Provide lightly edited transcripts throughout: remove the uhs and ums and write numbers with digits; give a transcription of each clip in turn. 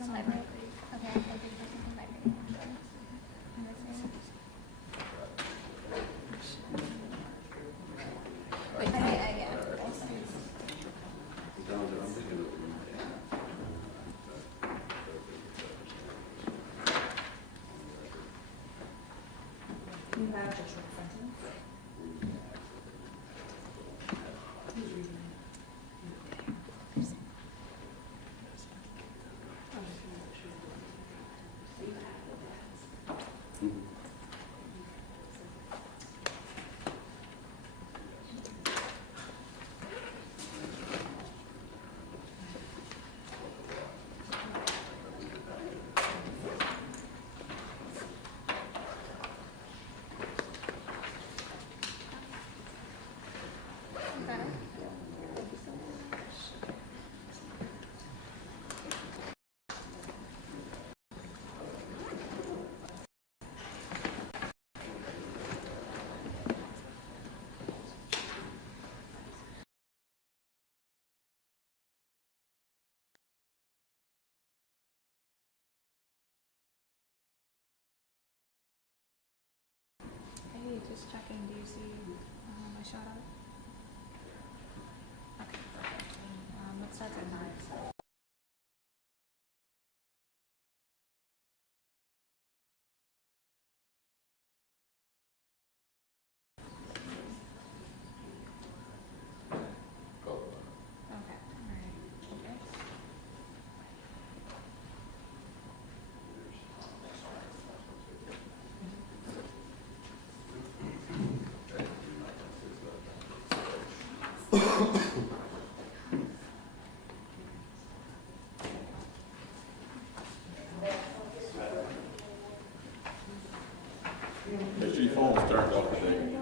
something vibrating. Okay, I think there's something vibrating actually. I'm listening. Wait, yeah. You have a short sentence. Hey, just checking. Do you see my shout out? Okay, perfect. What starts at 9? Okay, alright. Okay. Make sure your phone's turned off today.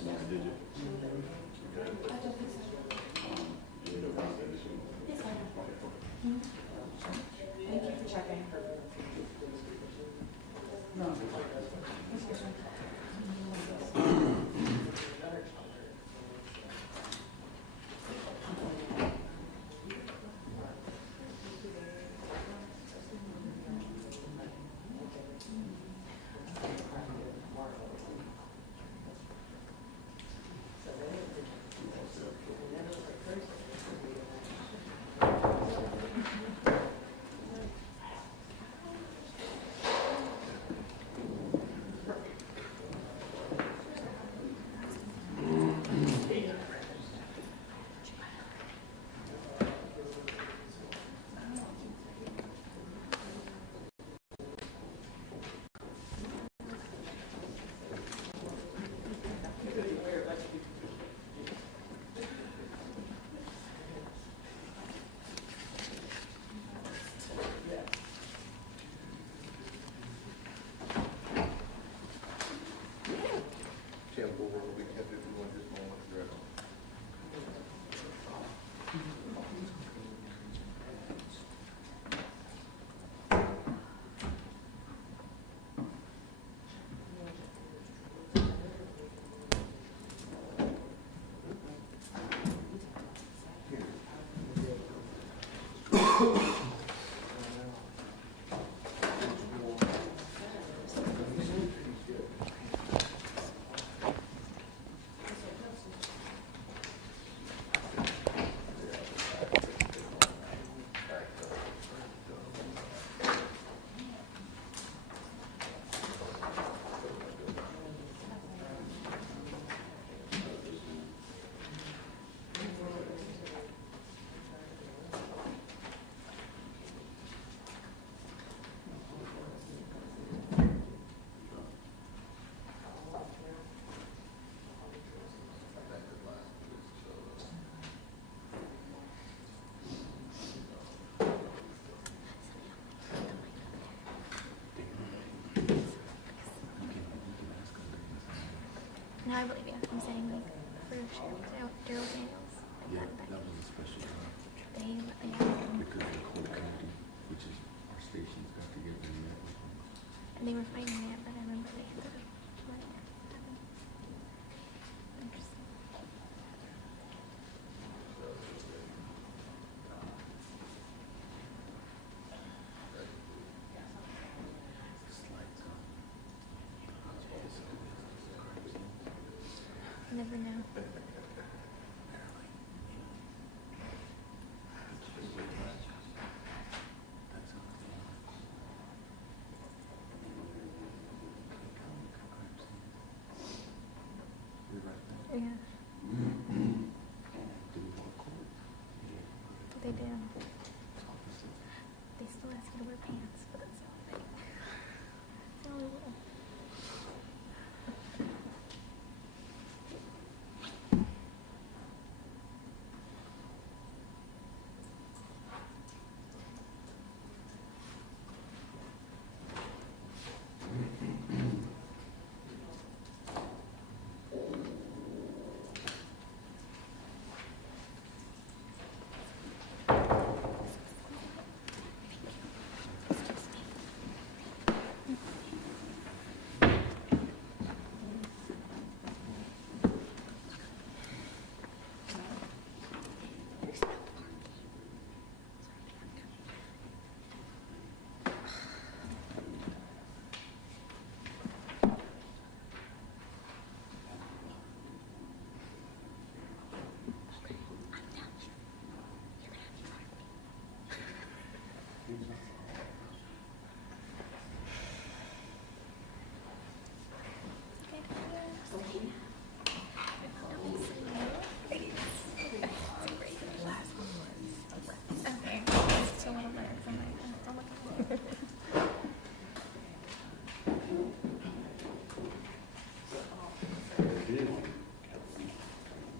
this morning, did you? Okay. You need to go downstairs. Yes, I know. Thank you for checking. No, I believe you. I'm saying like for sure. Daryl Daniels. Yeah, that was a special time They because the whole county, which is our stations, got together and met with them. and they were fighting that, but I remember they had to like happen. Interesting. You never know. Yeah, they do. They still ask you to wear pants, but that's the only thing. It's the only rule. Okay, it's a little better than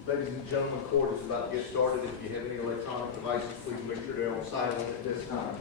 Ladies and gentlemen, court is about to get started. If you have any electronic devices, please make sure they're on silent at this time.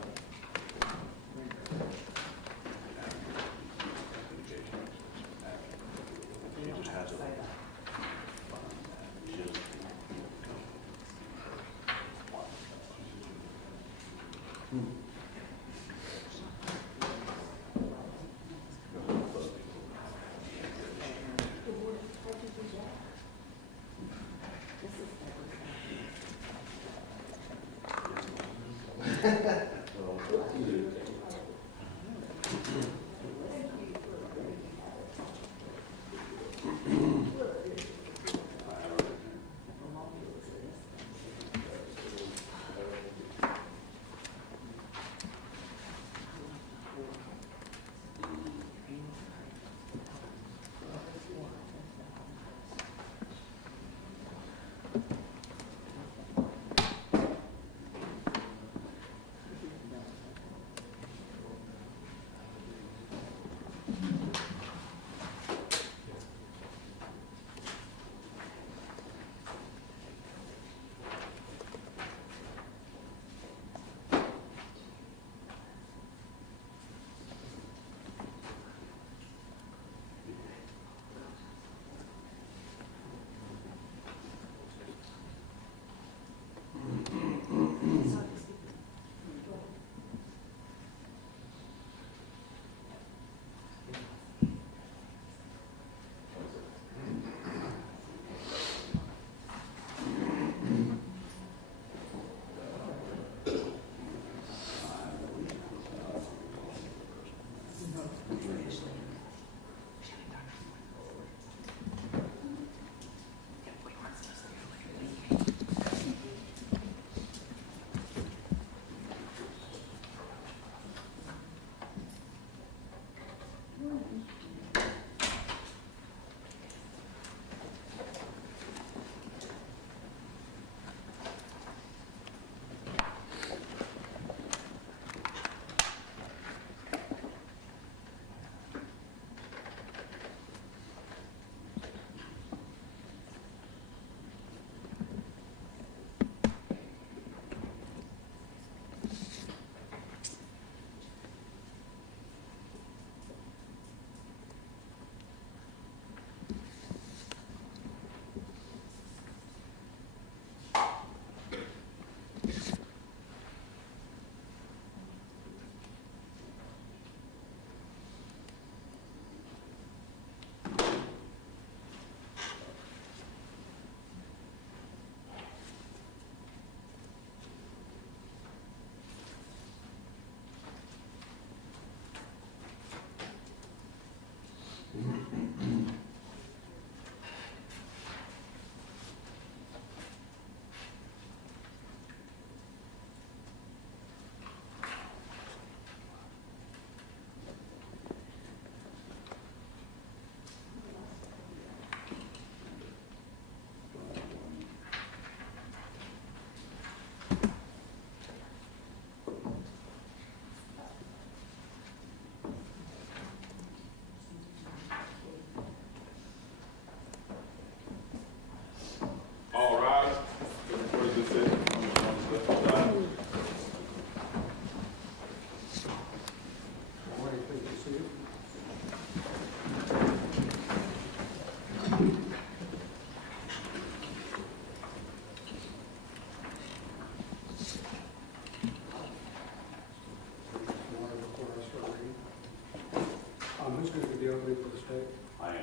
Who's going to be the opening for the state? I am,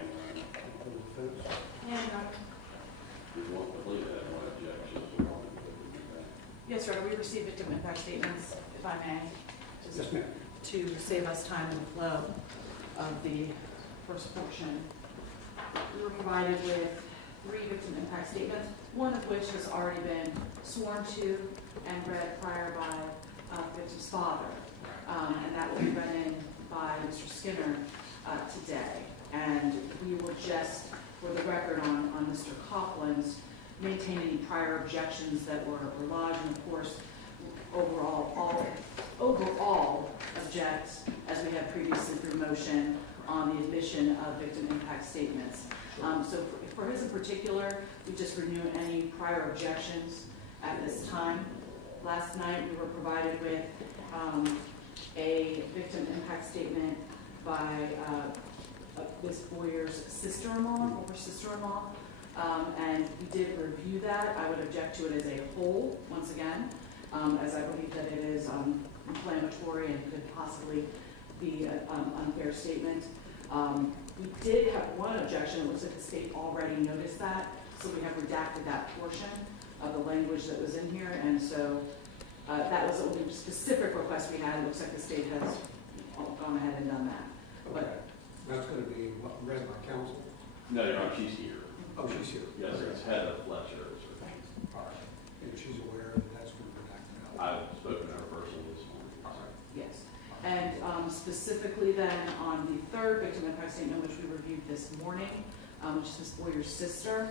For the defense? Yeah, we won't believe that, no objections. Yes, sir, we received victim impact statements, if I may, just Yes, ma'am. to save us time in the flow of the first portion. We were provided with 3 victim impact statements, one of which has already been sworn to and read prior by victim's father. And that will be read in by Mr. Skinner today. And we will just, for the record on Mr. Coughlin's, maintain any prior objections that were lodged, and of course, overall object, as we had previously through motion, on the admission of victim impact statements. So for his in particular, we just renew any prior objections at this time. Last night, we were provided with a victim impact statement by Ms. Boyer's sister-in-law, former sister-in-law, and we did review that. I would object to it as a whole, once again, as I believe that it is inflammatory and could possibly be an unfair statement. We did have one objection. It looks like the state already noticed that, so we have redacted that portion of the language that was in here, and so That was the only specific request we had. It looks like the state has gone ahead and done that. Okay, that's gonna be read by council? No, Your Honor, she's here. Oh, she's here. Yes, it's head of Fletcher. All right, and she's aware that that's been redacted out? I've spoken to her personally this morning. All right. Yes. And specifically then on the third victim impact statement, which we reviewed this morning, which is Ms. Boyer's sister,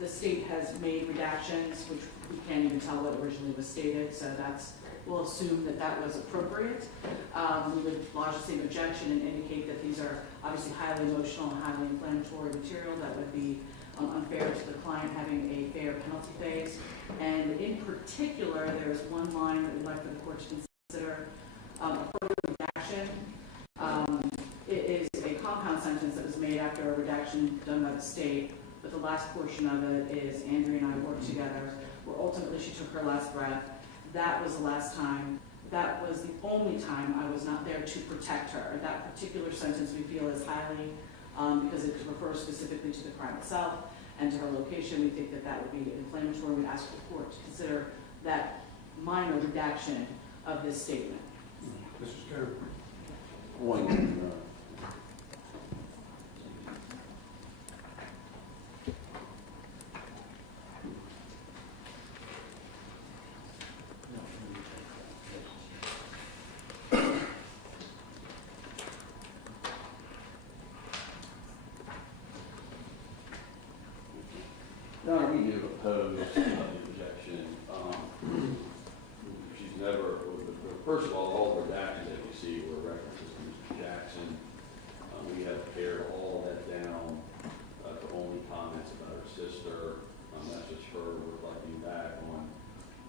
the state has made redactions, which we can't even tell what originally was stated, so we'll assume that that was appropriate. We would lodge the same objection and indicate that these are obviously highly emotional and highly inflammatory material that would be unfair to the client having a fair penalty phase. And in particular, there is one line that we'd like for the court to consider a further redaction. It is a compound sentence that was made after a redaction done by the state, but the last portion of it is Andrea and I worked together, where ultimately she took her last breath. That was the last time. That was the only time I was not there to protect her. That particular sentence we feel is highly, because it refers specifically to the crime itself and to her location. We think that that would be inflammatory. We'd ask the court to consider that minor redaction of this statement. Mr. Chairman? One, No, we do oppose the objection. She's never, first of all the redactions that you see were references to Mr. Jackson. We have pared all that down to only comments about her sister. That's just her reflecting back on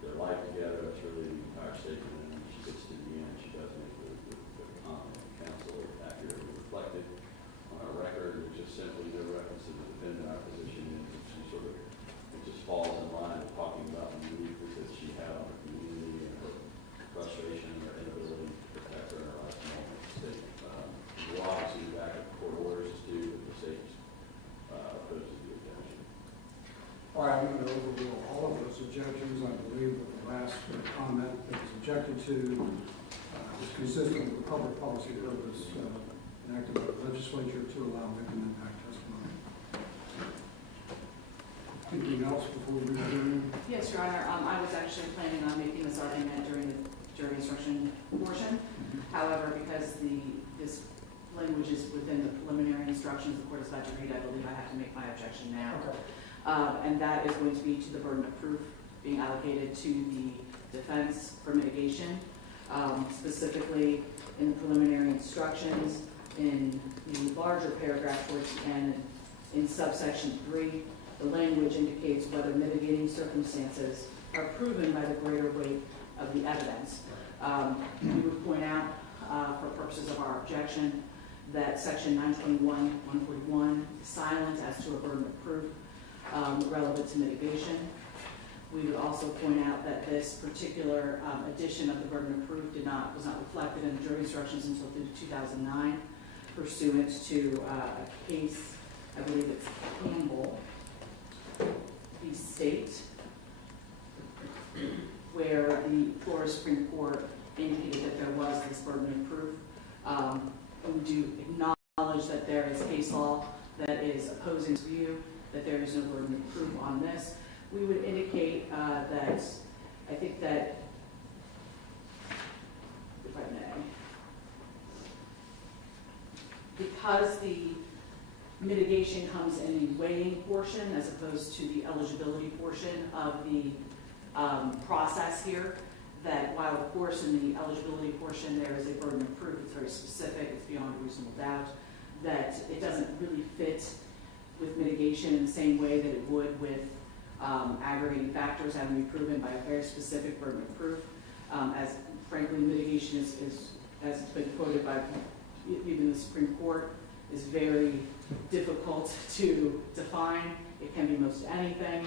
their life together. That's really the entire statement. And when she gets to the end, she does make the comment. Counsel accurately reflected on our record. It's just simply no reference to the defendant. Our position is that she sort of, it just falls in line with talking about the weakness that she had on the community and her frustration and her inability to protect her in her last moments. We'll obviously back up the court orders as to the state opposes the objection. All right, I'm going to overrule all of those objections. I believe that the last comment that was objected to is consistent with the public policy purpose enacted by the legislature to allow victim impact testimony. Anything else before we adjourn? Yes, Your Honor. I was actually planning on making this argument during the jury instruction portion. However, because this language is within the preliminary instructions the court is about to read, I believe I have to make my objection now. Okay. And that is going to be to the burden of proof being allocated to the defense for mitigation, specifically in the preliminary instructions in the larger paragraph towards the end in subsection 3. The language indicates whether mitigating circumstances are proven by the greater weight of the evidence. We would point out, for purposes of our objection, that section 921, 141 is silent as to a burden of proof relevant to mitigation. We would also point out that this particular addition of the burden of proof was not reflected in the jury instructions until 2009, pursuant to a case, I believe it's Campbell v. State, where the Florida Supreme Court indicated that there was this burden of proof. We do acknowledge that there is case law that is opposing this view, that there is no burden of proof on this. We would indicate that I think that, if I may, because the mitigation comes in the weighing portion as opposed to the eligibility portion of the process here, that while of course in the eligibility portion there is a burden of proof, it's very specific, it's beyond a reasonable doubt, that it doesn't really fit with mitigation in the same way that it would with aggravating factors having to be proven by a very specific burden of proof. As frankly, mitigation is, as it's been quoted by even the Supreme Court, is very difficult to define. It can be most anything.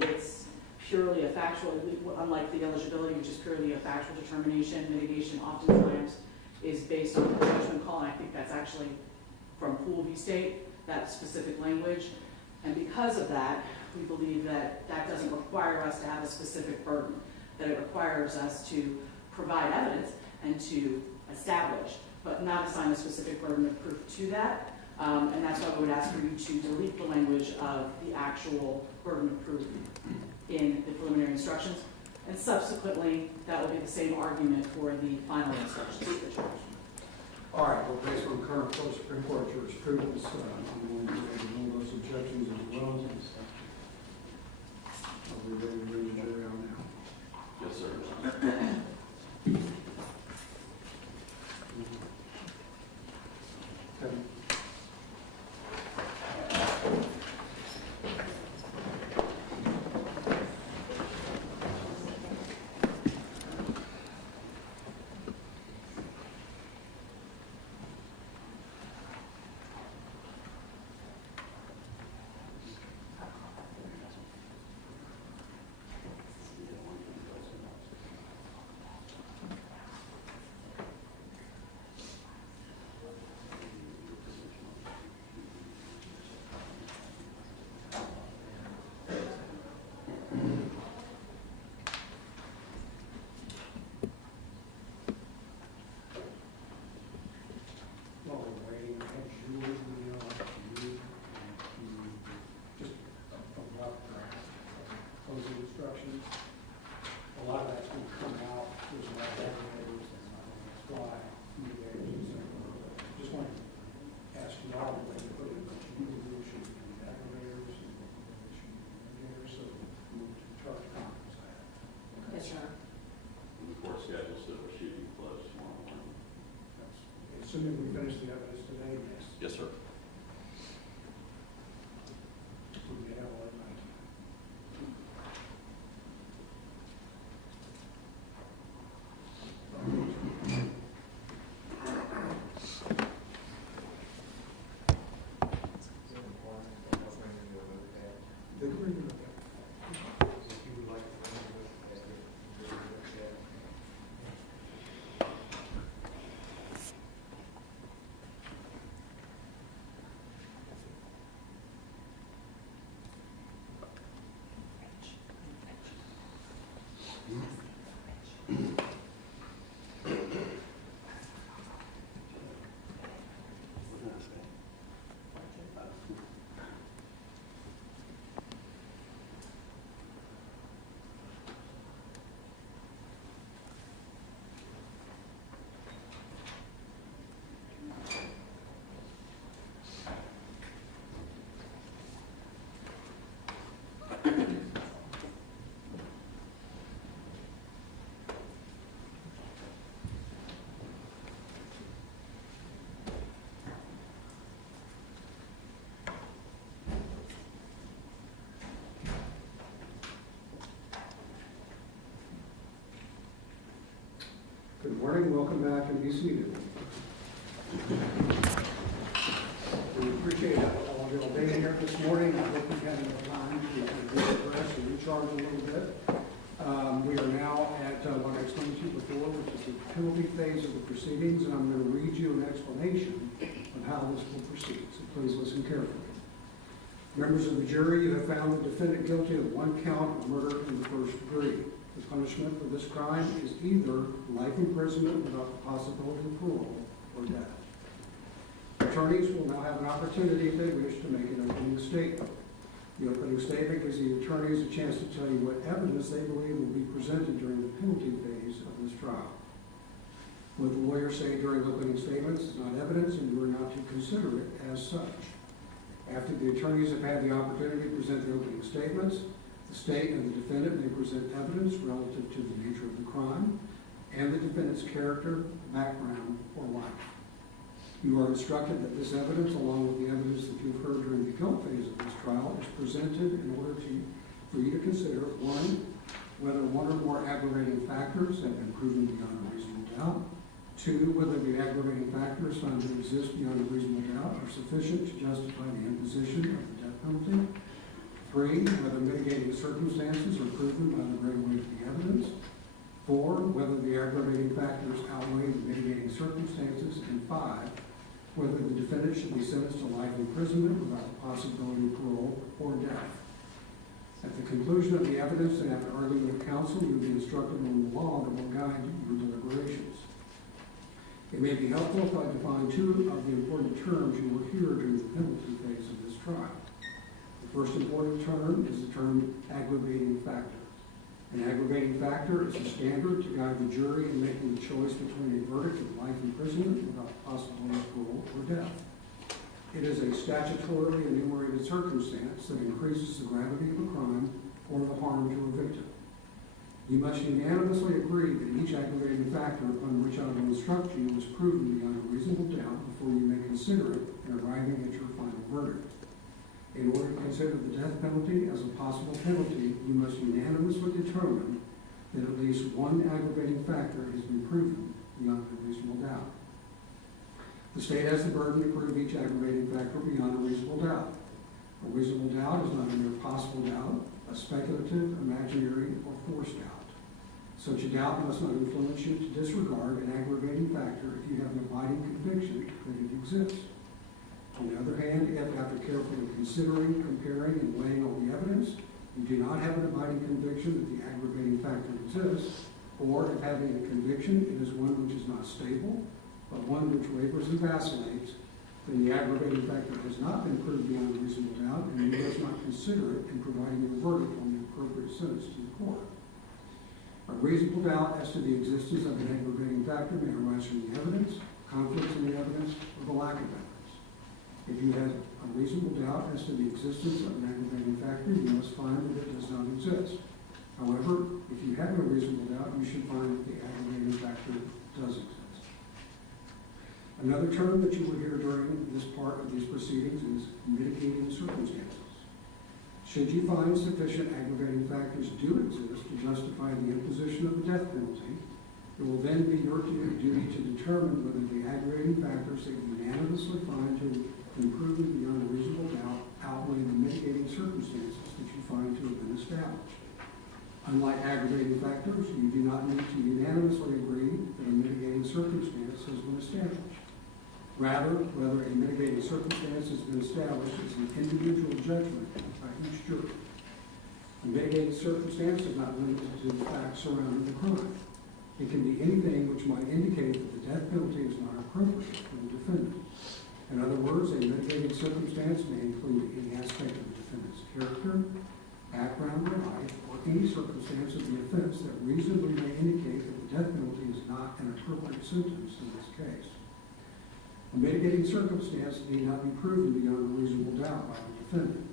It's purely a factual, unlike the eligibility, which is purely a factual determination. Mitigation oftentimes is based on a judgment call, and I think that's actually from Poole v. State, that specific language. And because of that, we believe that that doesn't require us to have a specific burden. that it requires us to provide evidence and to establish, but not assign a specific burden of proof to that. And that's why we would ask for you to delete the language of the actual burden of proof in the preliminary instructions. And subsequently, that will be the same argument for the final instructions to the judge. All right, well, based on current Supreme Court jurisprudence, I'm going to remove those objections as well. Are we ready to bring the jury on now? Yes, sir. Kevin? While we're waiting, I had Julie email out to you and to just a rough draft of closing instructions. A lot of that's going to come out, there's a lot of aggregators and that's why mediators and just want to ask you all to put in what you need to do, should be aggregators and mediators, so we move to charge conference. Yes, Your Honor. The court schedule still we're shooting close tomorrow morning. Assuming we finish the evidence today, yes. Yes, sir. We may have all night. The agreement of that. Good morning, welcome back, and be seated. We appreciate all of you all being here this morning. I hope you've had enough time to rest and recharge a little bit. We are now at what I explained to you before, which is the penalty phase of the proceedings, and I'm going to read you an explanation of how this will proceed, so please listen carefully. Members of the jury, you have found the defendant guilty of one count of murder in the first degree. The punishment for this crime is either life imprisonment without the possibility of parole or death. Attorneys will now have an opportunity, if they wish, to make an opening statement. The opening statement gives the attorneys a chance to tell you what evidence they believe will be presented during the penalty phase of this trial. What the lawyers say during opening statements is not evidence, and you are not to consider it as such. After the attorneys have had the opportunity to present their opening statements, the state and the defendant may present evidence relative to the nature of the crime and the defendant's character, background, or life. You are instructed that this evidence, along with the evidence that you've heard during the guilt phase of this trial, is presented in order for you to consider, one, whether one or more aggravating factors have been proven beyond a reasonable doubt, two, whether the aggravating factors found to exist beyond a reasonable doubt are sufficient to justify the imposition of the death penalty, three, whether mitigating circumstances are proven by the great weight of the evidence, four, whether the aggravating factors outweigh the mitigating circumstances, and five, whether the defendant should be sentenced to life imprisonment without the possibility of parole or death. At the conclusion of the evidence and after argument with counsel, you will be instructed on the law that will guide your deliberations. It may be helpful if I define two of the important terms you will hear during the penalty phase of this trial. The first important term is the term aggravating factor. An aggravating factor is a standard to guide the jury in making the choice between a verdict of life imprisonment without the possibility of parole or death. It is a statutorily enumerated circumstance that increases the gravity of a crime or the harm to a victim. You must unanimously agree that each aggravating factor upon which I will instruct you is proven beyond a reasonable doubt before you may consider it in arriving at your final verdict. In order to consider the death penalty as a possible penalty, you must unanimously determine that at least one aggravating factor has been proven beyond a reasonable doubt. The state has the burden to prove each aggravating factor beyond a reasonable doubt. A reasonable doubt is not a mere possible doubt, a speculative, imaginary, or forced doubt. Such a doubt must not influence you to disregard an aggravating factor if you have an abiding conviction that it exists. On the other hand, if after carefully considering, comparing, and weighing all the evidence, you do not have an abiding conviction that the aggravating factor exists, or if having a conviction it is one which is not stable, but one which wavers and vacillates, then the aggravating factor has not been proved beyond a reasonable doubt, and you must not consider it in providing your verdict on the appropriate sentence to the court. A reasonable doubt as to the existence of an aggravating factor may arise from the evidence, conflicts in the evidence, or the lack of evidence. If you have a reasonable doubt as to the existence of an aggravating factor, you must find that it does not exist. However, if you have no reasonable doubt, you should find that the aggravating factor does exist. Another term that you will hear during this part of these proceedings is mitigating circumstances. Should you find sufficient aggravating factors do exist to justify the imposition of the death penalty, it will then be your duty to determine whether the aggravating factors that you unanimously find to have been proven beyond a reasonable doubt outweigh the mitigating circumstances that you find to have been established. Unlike aggravating factors, you do not need to unanimously agree that a mitigating circumstance has been established. Rather, whether a mitigating circumstance has been established is an individual judgment by each jury. A mitigating circumstance is not limited to the facts surrounding the crime. It can be anything which might indicate that the death penalty is not appropriate for the defendant. In other words, a mitigating circumstance may include any aspect of the defendant's character, background, or life, or any circumstance of the offense that reasonably may indicate that the death penalty is not an appropriate sentence in this case. A mitigating circumstance need not be proven beyond a reasonable doubt by the defendant.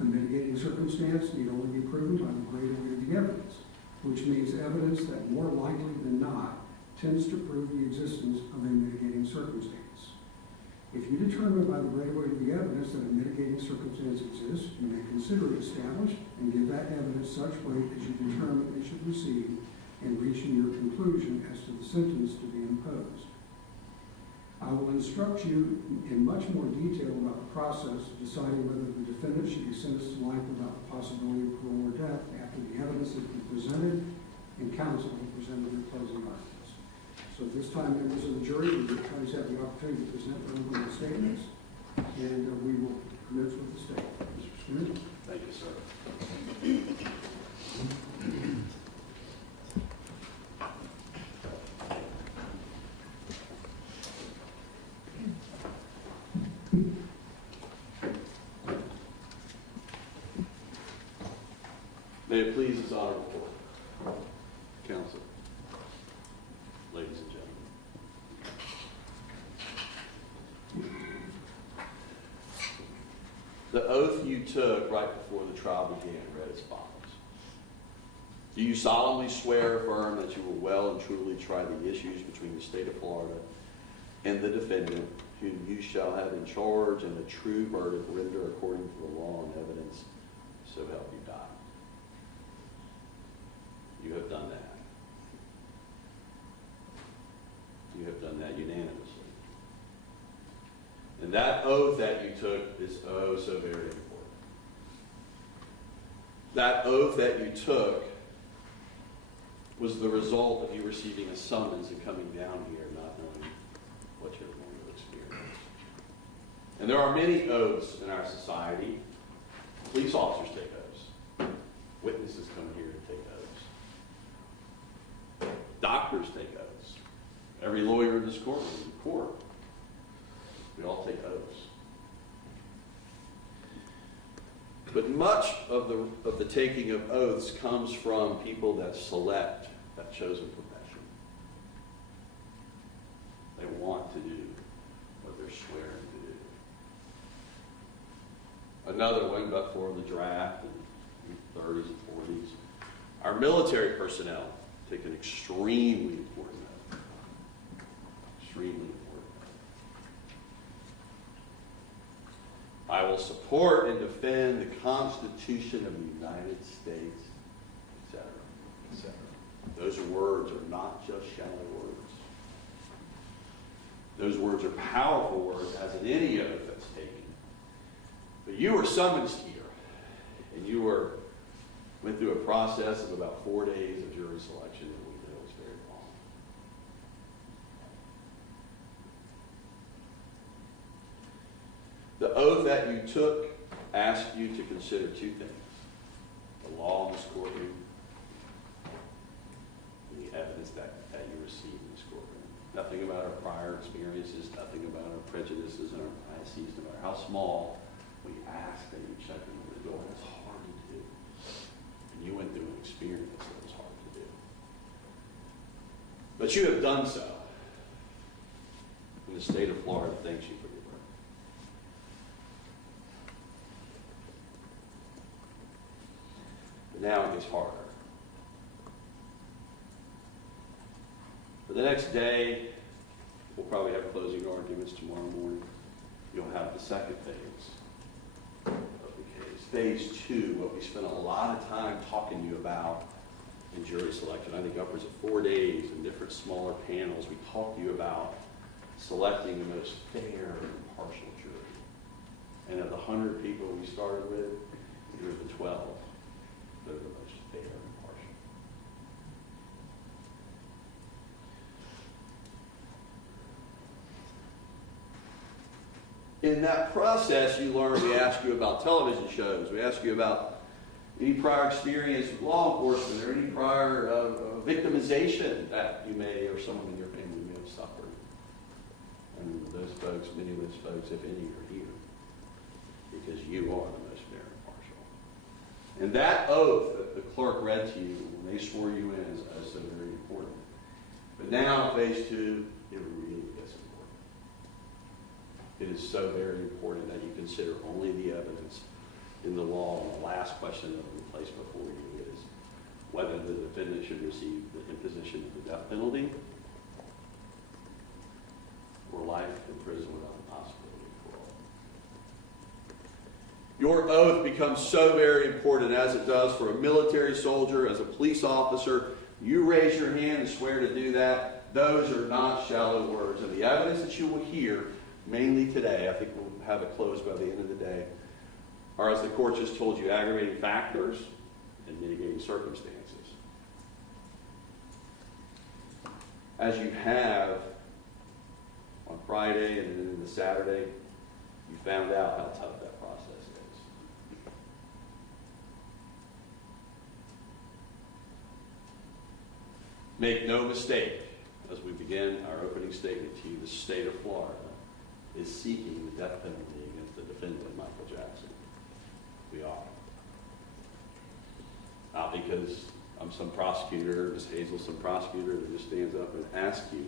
A mitigating circumstance need only be proven by the greater weight of the evidence, which means evidence that more likely than not tends to prove the existence of a mitigating circumstance. If you determine by the greater weight of the evidence that a mitigating circumstance exists, you may consider it established and give that evidence such weight as you determine it should receive in reaching your conclusion as to the sentence to be imposed. I will instruct you in much more detail about the process of deciding whether the defendant should be sentenced to life without the possibility of parole or death after the evidence has been presented and counsel has presented their closing arguments. So at this time, members of the jury, we will please have the opportunity to present their opening statements, and we will commence with the state. Mr. Smith. Thank you, sir. May it please this honorable court, counsel, ladies and gentlemen. The oath you took right before the trial began read as follows. Do you solemnly swear or affirm that you will well and truly try the issues between the state of Florida and the defendant, whom you shall have in charge, and a true verdict render according to the law and evidence, so help you God? You have done that. You have done that unanimously. And that oath that you took is oh so very important. That oath that you took was the result of you receiving a summons and coming down here not knowing what you're going to experience. And there are many oaths in our society. Police officers take oaths. Witnesses come here and take oaths. Doctors take oaths. Every lawyer in this court, we all take oaths. But much of the taking of oaths comes from people that select that chosen profession. They want to do what they're swearing to do. Another one, but for the draft in the 30s and 40s, our military personnel take an extremely important oath. Extremely important. I will support and defend the Constitution of the United States, etc., etc. Those words are not just shallow words. Those words are powerful words, as in any oath that's taken. But you were summoned here, and you went through a process of about 4 days of jury selection that we know is very long. The oath that you took asked you to consider two things: the law in this courtroom and the evidence that you received in this courtroom. Nothing about our prior experiences, nothing about our prejudices and our biases, no matter how small. We ask that you check them over the door. It's hard to do. And you went through an experience that was hard to do. But you have done so. And the state of Florida thanks you for your work. But now it gets harder. For the next day, we'll probably have closing arguments tomorrow morning. You'll have the second phase of the case. Phase 2, what we spent a lot of time talking to you about in jury selection. I think upwards of 4 days in different smaller panels, we talked to you about selecting the most fair and impartial jury. And of the 100 people we started with, here are the 12 that are the most fair and impartial. In that process, you learn, we ask you about television shows, we ask you about any prior experience with law enforcement or any prior victimization that you may or someone in your family may have suffered. And those folks, many of those folks, if any, are here because you are the most fair and impartial. And that oath that the clerk read to you when they swore you in is so very important. But now, phase 2, it really gets important. It is so very important that you consider only the evidence in the law. And the last question that will be placed before you is whether the defendant should receive the imposition of the death penalty or life in prison without the possibility of parole. Your oath becomes so very important, as it does for a military soldier, as a police officer. You raise your hand and swear to do that. Those are not shallow words. And the evidence that you will hear, mainly today, I think we'll have it closed by the end of the day, are, as the court just told you, aggravating factors and mitigating circumstances. As you have on Friday and then the Saturday, you found out how tough that process is. Make no mistake, as we begin our opening statement to you, the state of Florida is seeking the death penalty against the defendant, Michael Jackson. We are. Not because I'm some prosecutor, Ms. Hazel's some prosecutor that just stands up and asks you,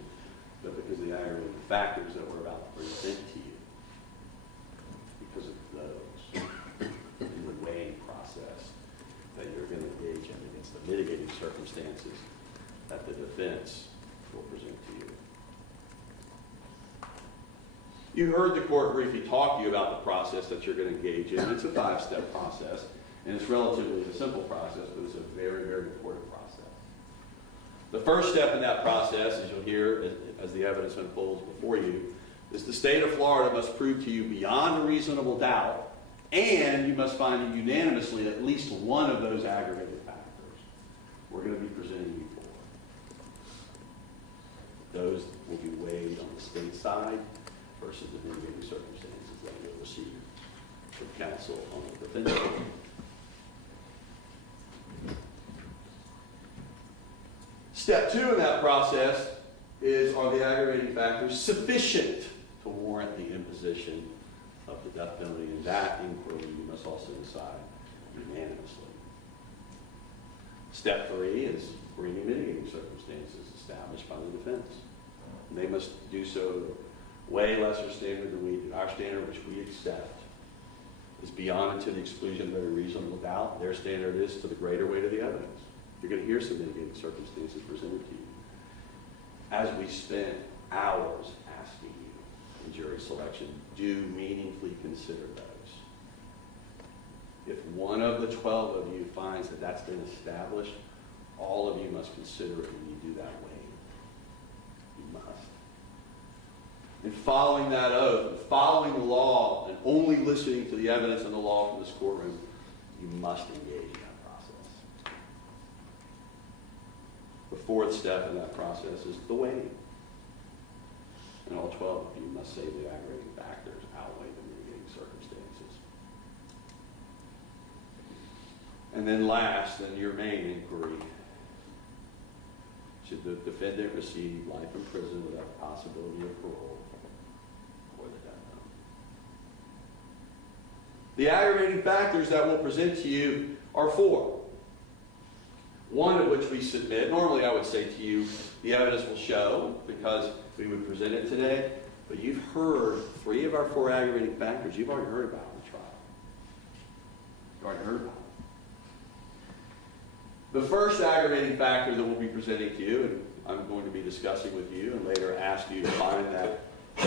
but because of the aggravating factors that we're about to present to you. Because of those in the weighing process that you're going to engage in against the mitigating circumstances that the defense will present to you. You heard the court briefly talk to you about the process that you're going to engage in. It's a 5-step process, and it's relatively a simple process, but it's a very, very important process. The first step in that process, as you'll hear as the evidence unfolds before you, is the state of Florida must prove to you beyond a reasonable doubt, and you must find unanimously at least one of those aggravated factors we're going to be presenting you for. Those will be weighed on the state side versus the mitigating circumstances that you'll receive from counsel on the defendant. Step 2 in that process is, are the aggravating factors sufficient to warrant the imposition of the death penalty? In that inquiry, you must also decide unanimously. Step 3 is bringing mitigating circumstances established by the defense. And they must do so to way lesser standard than we do. Our standard, which we accept, is beyond and to the exclusion of every reasonable doubt. Their standard is to the greater weight of the evidence. You're going to hear some mitigating circumstances presented to you. As we spent hours asking you in jury selection, do meaningfully consider those. If one of the 12 of you finds that that's been established, all of you must consider it when you do that weighing. You must. In following that oath, and following the law, and only listening to the evidence and the law from this courtroom, you must engage in that process. The fourth step in that process is the weighing. And all 12 of you must say the aggravating factors outweigh the mitigating circumstances. And then last, in your main inquiry, should the defendant receive life in prison without the possibility of parole or the death penalty? The aggravating factors that we'll present to you are 4. One of which we submit. Normally I would say to you, the evidence will show, because we would present it today, but you've heard 3 of our 4 aggravating factors. You've already heard about in the trial. You've already heard about it. The first aggravating factor that we'll be presenting to you, and I'm going to be discussing with you and later ask you to find that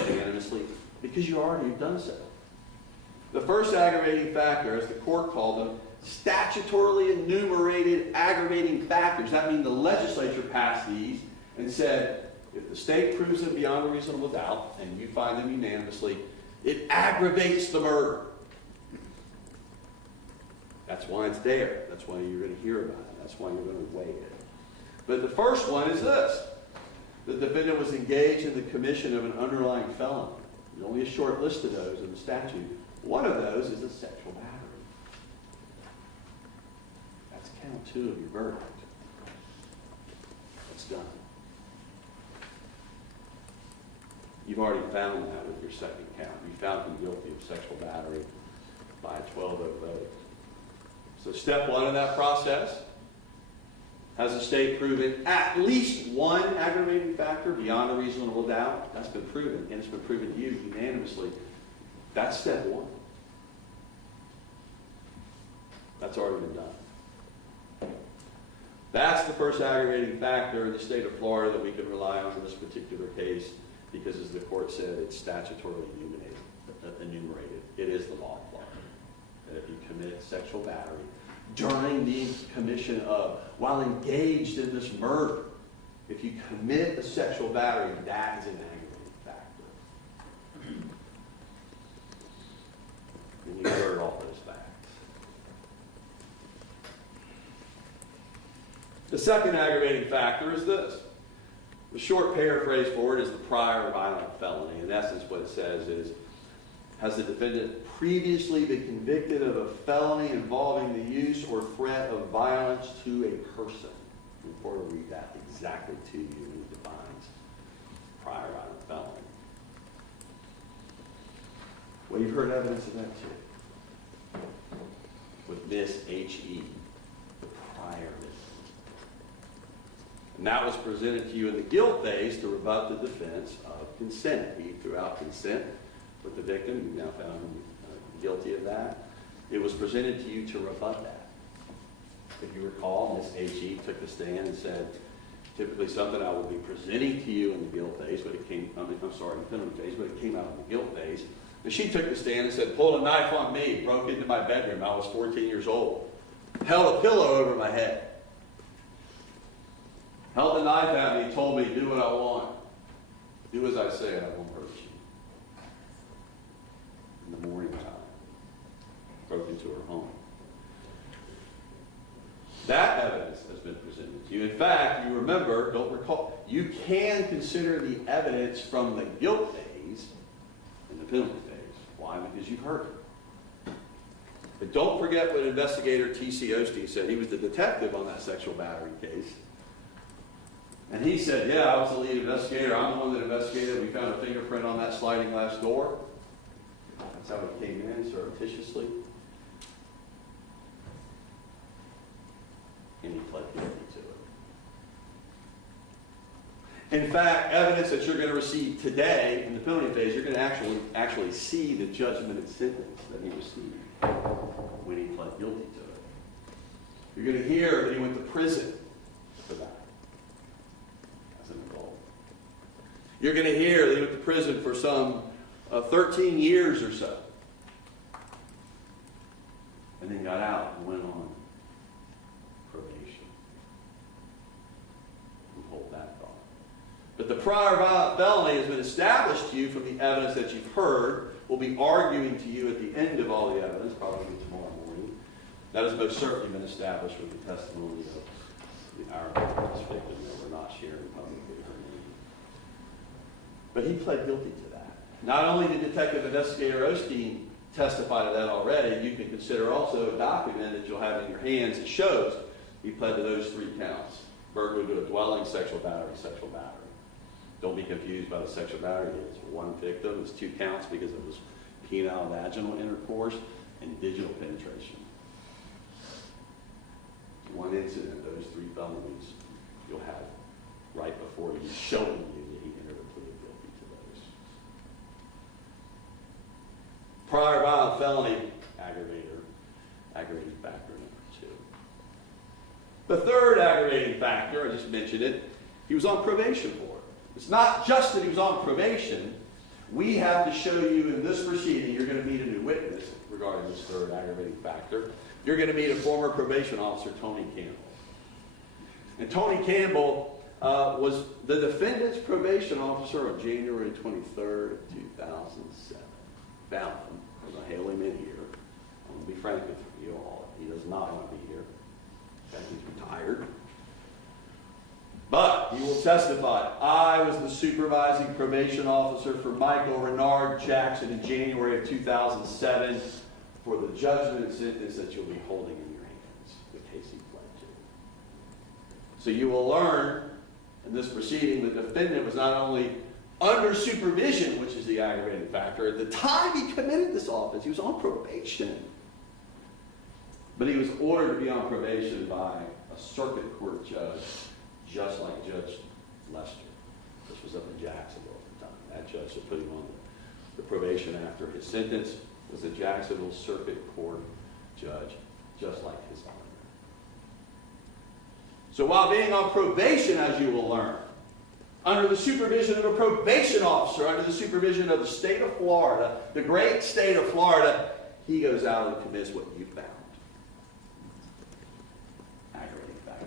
unanimously, because you already have done so. The first aggravating factor, as the court called them, statutorily enumerated aggravating factors. That means the legislature passed these and said, if the state proves them beyond a reasonable doubt, and you find them unanimously, it aggravates the murder. That's why it's there. That's why you're going to hear about it. That's why you're going to weigh it. But the first one is this. The defendant was engaged in the commission of an underlying felony. There's only a short list of those in the statute. One of those is a sexual battery. That's count 2 of your verdict. It's done. You've already found that with your second count. You found him guilty of sexual battery by a 12-vote vote. So step 1 in that process, has the state proven at least one aggravating factor beyond a reasonable doubt? That's been proven, and it's been proven to you unanimously. That's step 1. That's already been done. That's the first aggravating factor in the state of Florida that we can rely on in this particular case, because as the court said, it's statutorily enumerated. It is the law of Florida. That if you commit sexual battery during the commission of, while engaged in this murder, if you commit a sexual battery, that is an aggravating factor. And you heard all those facts. The second aggravating factor is this. The short paraphrase for it is the prior violent felony. In essence, what it says is, has the defendant previously been convicted of a felony involving the use or threat of violence to a person? The court will read that exactly to you when it defines prior violent felony. Well, you've heard evidence of that too. With Miss H.E., the prior misdemeanor. And that was presented to you in the guilt phase to rebut the defense of consent. He threw out consent with the victim. You've now found him guilty of that. It was presented to you to rebut that. If you recall, Miss H.E. took the stand and said, typically something I will be presenting to you in the guilt phase, but it came, in the penalty phase, but it came out in the guilt phase. And she took the stand and said, pulled a knife on me, broke into my bedroom. I was 14 years old. Held a pillow over my head. Held the knife at me, told me, do what I want. Do as I say and I won't hurt you. In the morning time, broke into her home. That evidence has been presented to you. In fact, you remember, don't recall, you can consider the evidence from the guilt phase and the penalty phase. Why? Because you've heard it. But don't forget what investigator T.C. Osteen said. He was the detective on that sexual battery case. And he said, yeah, I was the lead investigator. I'm the one that investigated. We found a fingerprint on that sliding glass door. That's how it came in, surreptitiously. And he pled guilty to it. In fact, evidence that you're going to receive today in the penalty phase, you're going to actually see the judgment and sentence that he received when he pled guilty to it. You're going to hear that he went to prison for that as an adult. You're going to hear that he went to prison for some 13 years or so. And then got out and went on probation. And hold that thought. But the prior violent felony has been established to you from the evidence that you've heard. We'll be arguing to you at the end of all the evidence, probably tomorrow morning. That has most certainly been established with the testimony of our victim that we're not sharing publicly her name. But he pled guilty to that. Not only did Detective Investigator Osteen testify to that already, you can consider also a document that you'll have in your hands that shows he pled to those 3 counts. Burglary to a dwelling, sexual battery, sexual battery. Don't be confused by the sexual battery. It's 1 victim. It's 2 counts because it was penile vaginal intercourse and digital penetration. 1 incident, those 3 felonies you'll have right before you, showing you that he entered a plea of guilty to those. Prior violent felony, aggravating factor number 2. The third aggravating factor, I just mentioned it, he was on probation for it. It's not just that he was on probation. We have to show you in this proceeding, you're going to meet a new witness regarding this third aggravating factor. You're going to meet a former probation officer, Tony Campbell. And Tony Campbell was the defendant's probation officer on January 23rd of 2007. Found him. I'm going to hail him in here. I'm going to be frank with you all. He does not want to be here. In fact, he's retired. But he will testify, I was the supervising probation officer for Michael Renard Jackson in January of 2007 for the judgment and sentence that you'll be holding in your hands, the case he pled to. So you will learn in this proceeding the defendant was not only under supervision, which is the aggravating factor, at the time he committed this offense, he was on probation. But he was ordered to be on probation by a circuit court judge, just like Judge Lester. This was up in Jacksonville at the time. That judge that put him on the probation after his sentence was a Jacksonville Circuit Court judge, just like his own. So while being on probation, as you will learn, under the supervision of a probation officer, under the supervision of the state of Florida, the great state of Florida, he goes out and commits what you found. Aggravating factor.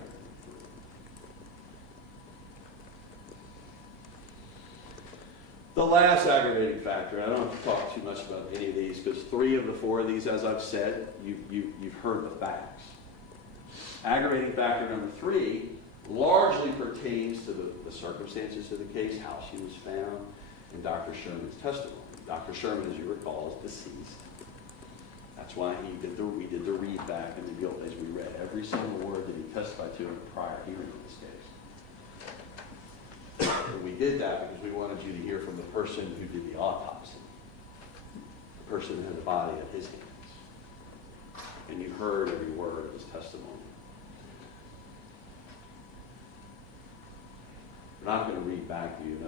The last aggravating factor, and I don't have to talk too much about any of these, because 3 of the 4 of these, as I've said, you've heard the facts. Aggravating factor number 3 largely pertains to the circumstances of the case, how she was found, and Dr. Sherman's testimony. Dr. Sherman, as you recall, is deceased. That's why we did the read back in the guilt phase. We read every single word that he testified to in the prior hearing in this case. And we did that because we wanted you to hear from the person who did the autopsy, the person who had the body at his hands. And you heard every word of his testimony. We're not going to read back to you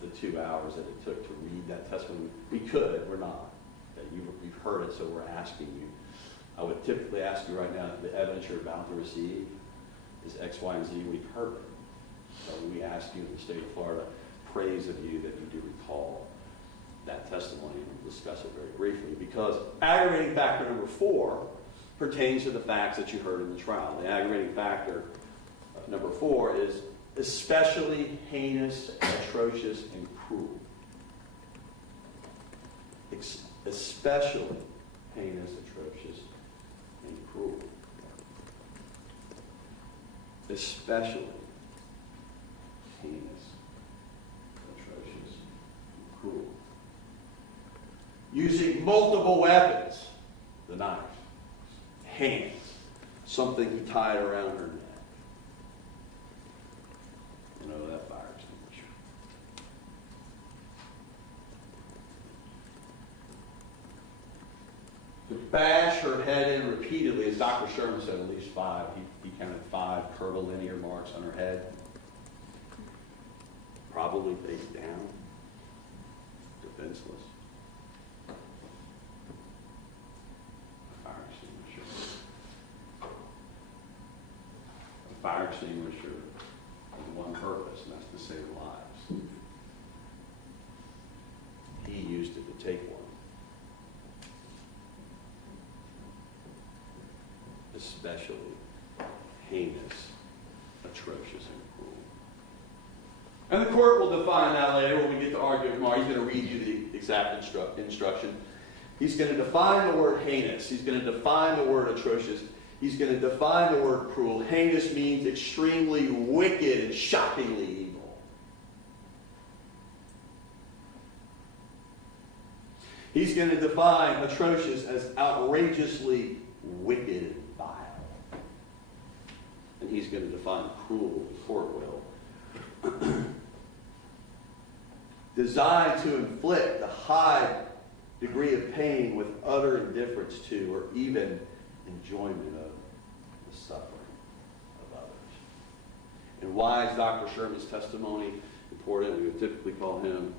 the 2 hours that it took to read that testimony. We could, we're not. You've heard it, so we're asking you. I would typically ask you right now, the evidence you're about to receive is X, Y, and Z. We've heard it. So we ask you in the state of Florida, praise of you that you do recall that testimony, and we'll discuss it very briefly, because aggravating factor number 4 pertains to the facts that you heard in the trial. The aggravating factor number 4 is especially heinous, atrocious, and cruel. Especially heinous, atrocious, and cruel. Especially heinous, atrocious, and cruel. Using multiple weapons, the knife, hands, something he tied around her neck, and to bash her head in repeatedly, as Dr. Sherman said, at least 5. He counted 5 curvilinear marks on her head. Probably face down, defenseless. A fire extinguisher. A fire extinguisher has one purpose, and that's to save lives. He used it to take one. Especially heinous, atrocious, and cruel. And the court will define that later when we get to argue tomorrow. He's going to read you the exact instruction. He's going to define the word heinous. He's going to define the word atrocious. He's going to define the word cruel. Heinous means extremely wicked and shockingly evil. He's going to define atrocious as outrageously wicked and vile. And he's going to define cruel, the court will. Designed to inflict a high degree of pain with utter indifference to or even enjoyment of the suffering of others. And why is Dr. Sherman's testimony important? We would typically call him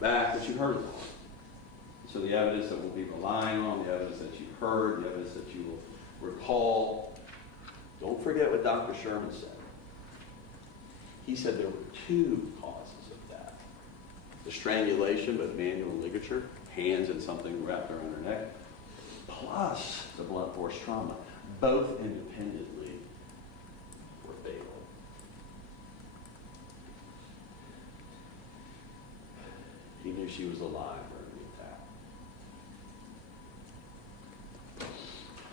back, but you heard it. So the evidence that we'll be relying on, the evidence that you heard, the evidence that you will recall. Don't forget what Dr. Sherman said. He said there were 2 causes of death. The strangulation with manual ligature, hands and something wrapped around her neck, plus the blunt force trauma. Both independently were fatal. He knew she was alive during the attack.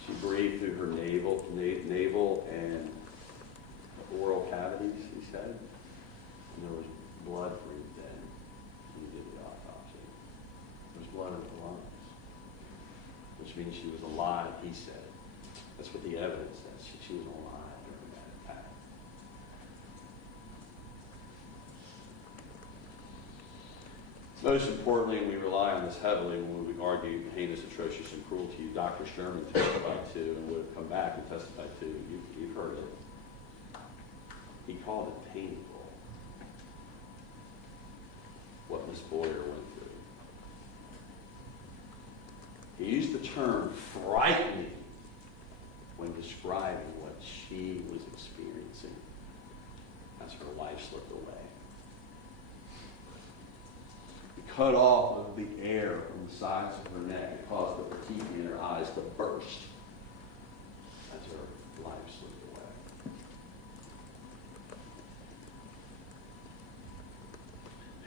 She breathed through her navel and oral cavities, he said. And there was blood breathed in when he did the autopsy. There was blood in the lungs, which means she was alive, he said. That's what the evidence says. She was alive during that attack. Most importantly, and we rely on this heavily when we argue heinous, atrocious, and cruelty, Dr. Sherman testified to and would have come back and testified to. You've heard it. He called it painful, what Miss Boyer went through. He used the term frightening when describing what she was experiencing as her life slipped away. He cut off of the air from the sides of her neck and caused the teeth in her eyes to burst as her life slipped away.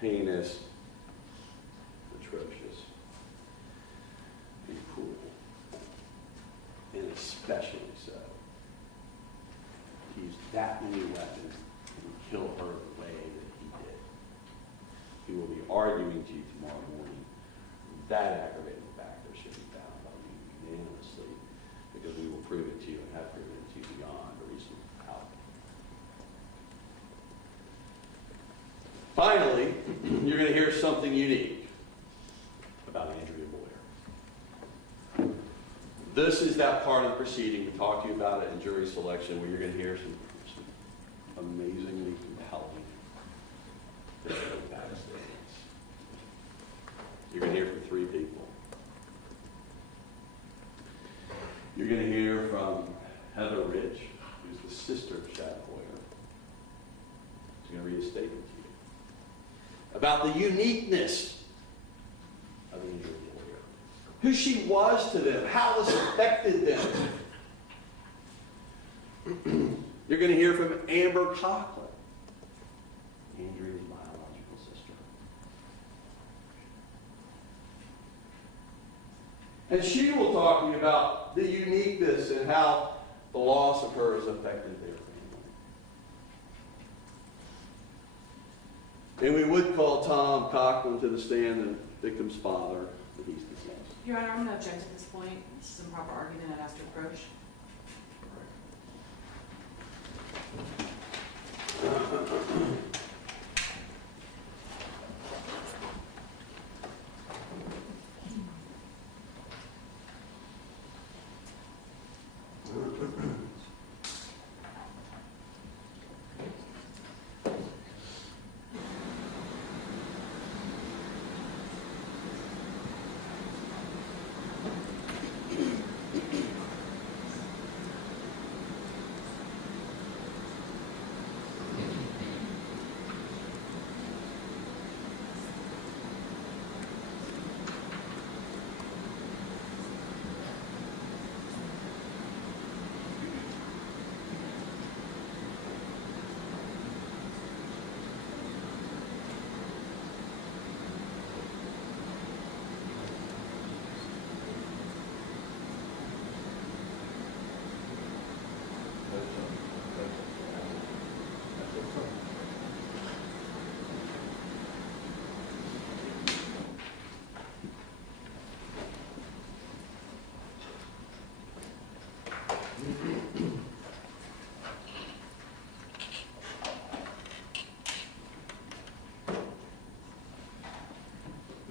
Heinous, atrocious, and cruel, and especially so. He used that many weapons to kill her the way that he did. He will be arguing to you tomorrow morning that aggravating factor should be found by you unanimously, because we will prove it to you and have proven it to you beyond a reasonable doubt. Finally, you're going to hear something unique about Andrea Boyer. This is that part of the proceeding, we talked to you about it in jury selection, where you're going to hear some amazingly compelling statements. You're going to hear from 3 people. You're going to hear from Heather Rich, who's the sister of Shad Boyer. She's going to read a statement to you about the uniqueness of Andrea Boyer, who she was to them, how this affected them. You're going to hear from Amber Coughlin, Andrea's biological sister. And she will talk to you about the uniqueness and how the loss of her has affected their family. And we would call Tom Coughlin to the stand, the victim's father, but he's deceased. Your Honor, I'm going to object at this point. This is improper argument. I'd ask to approach.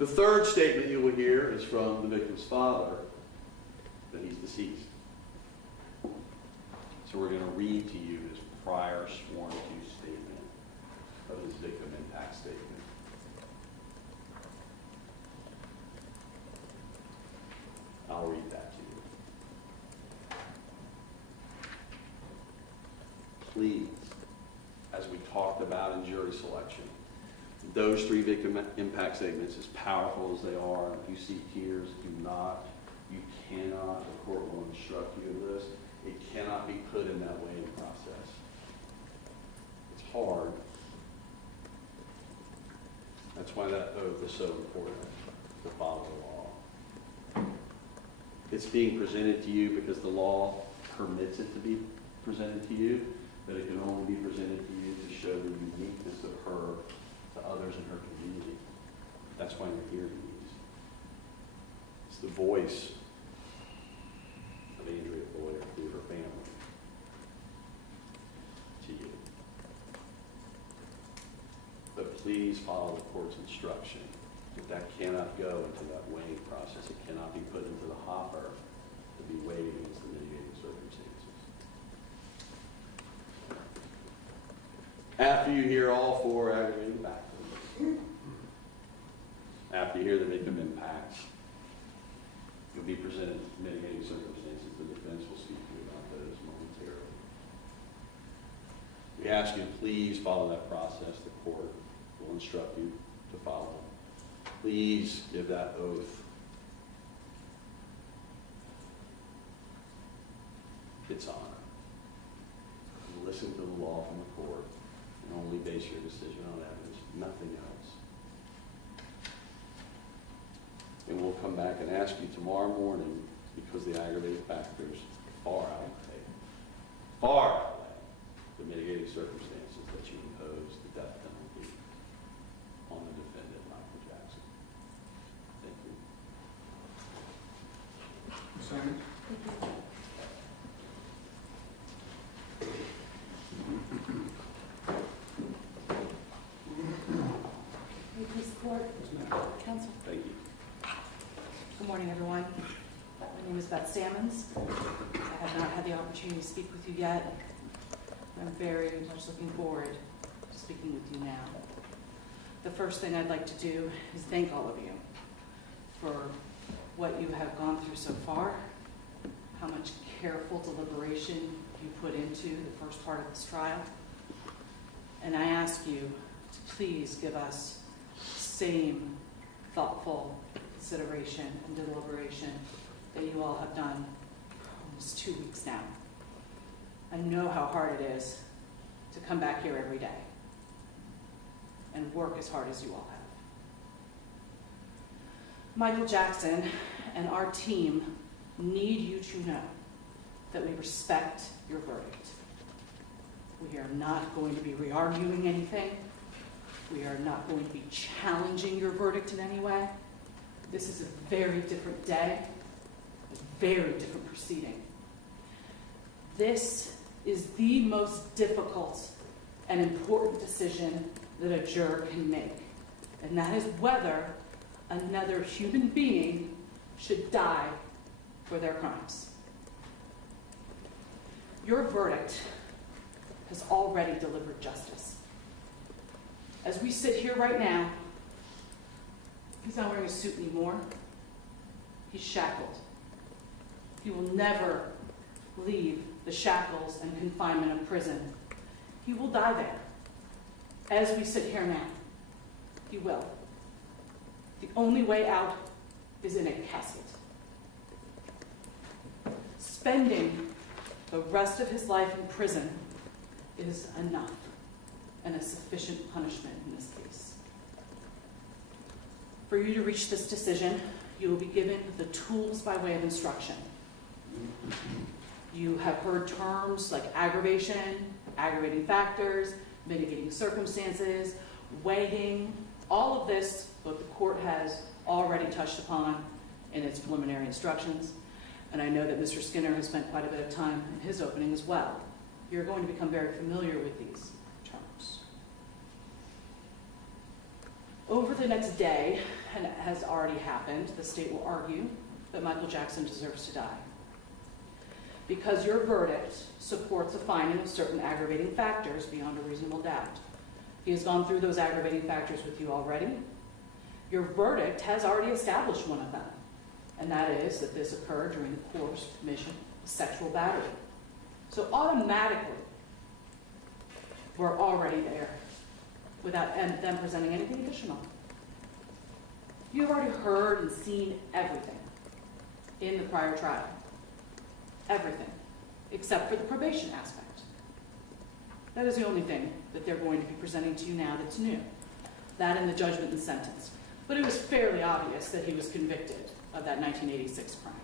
The third statement you will hear is from the victim's father, that he's deceased. So we're going to read to you his prior sworn to statement of his victim impact statement. I'll read that to you. Please, as we talked about in jury selection, those three victim impact statements, as powerful as they are, if you see tears, you cannot, the court will instruct you of this, it cannot be put in that weighing process. It's hard. That's why that oath is so important, to follow the law. It's being presented to you because the law permits it to be presented to you, but it can only be presented to you to show the uniqueness of her to others in her community. That's why you're hearing these. It's the voice of Andrea Boyer through her family to you. But please follow the court's instruction that cannot go into that weighing process. It cannot be put into the hopper to be weighed against the mitigating circumstances. After you hear all four aggravating factors, after you hear the victim impacts, you'll be presented with mitigating circumstances. The defense will speak to you about those momentarily. We ask you to please follow that process. The court will instruct you to follow. Please give that oath its honor. And listen to the law from the court and only base your decision on evidence, nothing else. And we'll come back and ask you tomorrow morning, because the aggravating factors far outweigh the mitigating circumstances that you impose the death penalty on the defendant, Michael Jackson. Thank you. Simon? May it please the court, counsel. Thank you. Good morning, everyone. My name is Beth Sammons. I have not had the opportunity to speak with you yet. I'm very much looking forward to speaking with you now. The first thing I'd like to do is thank all of you for what you have gone through so far, how much careful deliberation you put into the first part of this trial. And I ask you to please give us the same thoughtful consideration and deliberation that you all have done for almost 2 weeks now. I know how hard it is to come back here every day and work as hard as you all have. Michael Jackson and our team need you to know that we respect your verdict. We are not going to be re-arguing anything. We are not going to be challenging your verdict in any way. This is a very different day, a very different proceeding. This is the most difficult and important decision that a juror can make, and that is whether another human being should die for their crimes. Your verdict has already delivered justice. As we sit here right now, he's not wearing a suit anymore. He's shackled. He will never leave the shackles and confinement of prison. He will die there. As we sit here now, he will. The only way out is in a casket. Spending the rest of his life in prison is enough and a sufficient punishment in this case. For you to reach this decision, you will be given the tools by way of instruction. You have heard terms like aggravation, aggravating factors, mitigating circumstances, weighing. All of this, both the court has already touched upon in its preliminary instructions, and I know that Mr. Skinner has spent quite a bit of time in his opening as well. You're going to become very familiar with these terms. Over the next day, and it has already happened, the state will argue that Michael Jackson deserves to die. Because your verdict supports a finding of certain aggravating factors beyond a reasonable doubt. He has gone through those aggravating factors with you already. Your verdict has already established one of them, and that is that this occurred during the course, commission, of sexual battery. So automatically, we're already there without them presenting anything additional. You've already heard and seen everything in the prior trial. Everything, except for the probation aspect. That is the only thing that they're going to be presenting to you now that's new. That and the judgment and sentence. But it was fairly obvious that he was convicted of that 1986 crime.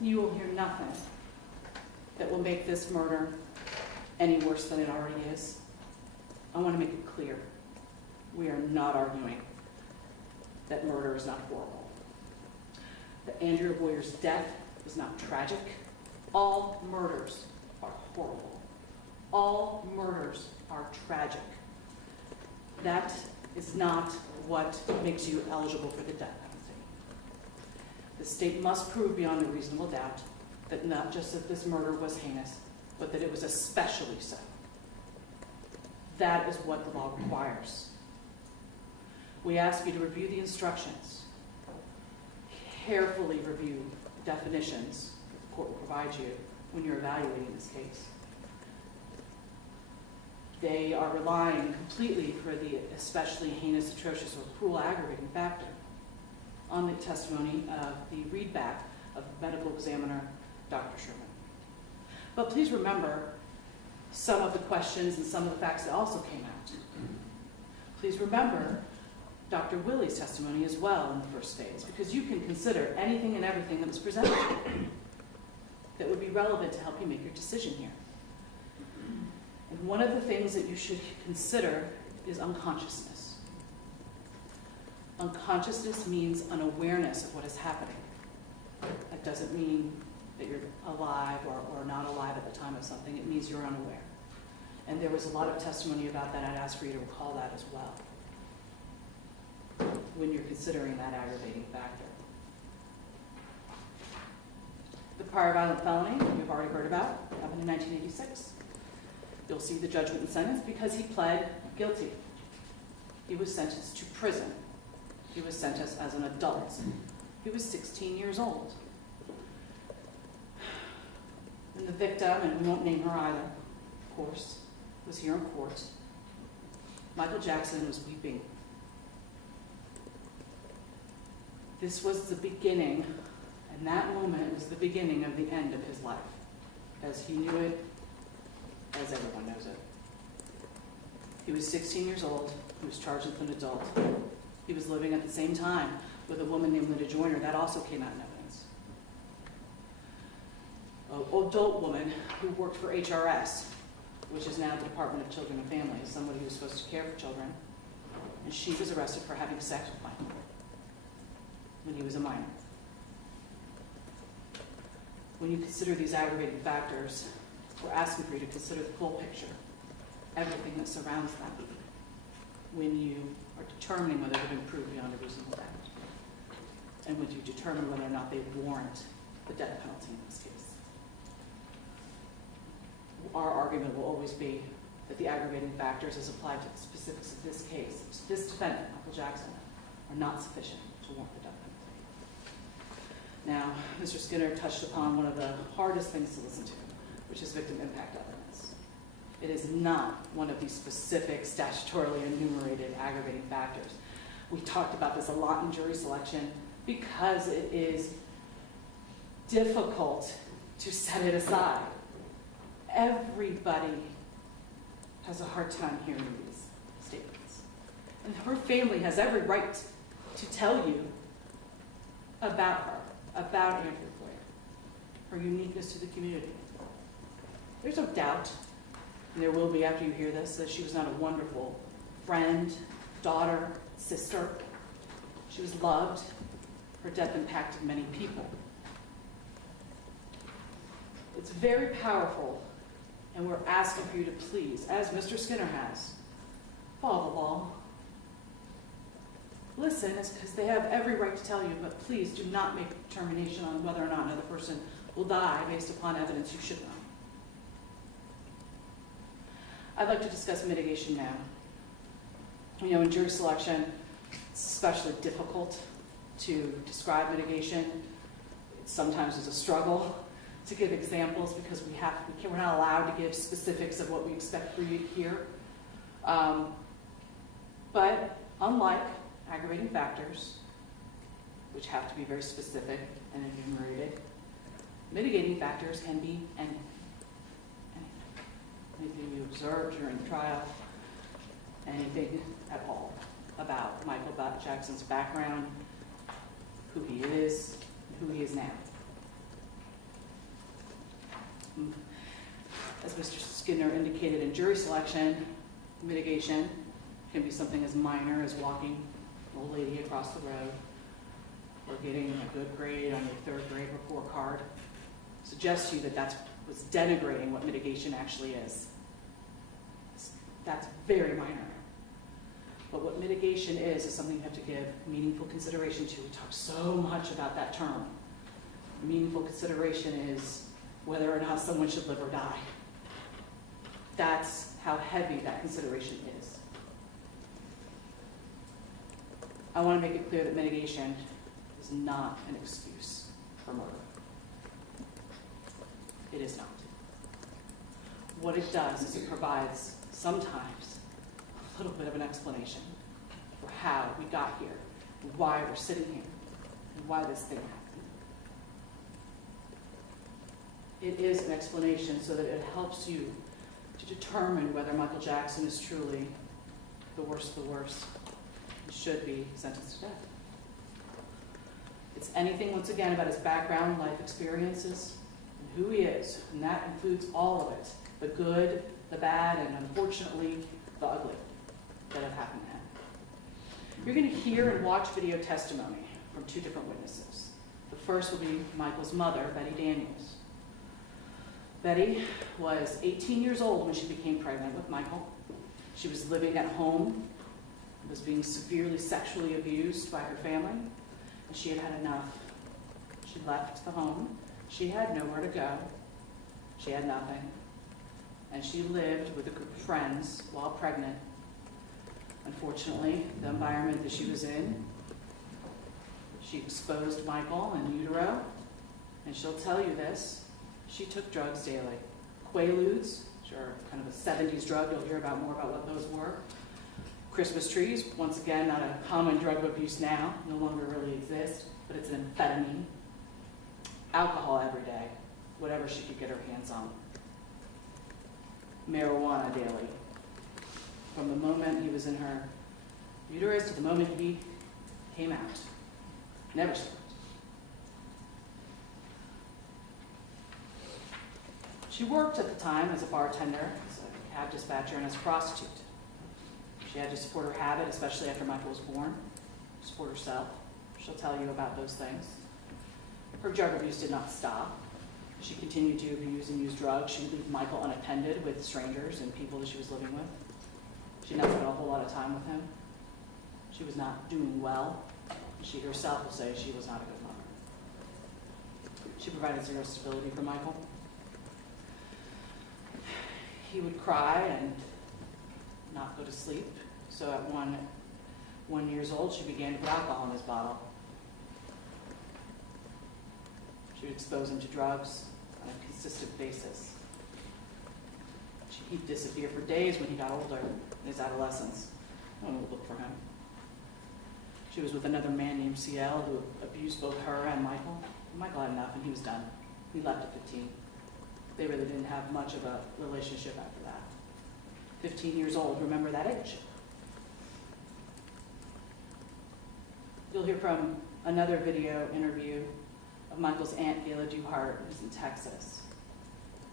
You will hear nothing that will make this murder any worse than it already is. I want to make it clear. We are not arguing that murder is not horrible. That Andrea Boyer's death is not tragic. All murders are horrible. All murders are tragic. That is not what makes you eligible for the death penalty. The state must prove beyond a reasonable doubt that not just that this murder was heinous, but that it was especially so. That is what the law requires. We ask you to review the instructions, carefully review definitions that the court will provide you when you're evaluating this case. They are relying completely for the especially heinous, atrocious, or cruel aggravating factor on the testimony of the readback of medical examiner Dr. Sherman. But please remember some of the questions and some of the facts that also came out. Please remember Dr. Willie's testimony as well in the first phase, because you can consider anything and everything that was presented to you that would be relevant to help you make your decision here. And one of the things that you should consider is unconsciousness. Unconsciousness means an awareness of what is happening. That doesn't mean that you're alive or not alive at the time of something. It means you're unaware. And there was a lot of testimony about that. I'd ask for you to recall that as well when you're considering that aggravating factor. The prior violent felony you've already heard about happened in 1986. You'll see the judgment and sentence because he pled guilty. He was sentenced to prison. He was sentenced as an adult. He was 16 years old. And the victim, and we won't name her either, of course, was here in court. Michael Jackson was weeping. This was the beginning, and that moment was the beginning of the end of his life, as he knew it, as everyone knows it. He was 16 years old. He was charged as an adult. He was living at the same time with a woman named Linda Joyner. That also came out in evidence. An adult woman who worked for HRS, which is now the Department of Children and Families, somebody who was supposed to care for children, and she was arrested for having sex with Michael when he was a minor. When you consider these aggravating factors, we're asking for you to consider the full picture, everything that surrounds them, when you are determining whether they've been proved beyond a reasonable doubt, and when you determine whether or not they warrant the death penalty in this case. Our argument will always be that the aggravating factors as applied to the specifics of this case, this defendant, Michael Jackson, are not sufficient to warrant the death penalty. Now, Mr. Skinner touched upon one of the hardest things to listen to, which is victim impact evidence. It is not one of these specific statutorily enumerated aggravating factors. We talked about this a lot in jury selection because it is difficult to set it aside. Everybody has a hard time hearing these statements. And her family has every right to tell you about her, about Andrea Boyer, her uniqueness to the community. There's no doubt, and there will be after you hear this, that she was not a wonderful friend, daughter, sister. She was loved. Her death impacted many people. It's very powerful, and we're asking for you to please, as Mr. Skinner has, follow the law. listen is because they have every right to tell you, but please do not make a determination on whether or not another person will die based upon evidence you should know. I'd like to discuss mitigation now. You know, in jury selection, it's especially difficult to describe mitigation. Sometimes there's a struggle to give examples because we're not allowed to give specifics of what we expect for you to hear. But unlike aggravating factors, which have to be very specific and enumerated, mitigating factors can be anything. Anything you observed during the trial, anything at all about Michael Jackson's background, who he is, who he is now. As Mr. Skinner indicated, in jury selection, mitigation can be something as minor as walking an old lady across the road or getting a good grade on your 3rd grade report card. Suggests to you that that's what's denigrating what mitigation actually is. That's very minor. But what mitigation is something you have to give meaningful consideration to. We talk so much about that term. Meaningful consideration is whether or not someone should live or die. That's how heavy that consideration is. I want to make it clear that mitigation is not an excuse for murder. It is not. What it does is it provides sometimes a little bit of an explanation for how we got here, and why we're sitting here, and why this thing happened. It is an explanation so that it helps you to determine whether Michael Jackson is truly the worst of the worst and should be sentenced to death. It's anything, once again, about his background, life experiences, and who he is, and that includes all of it, the good, the bad, and unfortunately, the ugly that have happened to him. You're going to hear and watch video testimony from 2 different witnesses. The first will be Michael's mother, Betty Daniels. Betty was 18 years old when she became pregnant with Michael. She was living at home, was being severely sexually abused by her family, and she had had enough. She left the home. She had nowhere to go. She had nothing. And she lived with a group of friends while pregnant. Unfortunately, the environment that she was in, she exposed Michael in utero, and she'll tell you this, she took drugs daily. Quaaludes, which are kind of a 70s drug, you'll hear about more about what those were. Christmas trees, once again, not a common drug of abuse now, no longer really exist, but it's an amphetamine. Alcohol every day, whatever she could get her hands on. Marijuana daily. From the moment he was in her uterus to the moment he came out. Never stopped. She worked at the time as a bartender, as a cab dispatcher, and as a prostitute. She had to support her habit, especially after Michael was born, support herself. She'll tell you about those things. Her drug abuse did not stop. She continued to abuse and use drugs. She would leave Michael unattended with strangers and people that she was living with. She did not spend a whole lot of time with him. She was not doing well. She herself will say she was not a good mother. She provided zero stability for Michael. He would cry and not go to sleep. So at 1 year old, she began to put alcohol in his bottle. She would expose him to drugs on a consistent basis. He'd disappear for days when he got older, in his adolescence. No one would look for him. She was with another man named CL who abused both her and Michael. Michael had enough and he was done. He left at 15. They really didn't have much of a relationship after that. 15 years old, remember that age. You'll hear from another video interview of Michael's aunt, Gayla Duhart, who's in Texas.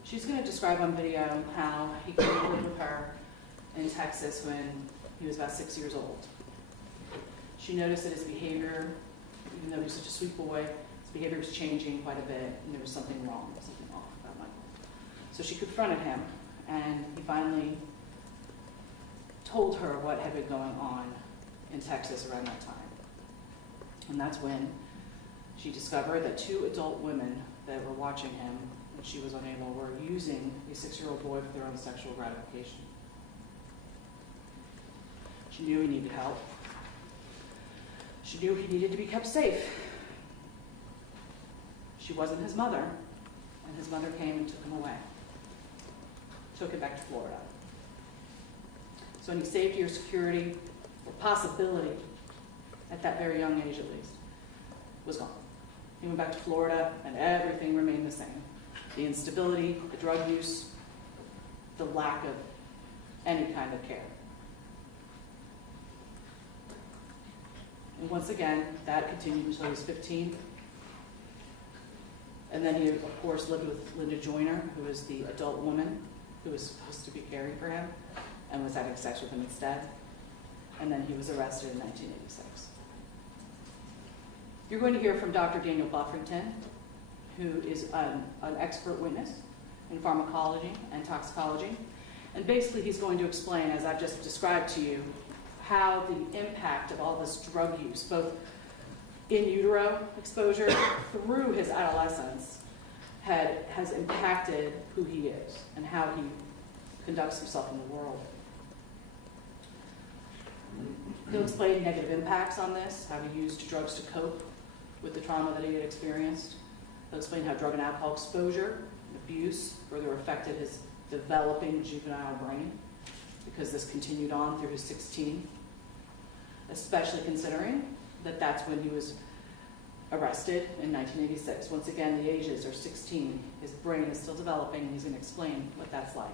She's going to describe on video how he came to live with her in Texas when he was about 6 years old. She noticed that his behavior, even though he was such a sweet boy, his behavior was changing quite a bit, and there was something wrong, something off about Michael. So she confronted him, and he finally told her what had been going on in Texas around that time. And that's when she discovered that 2 adult women that were watching him when she was unable were using a 6-year-old boy for their own sexual gratification. She knew he needed help. She knew he needed to be kept safe. She wasn't his mother, and his mother came and took him away. Took him back to Florida. So any safety or security or possibility, at that very young age at least, was gone. He went back to Florida, and everything remained the same. The instability, the drug use, the lack of any kind of care. And once again, that continued until he was 15. And then he, of course, lived with Linda Joyner, who was the adult woman who was supposed to be caring for him and was having sex with him instead. And then he was arrested in 1986. You're going to hear from Dr. Daniel Buffington, who is an expert witness in pharmacology and toxicology. And basically he's going to explain, as I've just described to you, how the impact of all this drug use, both in utero exposure through his adolescence, has impacted who he is and how he conducts himself in the world. He'll explain negative impacts on this, how he used drugs to cope with the trauma that he had experienced. He'll explain how drug and alcohol exposure and abuse further affected his developing juvenile brain, because this continued on through his 16, especially considering that that's when he was arrested in 1986. Once again, the ages are 16. His brain is still developing, and he's going to explain what that's like.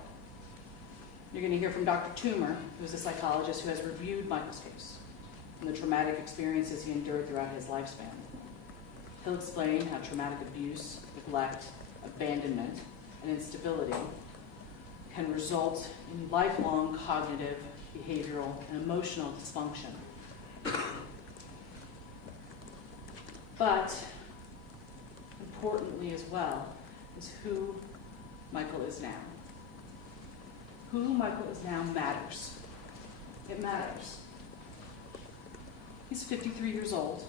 You're going to hear from Dr. Toomer, who's a psychologist who has reviewed Michael's case and the traumatic experiences he endured throughout his lifespan. He'll explain how traumatic abuse, neglect, abandonment, and instability can result in lifelong cognitive, behavioral, and emotional dysfunction. But, importantly as well, is who Michael is now. Who Michael is now matters. It matters. He's 53 years old.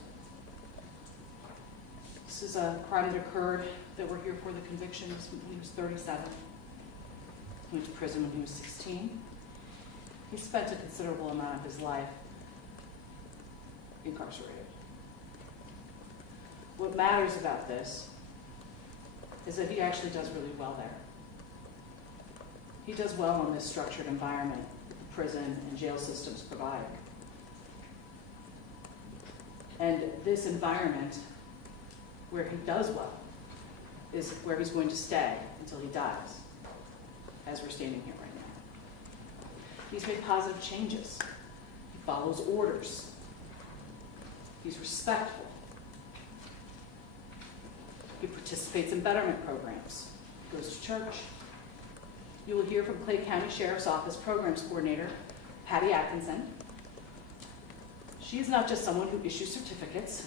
This is a crime that occurred that we're here for the conviction when he was 37. He went to prison when he was 16. He spent a considerable amount of his life incarcerated. What matters about this is that he actually does really well there. He does well in this structured environment that the prison and jail systems provide. And this environment where he does well is where he's going to stay until he dies, as we're standing here right now. He's made positive changes. He follows orders. He's respectful. He participates in betterment programs, goes to church. You will hear from Clay County Sheriff's Office Programs Coordinator, Patty Atkinson. She's not just someone who issues certificates,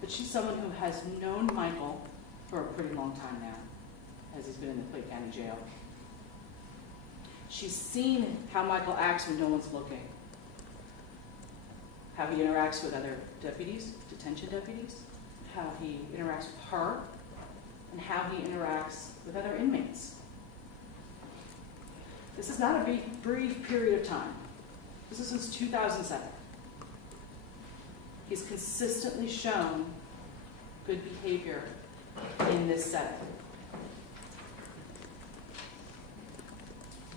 but she's someone who has known Michael for a pretty long time now, as he's been in the Clay County Jail. She's seen how Michael acts when no one's looking, how he interacts with other deputies, detention deputies, how he interacts with her, and how he interacts with other inmates. This is not a brief period of time. This is since 2007. He's consistently shown good behavior in this setting.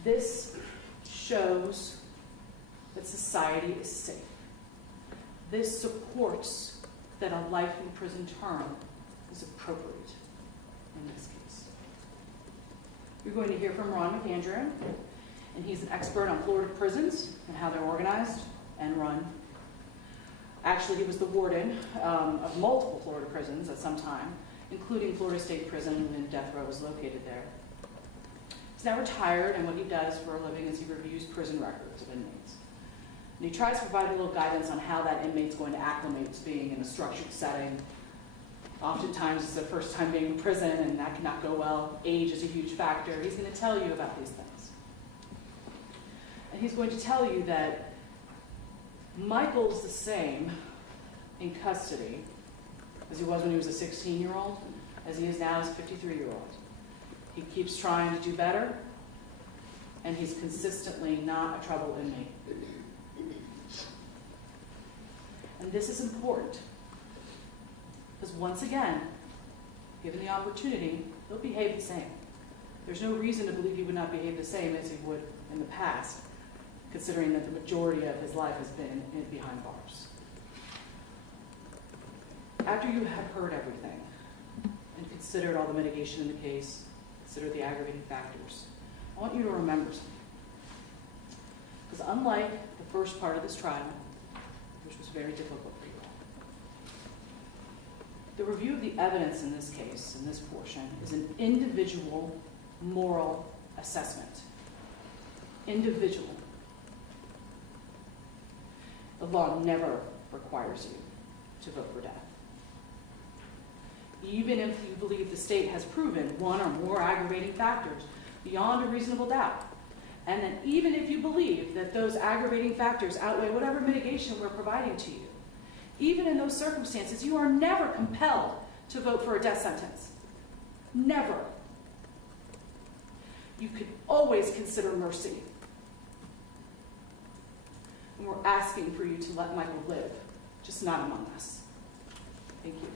This shows that society is safe. This supports that a life in prison term is appropriate in this case. You're going to hear from Ron McAndrew, and he's an expert on Florida prisons and how they're organized and run. Actually, he was the warden of multiple Florida prisons at some time, including Florida State Prison, when death row was located there. He's now retired, and what he does for a living is he reviews prison records of inmates. And he tries to provide a little guidance on how that inmate's going to acclimate to being in a structured setting. Oftentimes, it's their first time being in prison, and that cannot go well. Age is a huge factor. He's going to tell you about these things. And he's going to tell you that Michael's the same in custody as he was when he was a 16-year-old, as he is now as a 53-year-old. He keeps trying to do better, and he's consistently not a trouble inmate. And this is important, because once again, given the opportunity, he'll behave the same. There's no reason to believe he would not behave the same as he would in the past, considering that the majority of his life has been behind bars. After you have heard everything and considered all the mitigation in the case, considered the aggravating factors, I want you to remember something. Because unlike the first part of this trial, which was very difficult for you all, the review of the evidence in this case, in this portion, is an individual moral assessment. Individual. The law never requires you to vote for death. Even if you believe the state has proven one or more aggravating factors beyond a reasonable doubt, and then even if you believe that those aggravating factors outweigh whatever mitigation we're providing to you, even in those circumstances, you are never compelled to vote for a death sentence. Never. You could always consider mercy. And we're asking for you to let Michael live, just not among us. Thank you.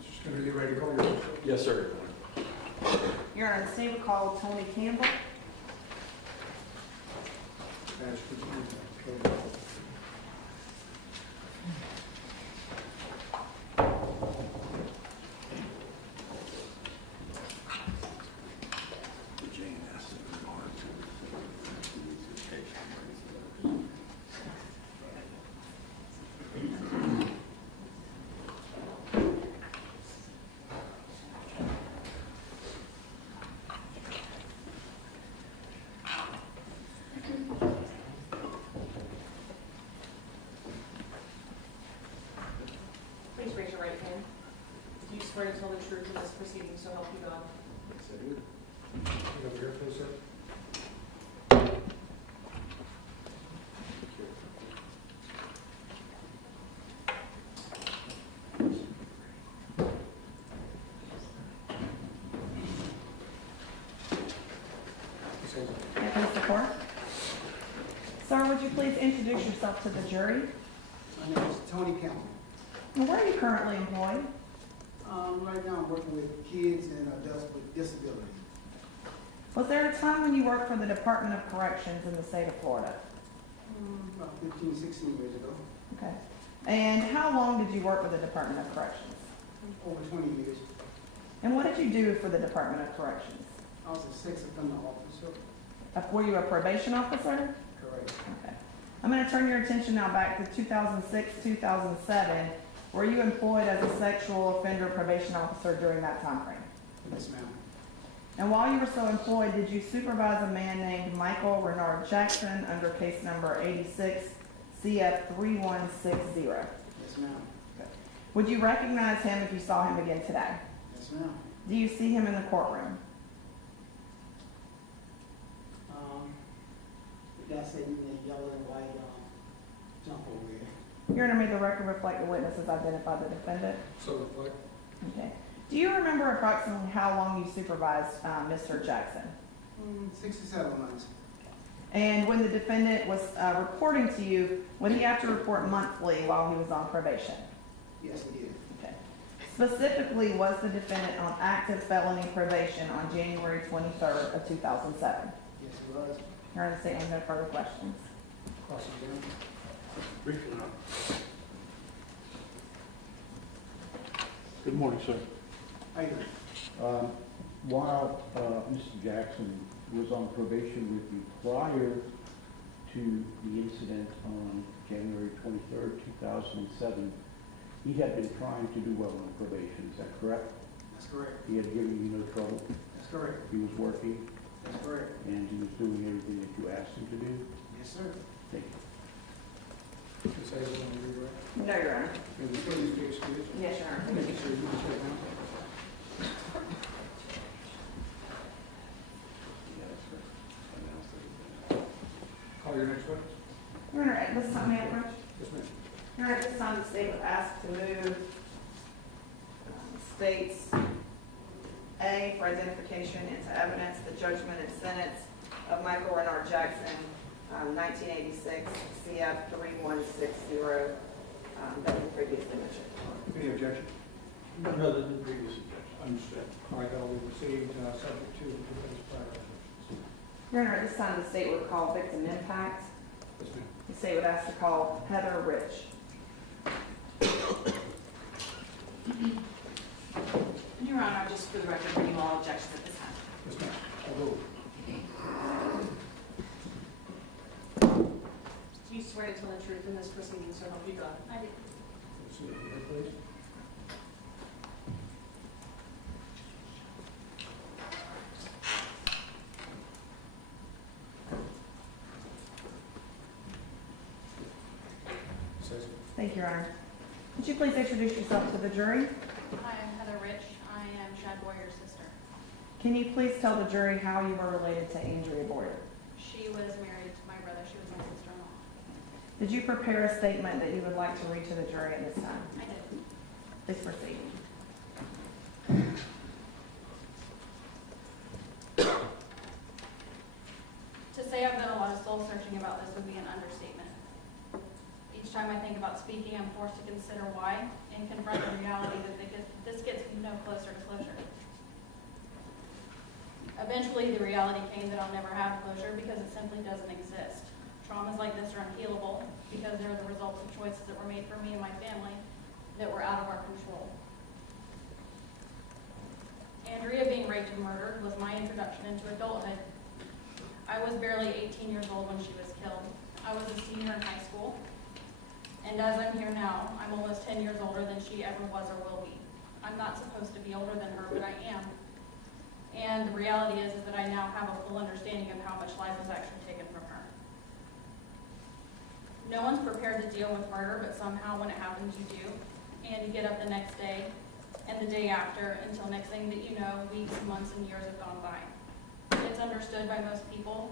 Mr. Skinner, you ready to call your vote? Yes, sir. Your Honor, the state will call Tony Campbell. Ash, could you read that? Okay. Please raise your right hand. Do you swear to tell the truth in this proceeding, so help you God? Yes, I do. Get over here, please, sir. And Mr. Court. Sir, would you please introduce yourself to the jury? My name is Tony Campbell. And where are you currently employed? Right now, I'm working with kids and adults with disabilities. Was there a time when you worked for the Department of Corrections in the state of Florida? About 15, 16 years ago. Okay. And how long did you work with the Department of Corrections? Over 20 years. And what did you do for the Department of Corrections? I was a sex offender officer. Were you a probation officer? Correct. Okay. I'm going to turn your attention now back to 2006, 2007. Were you employed as a sexual offender probation officer during that time frame? Yes, ma'am. And while you were so employed, did you supervise a man named Michael Renard Jackson under case number 86 CF 3160? Yes, ma'am. Would you recognize him if you saw him again today? Yes, ma'am. Do you see him in the courtroom? The guy said in the yellow and white jumper wear. Your Honor, may the record reflect the witnesses identify the defendant? So reflect. Okay. Do you remember approximately how long you supervised Mr. Jackson? 6 to 7 months. And when the defendant was reporting to you, would he have to report monthly while he was on probation? Yes, he did. Okay. Specifically, was the defendant on active felony probation on January 23rd of 2007? Yes, he was. Your Honor, the state has no further questions. Cross examine. Good morning, sir. How you doing? While Mr. Jackson was on probation with you prior to the incident on January 23rd, 2007, he had been trying to do well on probation. Is that correct? That's correct. He had given you no trouble. That's correct. He was working, That's correct. and he was doing everything that you asked him to do. Yes, sir. Thank you. Ms. Hazel, want to read that? No, Your Honor. Can you please be excused? Yes, Your Honor. Thank you, sir. You can step down. Yeah, that's right. Your Honor, at this time, may I approach? Yes, ma'am. Your Honor, at this time, the state would ask to move states A, for identification into evidence, the judgment and sentence of Michael Renard Jackson, 1986, CF 3160, that we previously mentioned. Any objection? No, there's no previous objection. Understood. All right, that will be received, subject to today's prior resolutions. Your Honor, at this time, the state would call victim impact. Yes, ma'am. The state would ask to call Heather Rich. And Your Honor, just for the record, bringing all objections at this time. Yes, ma'am. I'll go. Do you swear to tell the truth in this proceeding, so help you God? I do. Let's see, here, please. Says Thank you, Your Honor. Would you please introduce yourself to the jury? Hi, I'm Heather Rich. I am Chad Boyer's sister. Can you please tell the jury how you were related to Andrea Boyer? She was married to my brother. She was my sister-in-law. Did you prepare a statement that you would like to read to the jury at this time? I did. Please proceed. To say I've done a lot of soul searching about this would be an understatement. Each time I think about speaking, I'm forced to consider why and confront the reality that this gets me no closer to closure. Eventually, the reality came that I'll never have closure because it simply doesn't exist. Traumas like this are unhealable because they're the results of choices that were made for me and my family that were out of our control. Andrea being raped and murdered was my introduction into adulthood. I was barely 18 years old when she was killed. I was a senior in high school, and as I'm here now, I'm almost 10 years older than she ever was or will be. I'm not supposed to be older than her, but I am. And the reality is that I now have a full understanding of how much life was actually taken from her. No one's prepared to deal with murder, but somehow when it happens, you do. And you get up the next day and the day after until next thing that you know, weeks, months, and years have gone by. It's understood by most people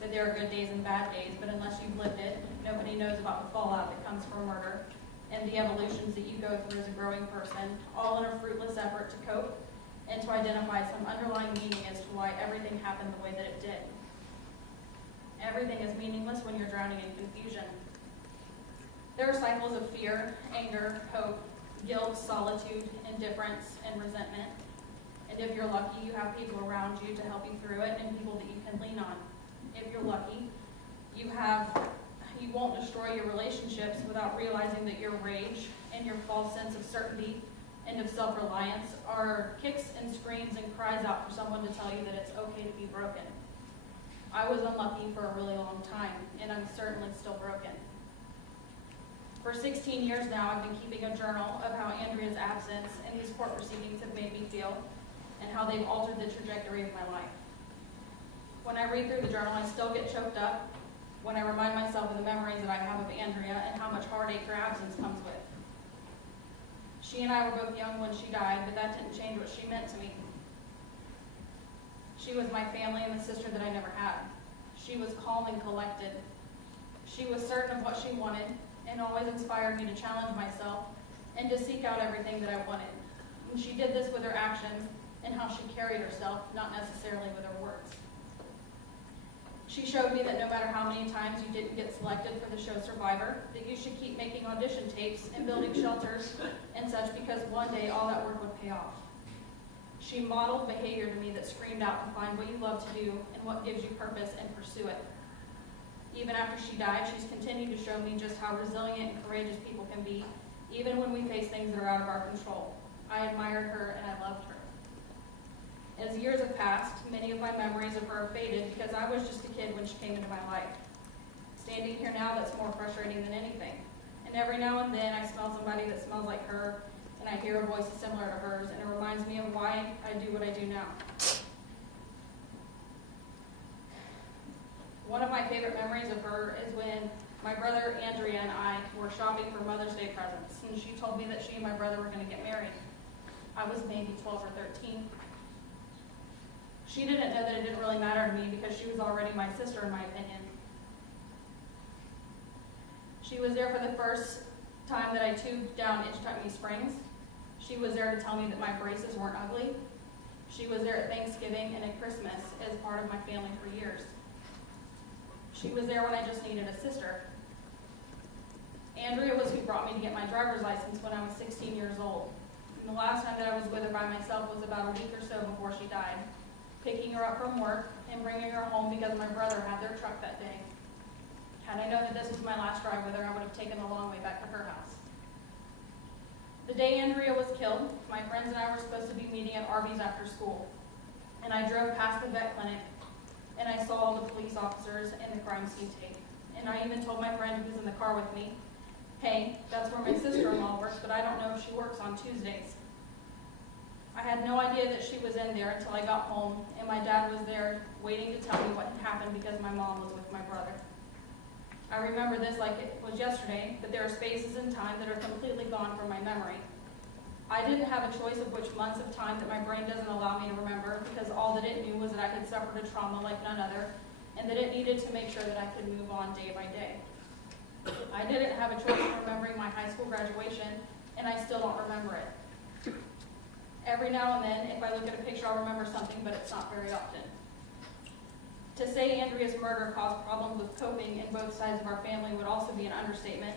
that there are good days and bad days, but unless you've lived it, nobody knows about the fallout that comes from murder and the evolutions that you go through as a growing person, all in a fruitless effort to cope and to identify some underlying meaning as to why everything happened the way that it did. Everything is meaningless when you're drowning in confusion. There are cycles of fear, anger, hope, guilt, solitude, indifference, and resentment. And if you're lucky, you have people around you to help you through it and people that you can lean on. If you're lucky, you won't destroy your relationships without realizing that your rage and your false sense of certainty and of self-reliance are kicks and screams and cries out for someone to tell you that it's okay to be broken. I was unlucky for a really long time, and I'm certainly still broken. For 16 years now, I've been keeping a journal of how Andrea's absence and these court proceedings have made me feel and how they've altered the trajectory of my life. When I read through the journal, I still get choked up when I remind myself of the memories that I have of Andrea and how much heartache her absence comes with. She and I were both young when she died, but that didn't change what she meant to me. She was my family and the sister that I never had. She was calm and collected. She was certain of what she wanted and always inspired me to challenge myself and to seek out everything that I wanted. And she did this with her actions and how she carried herself, not necessarily with her words. She showed me that no matter how many times you didn't get selected for the show Survivor, that you should keep making audition tapes and building shelters and such because one day all that work would pay off. She modeled behavior to me that screamed out to find what you love to do and what gives you purpose and pursue it. Even after she died, she's continued to show me just how resilient and courageous people can be, even when we face things that are out of our control. I admired her and I loved her. As years have passed, many of my memories of her have faded because I was just a kid when she came into my life. Standing here now, that's more frustrating than anything. And every now and then I smell somebody that smells like her, and I hear a voice similar to hers, and it reminds me of why I do what I do now. One of my favorite memories of her is when my brother Andrea and I were shopping for Mother's Day presents, and she told me that she and my brother were going to get married. I was maybe 12 or 13. She didn't know that it didn't really matter to me because she was already my sister, in my opinion. She was there for the first time that I tubed down Itchtuckney Springs. She was there to tell me that my braces weren't ugly. She was there at Thanksgiving and at Christmas as part of my family for years. She was there when I just needed a sister. Andrea was who brought me to get my driver's license when I was 16 years old. And the last time that I was with her by myself was about a week or so before she died, picking her up from work and bringing her home because my brother had their truck that day. Had I known that this was my last drive with her, I would have taken the long way back to her house. The day Andrea was killed, my friends and I were supposed to be meeting at Arby's after school. And I drove past the vet clinic, and I saw all the police officers and the crime scene tape. And I even told my friend who was in the car with me, hey, that's where my sister-in-law works, but I don't know if she works on Tuesdays. I had no idea that she was in there until I got home, and my dad was there waiting to tell me what had happened because my mom was with my brother. I remember this like it was yesterday, but there are spaces in time that are completely gone from my memory. I didn't have a choice of which months of time that my brain doesn't allow me to remember, because all that it knew was that I had suffered a trauma like none other, and that it needed to make sure that I could move on day by day. I didn't have a choice in remembering my high school graduation, and I still don't remember it. Every now and then, if I look at a picture, I'll remember something, but it's not very often. To say Andrea's murder caused problems with coping in both sides of our family would also be an understatement.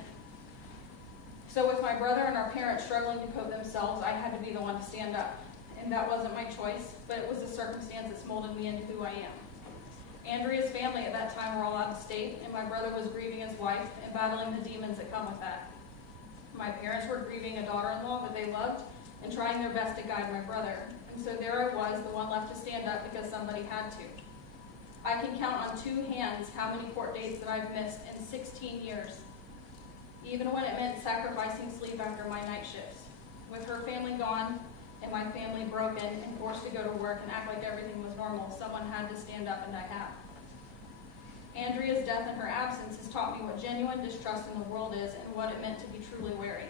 So with my brother and our parents struggling to cope themselves, I had to be the one to stand up. And that wasn't my choice, but it was the circumstance that's molded me into who I am. Andrea's family at that time were all out of state, and my brother was grieving his wife and battling the demons that come with that. My parents were grieving a daughter-in-law that they loved and trying their best to guide my brother. And so there I was, the one left to stand up because somebody had to. I can count on two hands how many court dates that I've missed in 16 years, even when it meant sacrificing sleep after my night shifts. With her family gone and my family broken and forced to go to work and act like everything was normal, someone had to stand up, and I have. Andrea's death and her absence has taught me what genuine distrust in the world is and what it meant to be truly wary.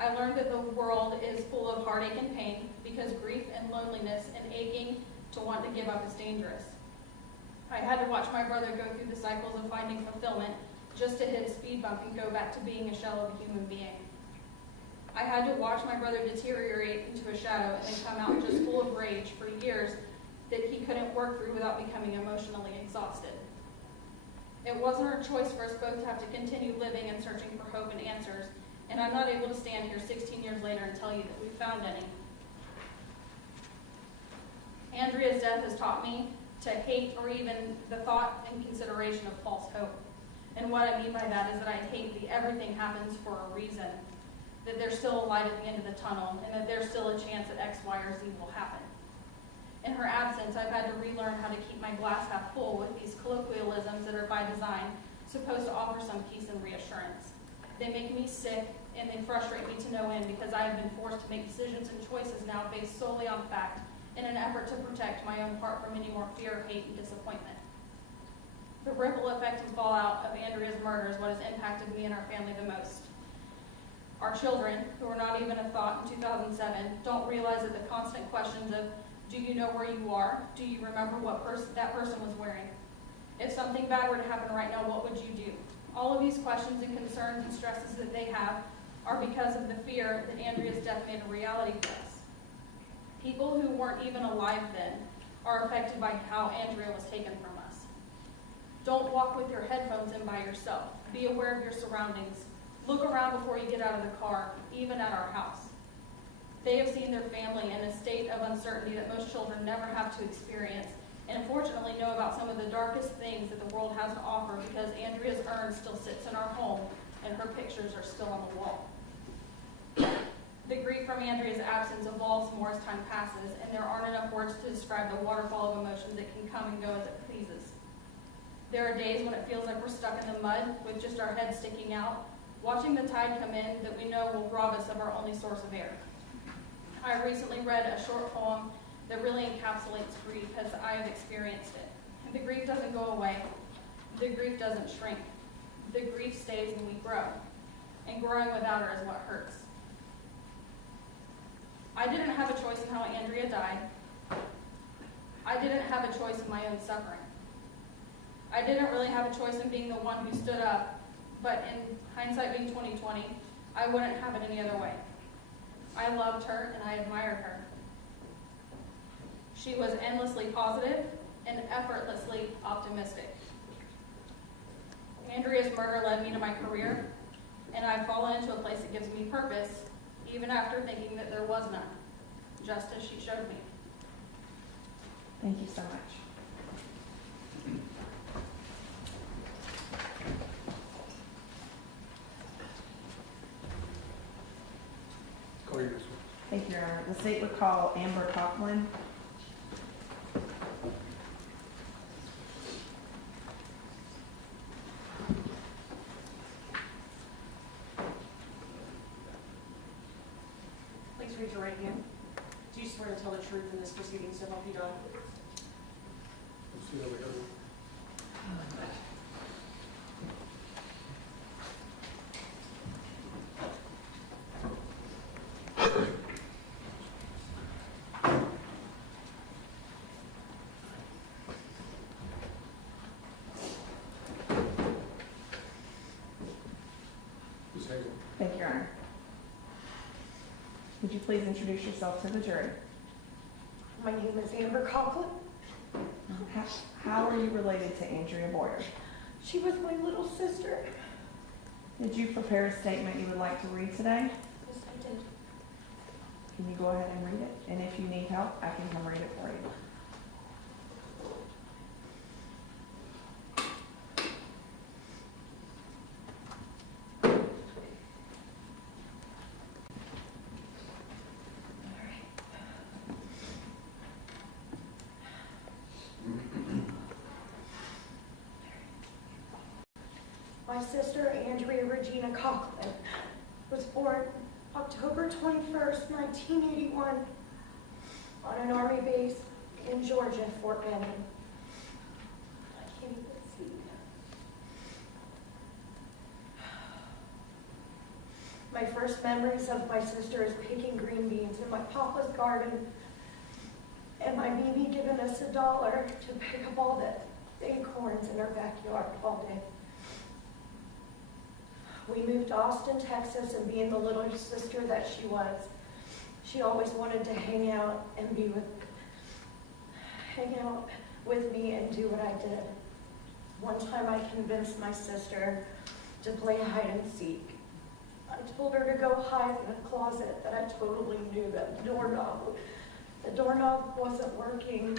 I learned that the world is full of heartache and pain because grief and loneliness and aching to want to give up is dangerous. I had to watch my brother go through the cycles of finding fulfillment just to hit a speed bump and go back to being a shell of a human being. I had to watch my brother deteriorate into a shadow and then come out just full of rage for years that he couldn't work through without becoming emotionally exhausted. It wasn't our choice for us both to have to continue living and searching for hope and answers, and I'm not able to stand here 16 years later and tell you that we found any. Andrea's death has taught me to hate or even the thought and consideration of false hope. And what I mean by that is that I hate the everything happens for a reason, that there's still a light at the end of the tunnel, and that there's still a chance that X, Y, or Z will happen. In her absence, I've had to relearn how to keep my glass half full with these colloquialisms that are by design supposed to offer some peace and reassurance. They make me sick, and they frustrate me to no end because I have been forced to make decisions and choices now based solely on fact in an effort to protect my own heart from any more fear, hate, and disappointment. The ripple effect and fallout of Andrea's murder is what has impacted me and our family the most. Our children, who were not even a thought in 2007, don't realize that the constant questions of, do you know where you are? Do you remember what that person was wearing? If something bad were to happen right now, what would you do? All of these questions and concerns and stresses that they have are because of the fear that Andrea's death made a reality for us. People who weren't even alive then are affected by how Andrea was taken from us. Don't walk with your headphones in by yourself. Be aware of your surroundings. Look around before you get out of the car, even at our house. They have seen their family in a state of uncertainty that most children never have to experience, and unfortunately know about some of the darkest things that the world has to offer because Andrea's urn still sits in our home and her pictures are still on the wall. The grief from Andrea's absence evolves more as time passes, and there aren't enough words to describe the waterfall of emotions that can come and go as it pleases. There are days when it feels like we're stuck in the mud with just our heads sticking out, watching the tide come in that we know will rob us of our only source of air. I recently read a short poem that really encapsulates grief as I have experienced it. The grief doesn't go away. The grief doesn't shrink. The grief stays and we grow. And growing without her is what hurts. I didn't have a choice in how Andrea died. I didn't have a choice in my own suffering. I didn't really have a choice in being the one who stood up but in hindsight being 2020, I wouldn't have it any other way. I loved her and I admired her. She was endlessly positive and effortlessly optimistic. Andrea's murder led me to my career, and I've fallen into a place that gives me purpose, even after thinking that there was none, just as she showed me. Thank you so much. Call your next one. Thank you, Your Honor. The state would call Amber Coughlin. Please raise your right hand. Do you swear to tell the truth in this proceeding, so help you God? Let's see how we go. Ms. Hazel. Thank you, Your Honor. Would you please introduce yourself to the jury? My name is Amber Coughlin. How are you related to Andrea Boyer? She was my little sister. Did you prepare a statement you would like to read today? Yes, I did. Can you go ahead and read it? And if you need help, I can come read it for you. My sister, Andrea Regina Coughlin, was born October 21st, 1981, on an Army base in Georgia, Fort Benning. I can't even see. My first memories of my sister is picking green beans in my papa's garden, and my Mimi giving us $1 to pick up all the acorns in our backyard all day. We moved to Austin, Texas, and being the little sister that she was, she always wanted to hang out with me and do what I did. One time I convinced my sister to play hide and seek. I told her to go hide in a closet that I totally knew that the doorknob wasn't working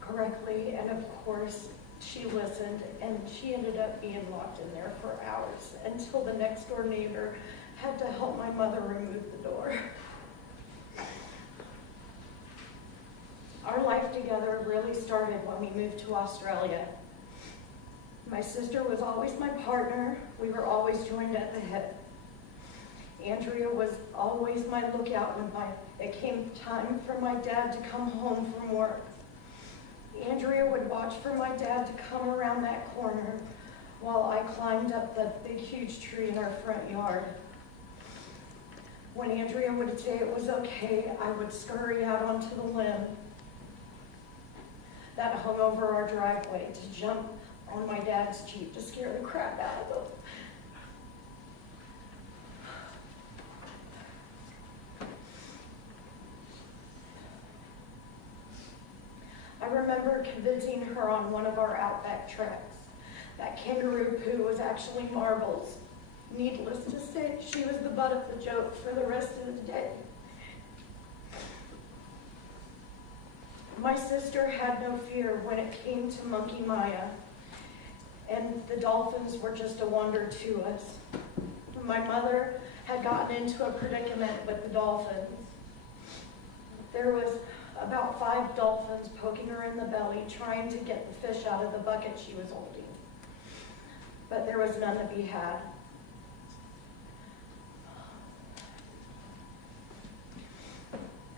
correctly, and of course, she listened, and she ended up being locked in there for hours until the next door neighbor had to help my mother remove the door. Our life together really started when we moved to Australia. My sister was always my partner. We were always joined at the hip. Andrea was always my lookout when it came time for my dad to come home from work. Andrea would watch for my dad to come around that corner while I climbed up the big, huge tree in our front yard. When Andrea would say it was okay, I would scurry out onto the limb that hung over our driveway to jump on my dad's Jeep to scare the crap out of them. I remember convincing her on one of our Outback treks that kangaroo poo was actually marbles. Needless to say, she was the butt of the joke for the rest of the day. My sister had no fear when it came to Monkey Maya, and the dolphins were just a wonder to us. My mother had gotten into a predicament with the dolphins. There was about 5 dolphins poking her in the belly, trying to get the fish out of the bucket she was holding. But there was none to be had.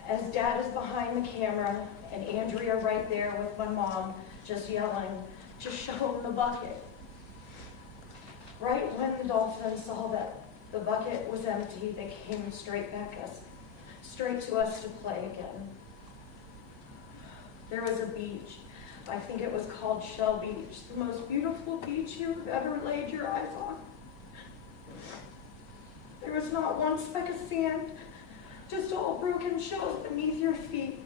As Dad is behind the camera and Andrea right there with my mom, just yelling, just show them the bucket. Right when the dolphins saw that the bucket was empty, they came straight to us to play again. There was a beach I think it was called Shell Beach, the most beautiful beach you've ever laid your eyes on. There was not one speck of sand, just all broken shells beneath your feet.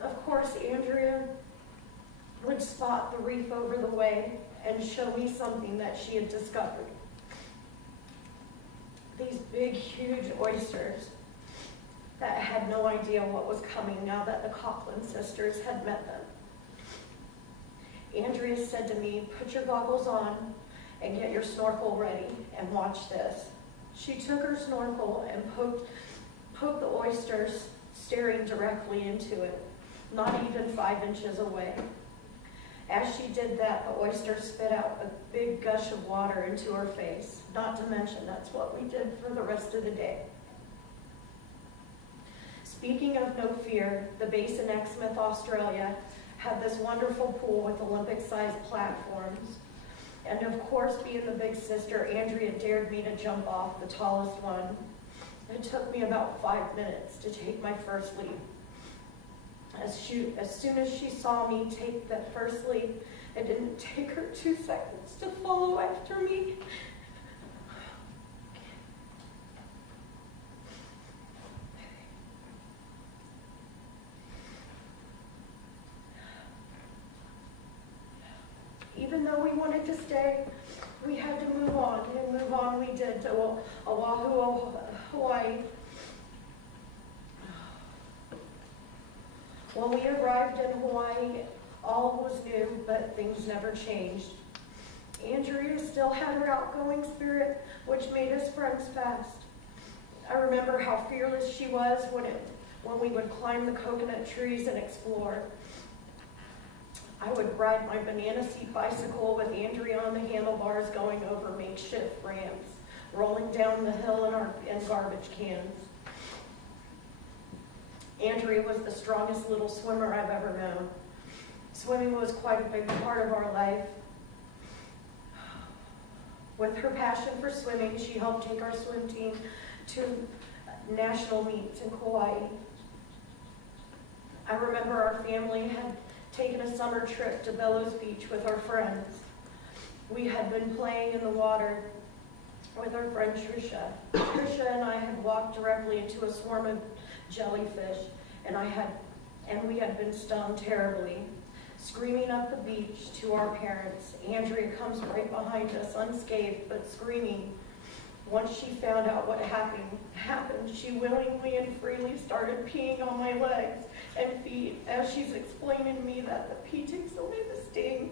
Of course, Andrea would spot the reef over the way and show me something that she had discovered. These big, huge oysters that had no idea what was coming now that the Coughlin sisters had met them. Andrea said to me, "Put your goggles on and get your snorkel ready and watch this." She took her snorkel and poked the oysters, staring directly into it, not even 5 inches away. As she did that, the oyster spit out a big gush of water into her face, not to mention that's what we did for the rest of the day. Speaking of no fear, the base in Exmouth, Australia, had this wonderful pool with Olympic-sized platforms. And of course, being the big sister, Andrea dared me to jump off the tallest one. It took me about 5 minutes to take my first leap. As soon as she saw me take that first leap, it didn't take her 2 seconds to follow after me. Even though we wanted to stay, we had to move on, and move on we did to Oahu, Hawaii. When we arrived in Hawaii, all was new, but things never changed. Andrea still had her outgoing spirit, which made us friends fast. I remember how fearless she was when we would climb the coconut trees and explore. I would ride my banana seat bicycle with Andrea on the handlebars going over makeshift ramps, rolling down the hill in garbage cans. Andrea was the strongest little swimmer I've ever known. Swimming was quite a big part of our life. With her passion for swimming, she helped take our swim team to national meets in Kauai. I remember our family had taken a summer trip to Bellows Beach with our friends. We had been playing in the water with our friend Trisha. Trisha and I had walked directly into a swarm of jellyfish, and we had been stung terribly. Screaming up the beach to our parents, Andrea comes right behind us, unscathed but screaming. Once she found out what happened, she willingly and freely started peeing on my legs and feet as she's explaining to me that the pee takes away the sting.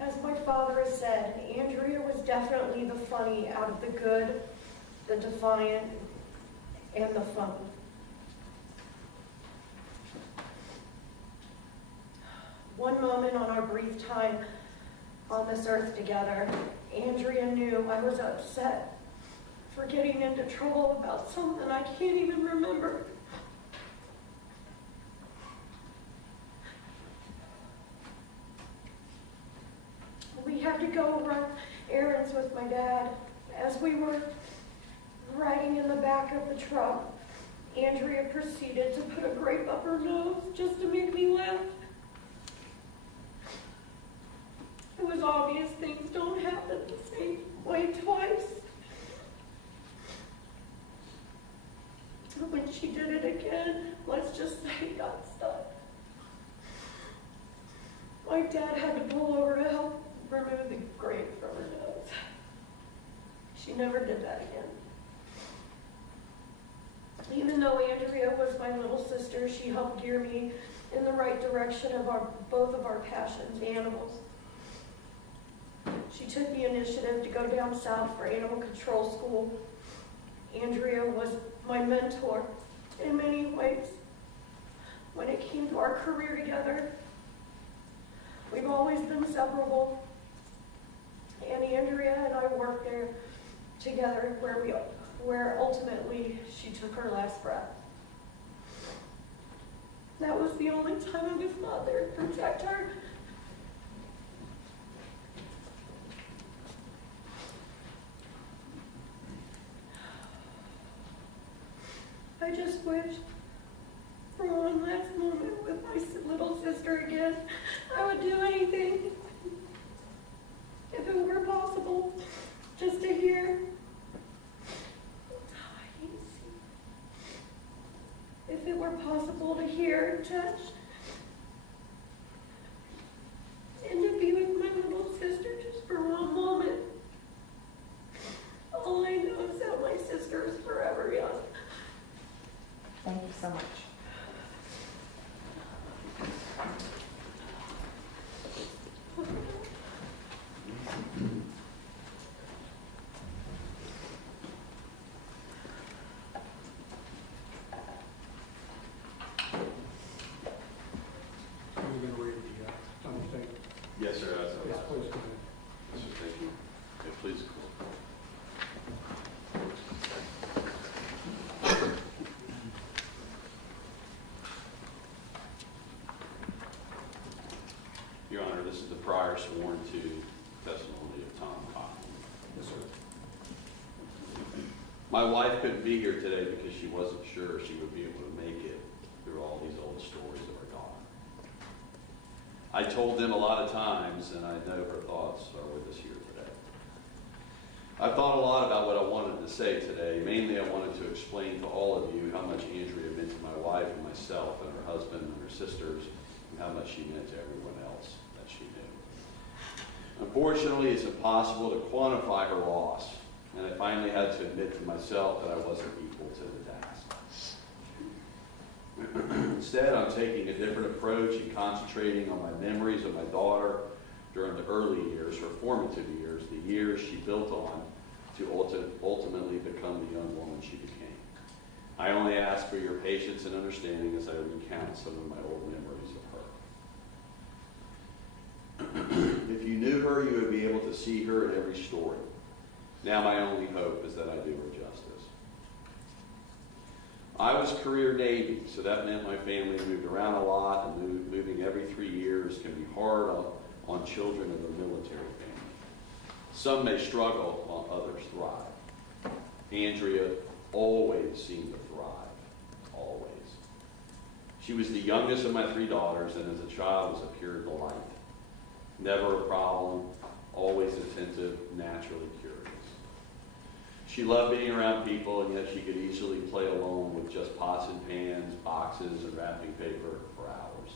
As my father has said, Andrea was definitely the funny out of the good, the defiant, and the fun. One moment on our brief time on this earth together, Andrea knew I was upset for getting into trouble about something I can't even remember. We had to go run errands with my dad. As we were riding in the back of the truck, Andrea proceeded to put a grape up her nose just to make me laugh. It was obvious things don't happen the same way twice. When she did it again, let's just say it got stuck. My dad had to pull over to help remove the grape from her nose. She never did that again. Even though Andrea was my little sister, she helped gear me in the right direction of both of our passions, animals. She took the initiative to go down south for animal control school. Andrea was my mentor in many ways. When it came to our career together, we've always been separable. And Andrea and I worked there together where ultimately she took her last breath. That was the only time I was not there to protect her. I just wish for one last moment with my little sister again. I would do anything if it were possible, just to hear. If it were possible to hear, touch, and to be with my little sister just for one moment. All I know is that my sister is forever young. Thank you so much. Are you going to read the understatement? Yes, sir. Yes, please go ahead. Yes, sir, thank you. Yeah, please. Your Honor, this is the prior sworn to testimony of Tom Cochran. Yes, sir. My wife couldn't be here today because she wasn't sure she would be able to make it through all these old stories of her daughter. I told them a lot of times, and I know her thoughts are with us here today. I've thought a lot about what I wanted to say today. Mainly, I wanted to explain to all of you how much Andrea meant to my wife and myself and her husband and her sisters, and how much she meant to everyone else that she knew. Unfortunately, it's impossible to quantify her loss, and I finally had to admit to myself that I wasn't equal to the task. Instead, I'm taking a different approach and concentrating on my memories of my daughter during the early years, her formative years, the years she built on to ultimately become the young woman she became. I only ask for your patience and understanding as I recount some of my old memories of her. If you knew her, you would be able to see her in every story. Now my only hope is that I do her justice. I was career Navy, so that meant my family moved around a lot, and moving every 3 years can be hard on children of a military family. Some may struggle while others thrive. Andrea always seemed to thrive, always. She was the youngest of my 3 daughters, and as a child was a pure delight. Never a problem, always attentive, naturally curious. She loved being around people, and yet she could easily play alone with just pots and pans, boxes, and wrapping paper for hours.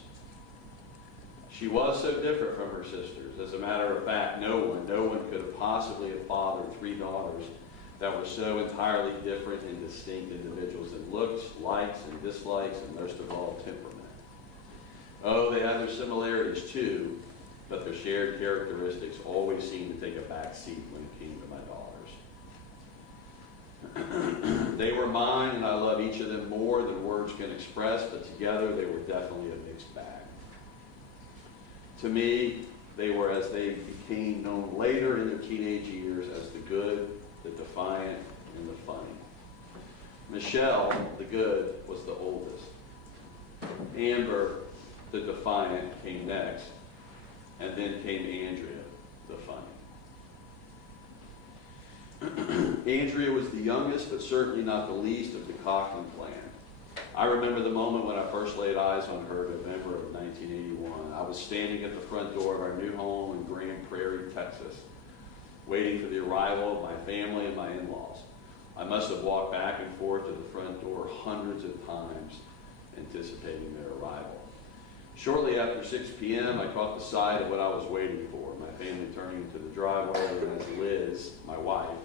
She was so different from her sisters. As a matter of fact, no one could have possibly have fathered 3 daughters that were so entirely different and distinct individuals in looks, likes, and dislikes, and most of all, temperament. Oh, they had their similarities too, but their shared characteristics always seemed to take a back seat when it came to my daughters. They were mine, and I love each of them more than words can express, but together they were definitely a mixed bag. To me, they were, as they became known later in their teenage years, as the good, the defiant, and the funny. Michelle, the good, was the oldest. Amber, the defiant, came next, and then came Andrea, the funny. Andrea was the youngest, but certainly not the least of the Cochran clan. I remember the moment when I first laid eyes on her in November of 1981. I was standing at the front door of our new home in Grand Prairie, Texas, waiting for the arrival of my family and my in-laws. I must have walked back and forth to the front door hundreds of times, anticipating their arrival. Shortly after 6 p.m., I caught the sight of what I was waiting for, my family turning into the driveway, and as Liz, my wife,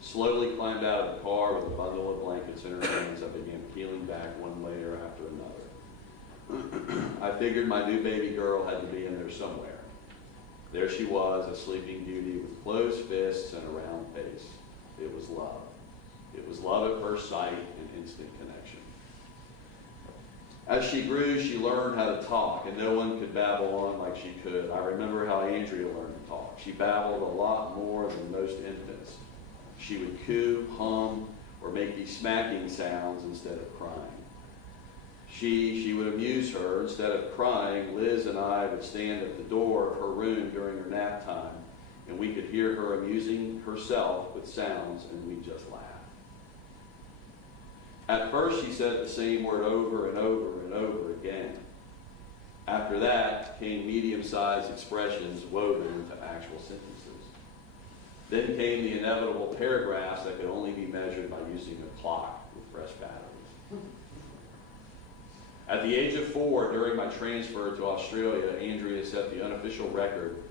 slowly climbed out of the car with a bundle of blankets in her hands, I began peeling back one layer after another. I figured my new baby girl had to be in there somewhere. There she was, a sleeping beauty with closed fists and a round face. It was love. It was love at first sight and instant connection. As she grew, she learned how to talk, and no one could babble on like she could. I remember how Andrea learned to talk. She babbled a lot more than most infants. She would coo, hum, or make these smacking sounds instead of crying. She would amuse her. Instead of crying, Liz and I would stand at the door of her room during her nap time, and we could hear her amusing herself with sounds, and we'd just laugh. At first, she said the same word over and over and over again. After that came medium-sized expressions woven into actual sentences. Then came the inevitable paragraphs that could only be measured by using a clock with fresh batteries. At the age of 4, during my transfer to Australia, Andrea set the unofficial record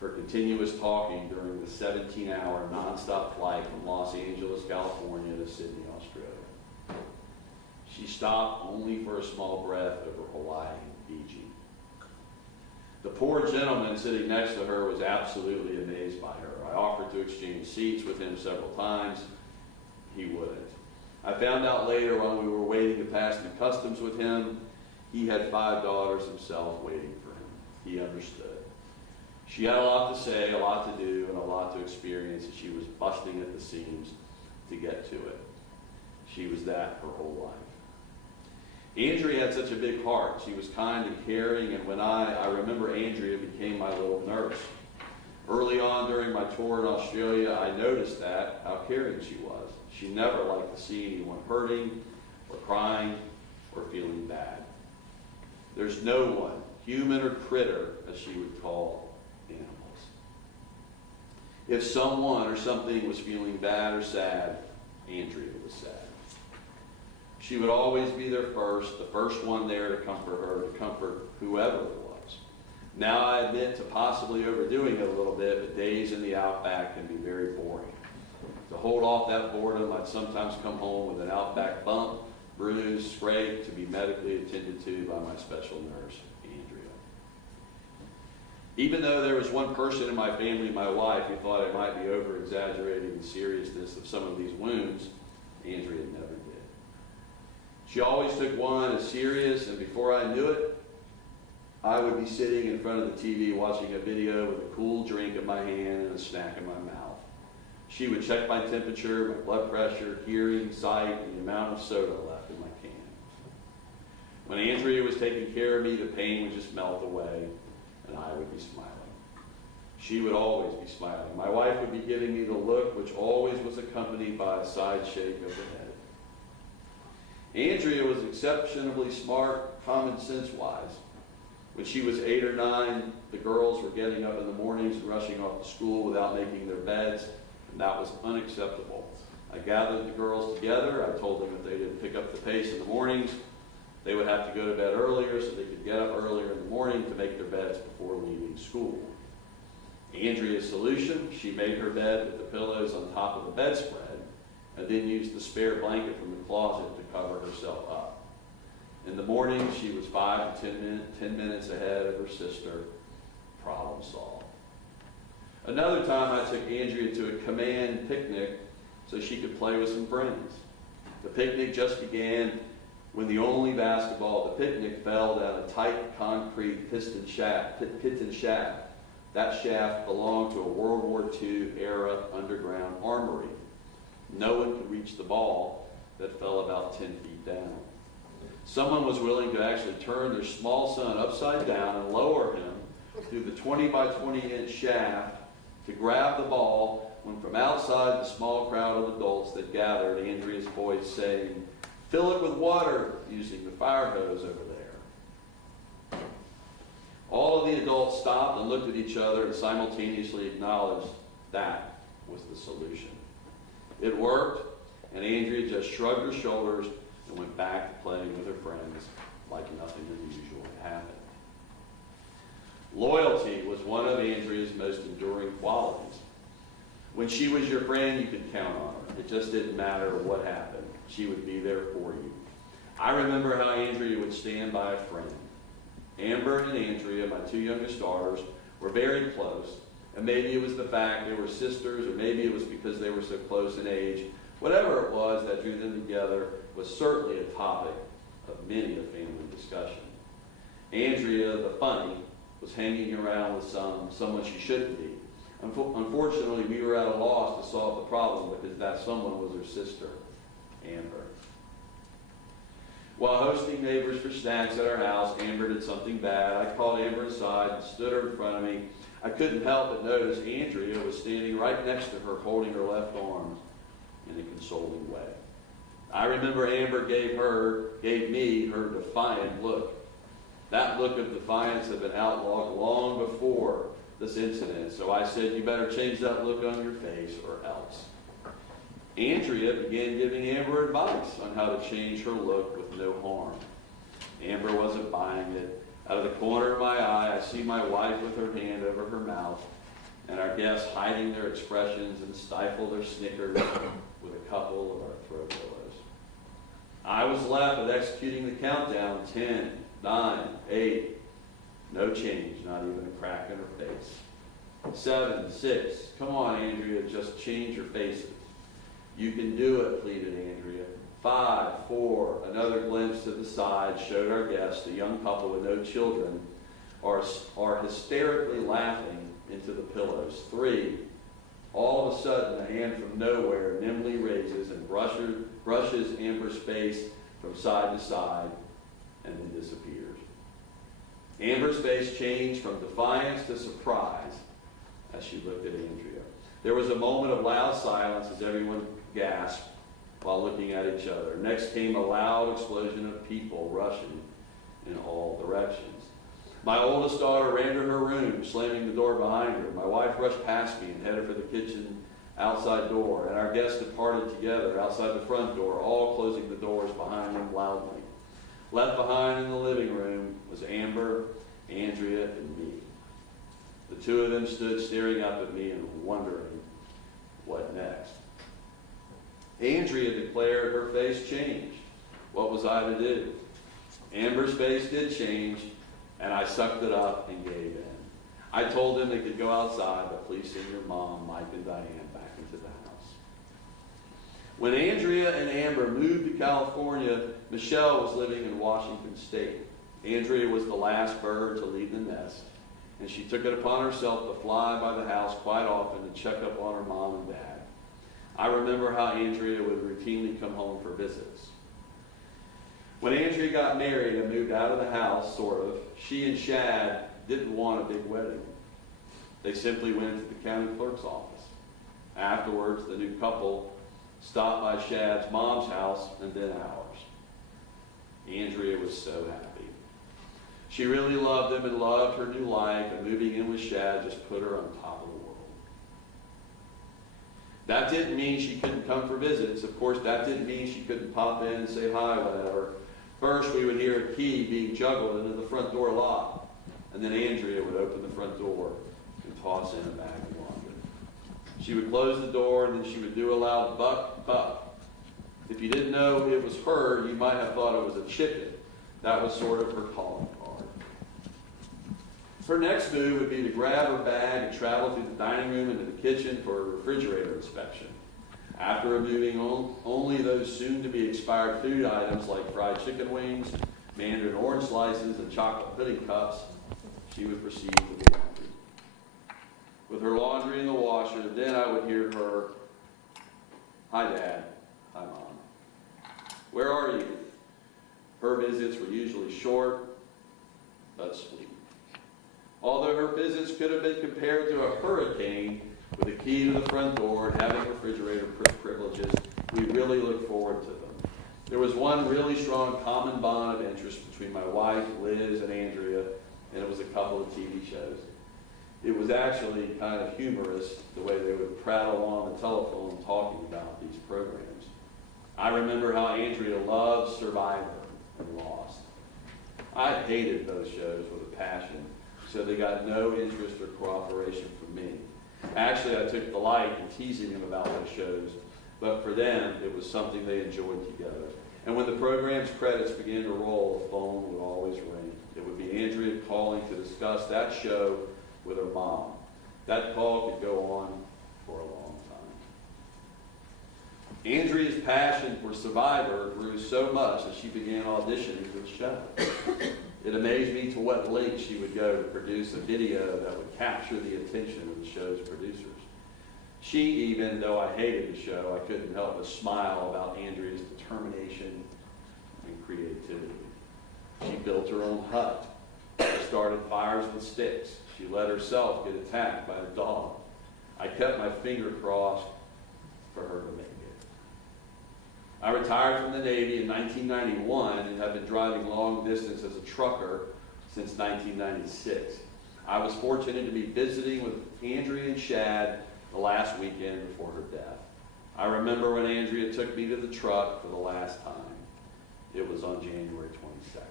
for continuous talking during the 17-hour nonstop flight from Los Angeles, California to Sydney, Australia. She stopped only for a small breath over Hawaii and Fiji. The poor gentleman sitting next to her was absolutely amazed by her. I offered to exchange seats with him several times. He wouldn't. I found out later when we were waiting to pass through customs with him, he had 5 daughters himself waiting for him. He understood. She had a lot to say, a lot to do, and a lot to experience, and she was busting at the seams to get to it. She was that her whole life. Andrea had such a big heart. She was kind and caring, and when I remember Andrea became my little nurse. Early on during my tour in Australia, I noticed that, how caring she was. She never liked to see anyone hurting or crying or feeling bad. There's no one, human or critter, as she would call animals. If someone or something was feeling bad or sad, Andrea was sad. She would always be there first, the first one there to comfort her, to comfort whoever it was. Now I admit to possibly overdoing it a little bit, but days in the outback can be very boring. To hold off that boredom, I'd sometimes come home with an outback bump, bruise, scrape, to be medically attended to by my special nurse, Andrea. Even though there was one person in my family, my wife, who thought I might be over-exaggerating the seriousness of some of these wounds, Andrea never did. She always took one as serious, and before I knew it, I would be sitting in front of the TV watching a video with a cool drink in my hand and a snack in my mouth. She would check my temperature, my blood pressure, hearing, sight, and the amount of soda left in my can. When Andrea was taking care of me, the pain would just melt away, and I would be smiling. She would always be smiling. My wife would be giving me the look, which always was accompanied by a side shake of the head. Andrea was exceptionally smart, common sense-wise. When she was 8 or 9, the girls were getting up in the mornings and rushing off to school without making their beds, and that was unacceptable. I gathered the girls together. I told them if they didn't pick up the pace in the mornings, they would have to go to bed earlier so they could get up earlier in the morning to make their beds before leaving school. Andrea's solution, she made her bed with the pillows on top of the bedspread and then used the spare blanket from the closet to cover herself up. In the morning, she was 5 to 10 minutes ahead of her sister. Problem solved. Another time, I took Andrea to a command picnic so she could play with some friends. The picnic just began when the only basketball at the picnic fell down a tight concrete piston shaft. That shaft belonged to a World War II era underground armory. No one could reach the ball that fell about 10 feet down. Someone was willing to actually turn their small son upside down and lower him through the 20 by 20 inch shaft to grab the ball when from outside the small crowd of adults that gathered, Andrea's voice saying, "Fill it with water," using the fire hose over there. All of the adults stopped and looked at each other and simultaneously acknowledged that was the solution. It worked, and Andrea just shrugged her shoulders and went back to playing with her friends like nothing unusual had happened. Loyalty was one of Andrea's most enduring qualities. When she was your friend, you could count on her. It just didn't matter what happened. She would be there for you. I remember how Andrea would stand by a friend. Amber and Andrea, my 2 youngest daughters, were very close. And maybe it was the fact they were sisters, or maybe it was because they were so close in age. Whatever it was that drew them together was certainly a topic of many a family discussion. Andrea, the funny, was hanging around with someone she shouldn't be. Unfortunately, we were at a loss to solve the problem because that someone was her sister, Amber. While hosting neighbors for snacks at our house, Amber did something bad. I called Amber aside and stood her in front of me. I couldn't help but notice Andrea was standing right next to her, holding her left arm in a consoling way. I remember Amber gave me her defiant look. That look of defiance had been outlawed long before this incident, so I said, you better change that look on your face or else. Andrea began giving Amber advice on how to change her look with no harm. Amber wasn't buying it. Out of the corner of my eye, I see my wife with her hand over her mouth, and our guests hiding their expressions and stifle their snickers with a couple of our throw pillows. I was left with executing the countdown, 10, 9, 8. No change, not even a crack in her face. 7, 6. Come on, Andrea, just change your faces. You can do it, pleaded Andrea. 5, 4. Another glimpse to the side showed our guests, a young couple with no children, are hysterically laughing into the pillows. 3. All of a sudden, a hand from nowhere nimbly raises and brushes Amber's face from side to side and then disappears. Amber's face changed from defiance to surprise as she looked at Andrea. There was a moment of loud silence as everyone gasped while looking at each other. Next came a loud explosion of people rushing in all directions. My oldest daughter ran to her room, slamming the door behind her. My wife rushed past me and headed for the kitchen outside door, and our guests departed together outside the front door, all closing the doors behind them loudly. Left behind in the living room was Amber, Andrea, and me. The two of them stood staring up at me and wondering what next. Andrea declared her face changed. What was I to do? Amber's face did change, and I sucked it up and gave in. I told them they could go outside, but please send your mom, Mike, and Diane back into the house. When Andrea and Amber moved to California, Michelle was living in Washington State. Andrea was the last bird to leave the nest, and she took it upon herself to fly by the house quite often to check up on her mom and dad. I remember how Andrea would routinely come home for visits. When Andrea got married and moved out of the house, sort of, she and Shad didn't want a big wedding. They simply went to the county clerk's office. Afterwards, the new couple stopped by Shad's mom's house and then ours. Andrea was so happy. She really loved him and loved her new life, and moving in with Shad just put her on top of the world. That didn't mean she couldn't come for visits. Of course, that didn't mean she couldn't pop in and say hi, whatever. First, we would hear a key being juggled into the front door lock, and then Andrea would open the front door and toss in a bag of laundry. She would close the door, and then she would do a loud buck, buck. If you didn't know it was her, you might have thought it was a chicken. That was sort of her calling card. Her next move would be to grab her bag and travel through the dining room into the kitchen for a refrigerator inspection. After removing only those soon-to-be expired food items like fried chicken wings, mandarin orange slices, and chocolate pudding cups, she would proceed to the laundry. With her laundry in the washer, then I would hear her, "Hi, Dad. Hi, Mom. Where are you?" Her visits were usually short, but sweet. Although her visits could have been compared to a hurricane with a key to the front door and having refrigerator privileges, we really looked forward to them. There was one really strong common bond of interest between my wife, Liz, and Andrea, and it was a couple of TV shows. It was actually kind of humorous the way they would prattle on the telephone talking about these programs. I remember how Andrea loved Survivor and Lost. I hated those shows with a passion, so they got no interest or cooperation from me. Actually, I took delight in teasing them about those shows, but for them, it was something they enjoyed together. And when the program's credits began to roll, the phone would always ring. It would be Andrea calling to discuss that show with her mom. That call could go on for a long time. Andrea's passion for Survivor grew so much that she began auditioning for the show. It amazed me to what lengths she would go to produce a video that would capture the attention of the show's producers. She, even though I hated the show, I couldn't help but smile about Andrea's determination and creativity. She built her own hut. She started fires with sticks. She let herself get attacked by a dog. I kept my finger crossed for her to make it. I retired from the Navy in 1991 and have been driving long distance as a trucker since 1996. I was fortunate to be visiting with Andrea and Shad the last weekend before her death. I remember when Andrea took me to the truck for the last time. It was on January 22nd.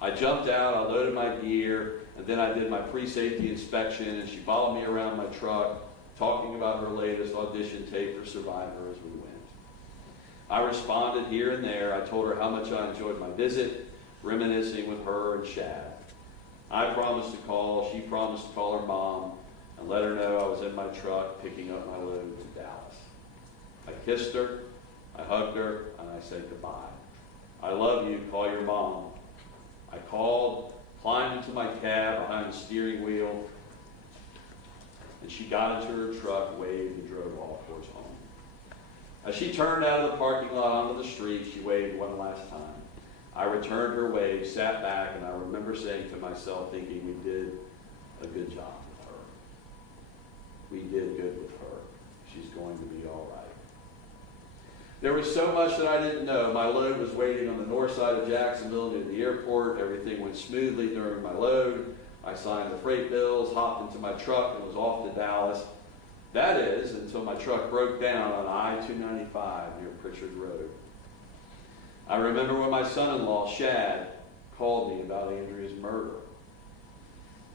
I jumped out, I loaded my gear, and then I did my pre-safety inspection, and she followed me around my truck, talking about her latest audition tape for Survivor as we went. I responded here and there. I told her how much I enjoyed my visit, reminiscing with her and Shad. I promised to call, she promised to call her mom, and let her know I was in my truck picking up my load to Dallas. I kissed her, I hugged her, and I said goodbye. I love you, call your mom. I called, climbed into my cab behind the steering wheel, and she got into her truck, waved, and drove off towards home. As she turned out of the parking lot onto the street, she waved one last time. I returned her wave, sat back, and I remember saying to myself, thinking we did a good job with her. We did good with her. She's going to be all right. There was so much that I didn't know. My load was waiting on the north side of Jacksonville near the airport. Everything went smoothly during my load. I signed the freight bills, hopped into my truck, and was off to Dallas. That is, until my truck broke down on I-295 near Pritchard Road. I remember when my son-in-law, Shad, called me about Andrea's murder.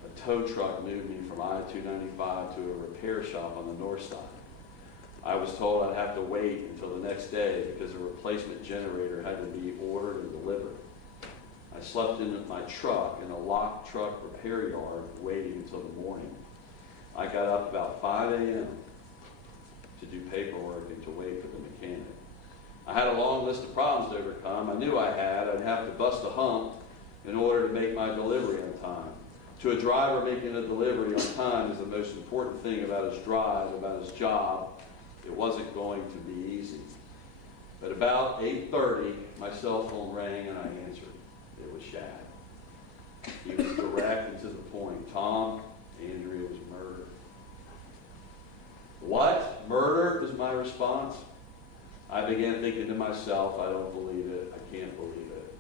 A tow truck moved me from I-295 to a repair shop on the north side. I was told I'd have to wait until the next day because a replacement generator had to be ordered and delivered. I slept in my truck in a locked truck repair yard waiting until the morning. I got up about 5 a.m. to do paperwork and to wait for the mechanic. I had a long list of problems to overcome. I knew I'd have to bust a hump in order to make my delivery on time. To a driver, making a delivery on time is the most important thing about his drive, about his job. It wasn't going to be easy. But about 8:30, my cell phone rang and I answered. It was Shad. He was direct and to the point. Tom, Andrea was murdered. What? Murder? Was my response. I began thinking to myself, I don't believe it. I can't believe it.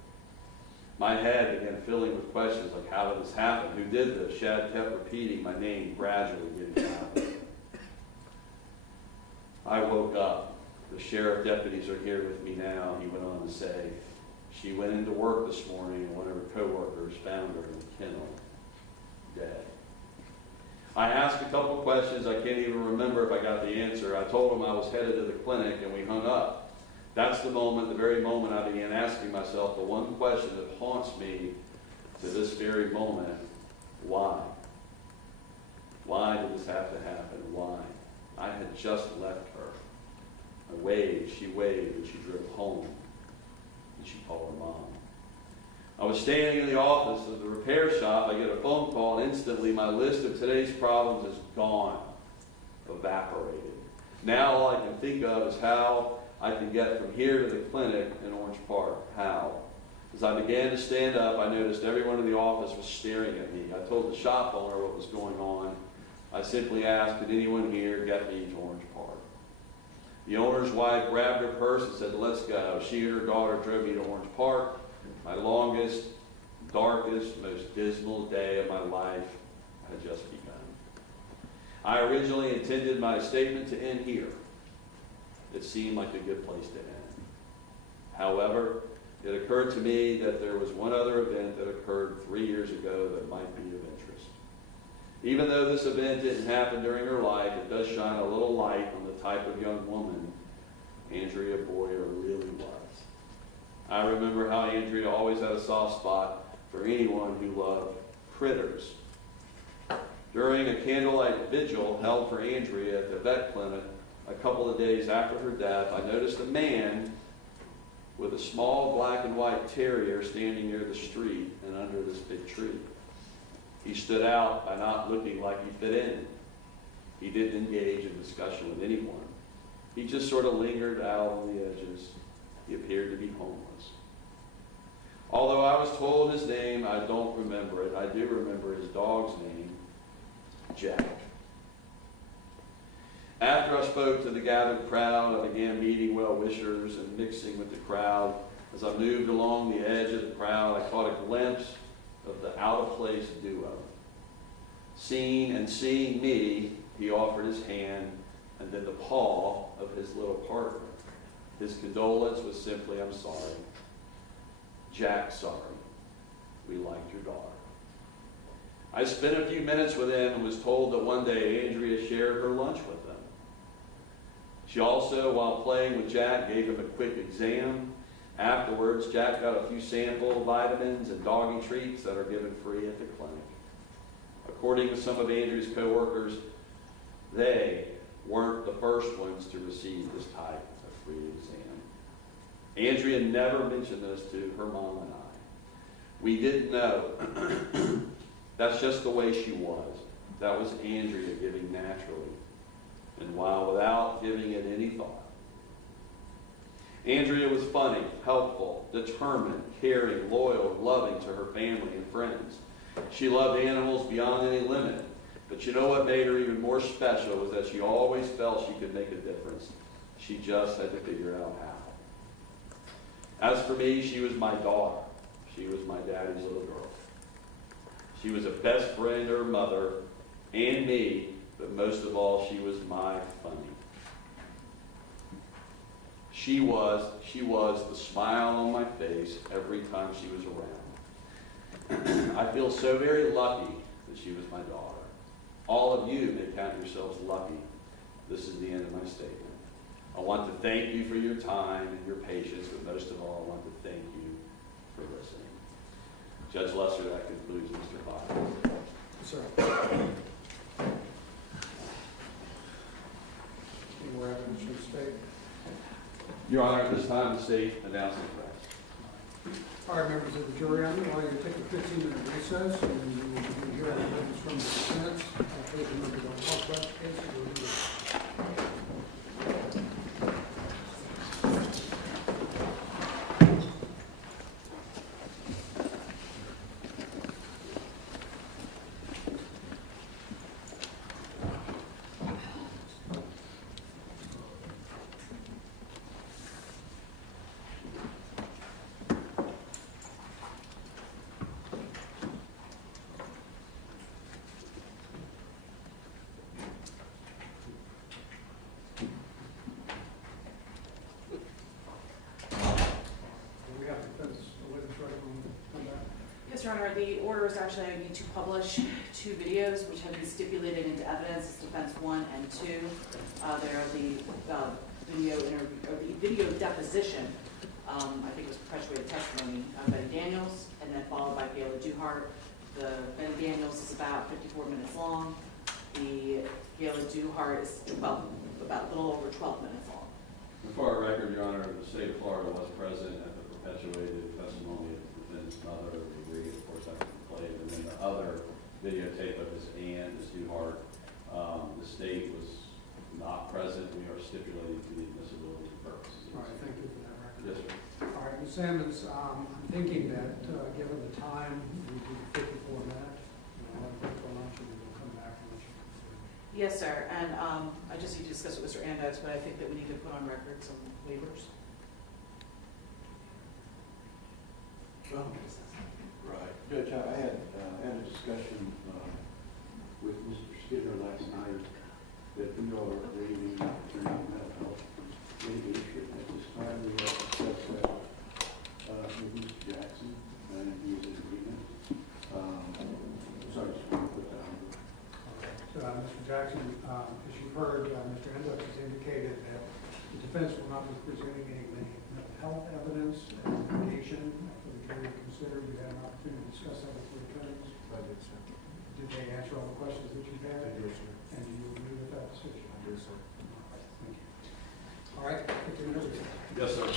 My head began filling with questions like, how did this happen? Who did this? Shad kept repeating my name, gradually getting louder. I woke up. The sheriff deputies are here with me now, he went on to say. She went into work this morning and one of her coworkers found her in the kennel, dead. I asked a couple questions. I can't even remember if I got the answer. I told him I was headed to the clinic and we hung up. That's the moment, the very moment I began asking myself the one question that haunts me to this very moment. Why? Why did this have to happen? Why? I had just left her. I waved, she waved, and she drove home. And she called her mom. I was standing in the office of the repair shop. I get a phone call, and instantly my list of today's problems is gone, evaporated. Now all I can think of is how I can get from here to the clinic in Orange Park. How? As I began to stand up, I noticed everyone in the office was staring at me. I told the shop owner what was going on. I simply asked, could anyone here get me to Orange Park? The owner's wife grabbed her purse and said, let's go. She and her daughter drove me to Orange Park. My longest, darkest, most dismal day of my life had just begun. I originally intended my statement to end here. It seemed like a good place to end. However, it occurred to me that there was one other event that occurred 3 years ago that might be of interest. Even though this event didn't happen during her life, it does shine a little light on the type of young woman Andrea Boyer really was. I remember how Andrea always had a soft spot for anyone who loved critters. During a candlelight vigil held for Andrea at the vet clinic a couple of days after her death, I noticed a man with a small black and white terrier standing near the street and under this big tree. He stood out by not looking like he fit in. He didn't engage in discussion with anyone. He just sort of lingered out on the edges. He appeared to be homeless. Although I was told his name, I don't remember it. I do remember his dog's name, Jack. After I spoke to the gathered crowd, I began meeting well well-wishers and mixing with the crowd. As I moved along the edge of the crowd, I caught a glimpse of the out-of-place duo. Seeing me, he offered his hand and then the paw of his little partner. His condolence was simply, "I'm sorry. Jack, sorry. We liked your daughter." I spent a few minutes with him and was told that one day Andrea shared her lunch with them. She also, while playing with Jack, gave him a quick exam. Afterwards, Jack got a few sample vitamins and doggy treats that are given free at the clinic. According to some of Andrea's coworkers, they weren't the first ones to receive this type of free exam. Andrea never mentioned this to her mom and I. We didn't know. That's just the way she was. That was Andrea giving naturally, and while without giving it any thought. Andrea was funny, helpful, determined, caring, loyal, loving to her family and friends. She loved animals beyond any limit. But you know what made her even more special was that she always felt she could make a difference. She just had to figure out how. As for me, she was my daughter. She was my daddy's little girl. She was a best friend to her mother and me, but most of all, she was my funny. She was the smile on my face every time she was around. I feel so very lucky that she was my daughter. All of you may count yourselves lucky. This is the end of my statement. I want to thank you for your time and your patience, but most of all, I want to thank you for listening. Judge Lester, that concludes Mr. Fox. Sir. Any more evidence from the state? Your Honor, at this time, the state announces rest. All right, members of the jury, I'm going to take a 15-minute recess, and we will hear evidence from the defense. Those members don't talk about the case, we'll do it. We have defense witness right when we come back. Yes, Your Honor, the order is actually, I need to publish 2 videos which have been stipulated into evidence, it's defense 1 and 2. They are the video deposition, I think it was perpetuated testimony of Betty Daniels, and then followed by Gayla Duhart. The Betty Daniels is about 54 minutes long. The Gayla Duhart is about a little over 12 minutes long. For our record, Your Honor, the state of Florida was present at the perpetuated testimony of the defendant's mother. We agree, of course, that can be played. And then the other videotape of his aunt, Ms. Duhart, the state was not present. We are stipulating to the admissibility purposes. All right, thank you for that record. Yes, sir. All right, Ms. Sammons, I'm thinking that, given the time, we do 54 minutes. I'll have a quick lunch and we'll come back and let you conclude. Yes, sir, and I just need to discuss with Mr. Andes, but I think that we need to put on record some waivers. Right. Judge, I had a discussion with Mr. Skinner last night that we are waiving the mental health litigation. At this time, we have discussed that with Mr. Jackson, and he is in agreement. Sorry, just want to put that on. So, Mr. Jackson, as you've heard, Mr. Hendricks has indicated that the defense will not be presenting any mental health evidence as mitigation for the jury to consider. You had an opportunity to discuss that with your attorneys. I did, sir. Did they answer all the questions that you had? I did, sir. And do you agree with that decision? I did, sir. All right, thank you. All right, 15 minutes. Yes, sir.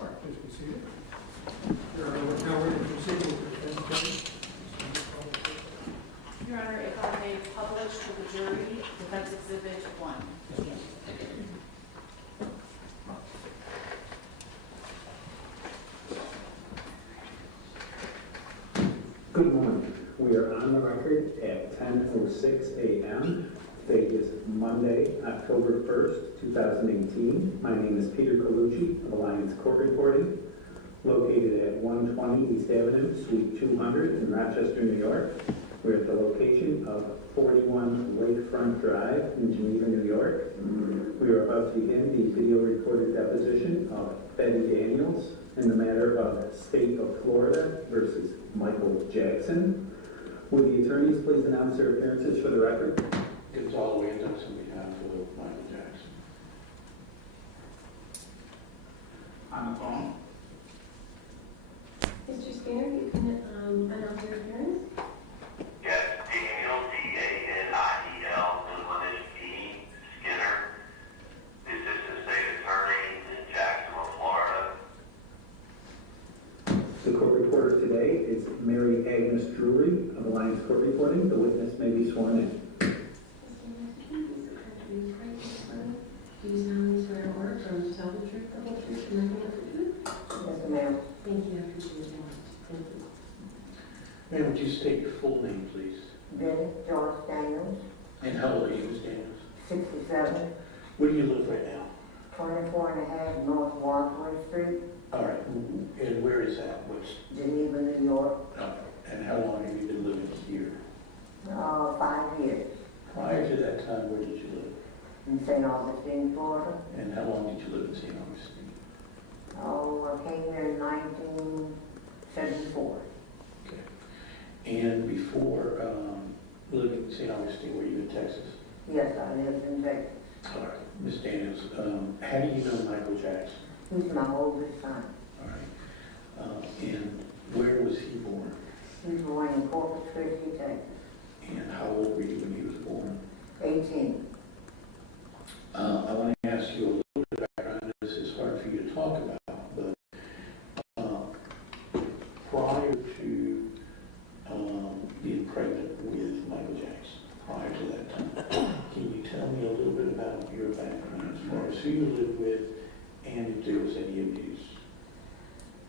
All right, please be seated. We're now ready to proceed with the presentation. Your Honor, if I may publish to the jury Defense Exhibit 1. Good morning. We are on the record at 10:06 a.m. Today is Monday, October 1st, 2018. My name is Peter Colucci of Alliance Court Reporting, located at 120 East Avenue, Suite 200 in Rochester, New York. We're at the location of 41 Lakefront Drive in Geneva, New York. We are about to begin the video recorded deposition of Betty Daniels in the matter of State of Florida versus Michael Jackson. Would the attorneys please announce their appearances for the record? Gonzalo Andos on behalf of Michael Jackson. On the phone. Mr. Skinner, you can announce your appearance. Yes, Daniel, D-A-N-I-E-L, and one is B. Skinner, the Assistant State Attorney in Jacksonville, Florida. The court reporter today is Mary Agnes Drury of Alliance Court Reporting. The witness may be sworn in. Do you solemnly swear or affirm to tell the truth, the whole truth, and nothing but the truth? Yes, ma'am. Thank you. I appreciate it. Thank you. Ma'am, would you state your full name, please? Dennis George Daniels, And how old are you, Ms. Daniels? 67, Where do you live right now? 24 and a half North Walkway Street, All right, and where is that? What's, Geneva, New York, and how long have you been living here? 5 years. Prior to that time, where did you live? In St. Augustine, Florida. And how long did you live in St. Augustine? I came here in 1974. Okay. And before living in St. Augustine, were you in Texas? Yes, I lived in Texas. All right, Ms. Daniels, how do you know Michael Jackson? He's my oldest son. All right. And where was he born? He was born in Corpus Christi, Texas. And how old were you when he was born? 18. I want to ask you a little bit of background. This is hard for you to talk about, but prior to being pregnant with Michael Jackson, prior to that time, can you tell me a little bit about your background as far as who you lived with and if there was any abuse?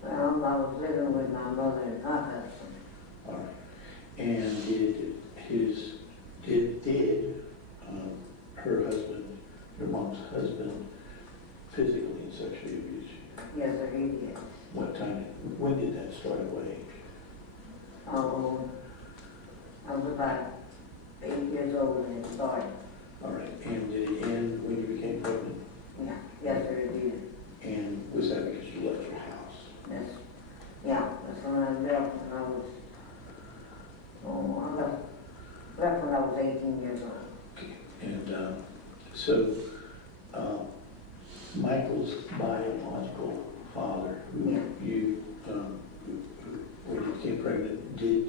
Well, I was living with my mother and her husband. All right. And did her husband, your mom's husband, physically and sexually abuse you? Yes, sir, he did. What time, when did that start? At what age? Oh, I was about 8 years old when it started. All right. And did it end when you became pregnant? Yeah, yes, sir, it did. And was that because you left your house? Yes. Yeah, that's when I left when I was, I left when I was 18 years old. Okay. And so Michael's biological father, who Yeah. you, when you became pregnant, did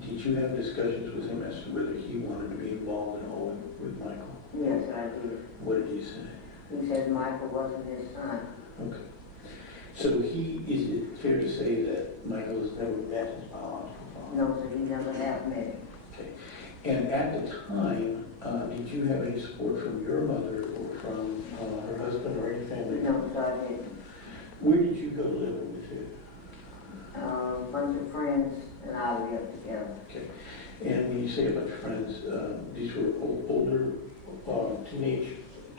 you have discussions with him as to whether he wanted to be involved at all with Michael? Yes, I did. What did he say? He said Michael wasn't his son. Okay. So is it fair to say that Michael has never met his biological father? No, sir, he never have met him. Okay. And at the time, did you have any support from your mother or from her husband or any family? No, say about your friends, these were older, teenage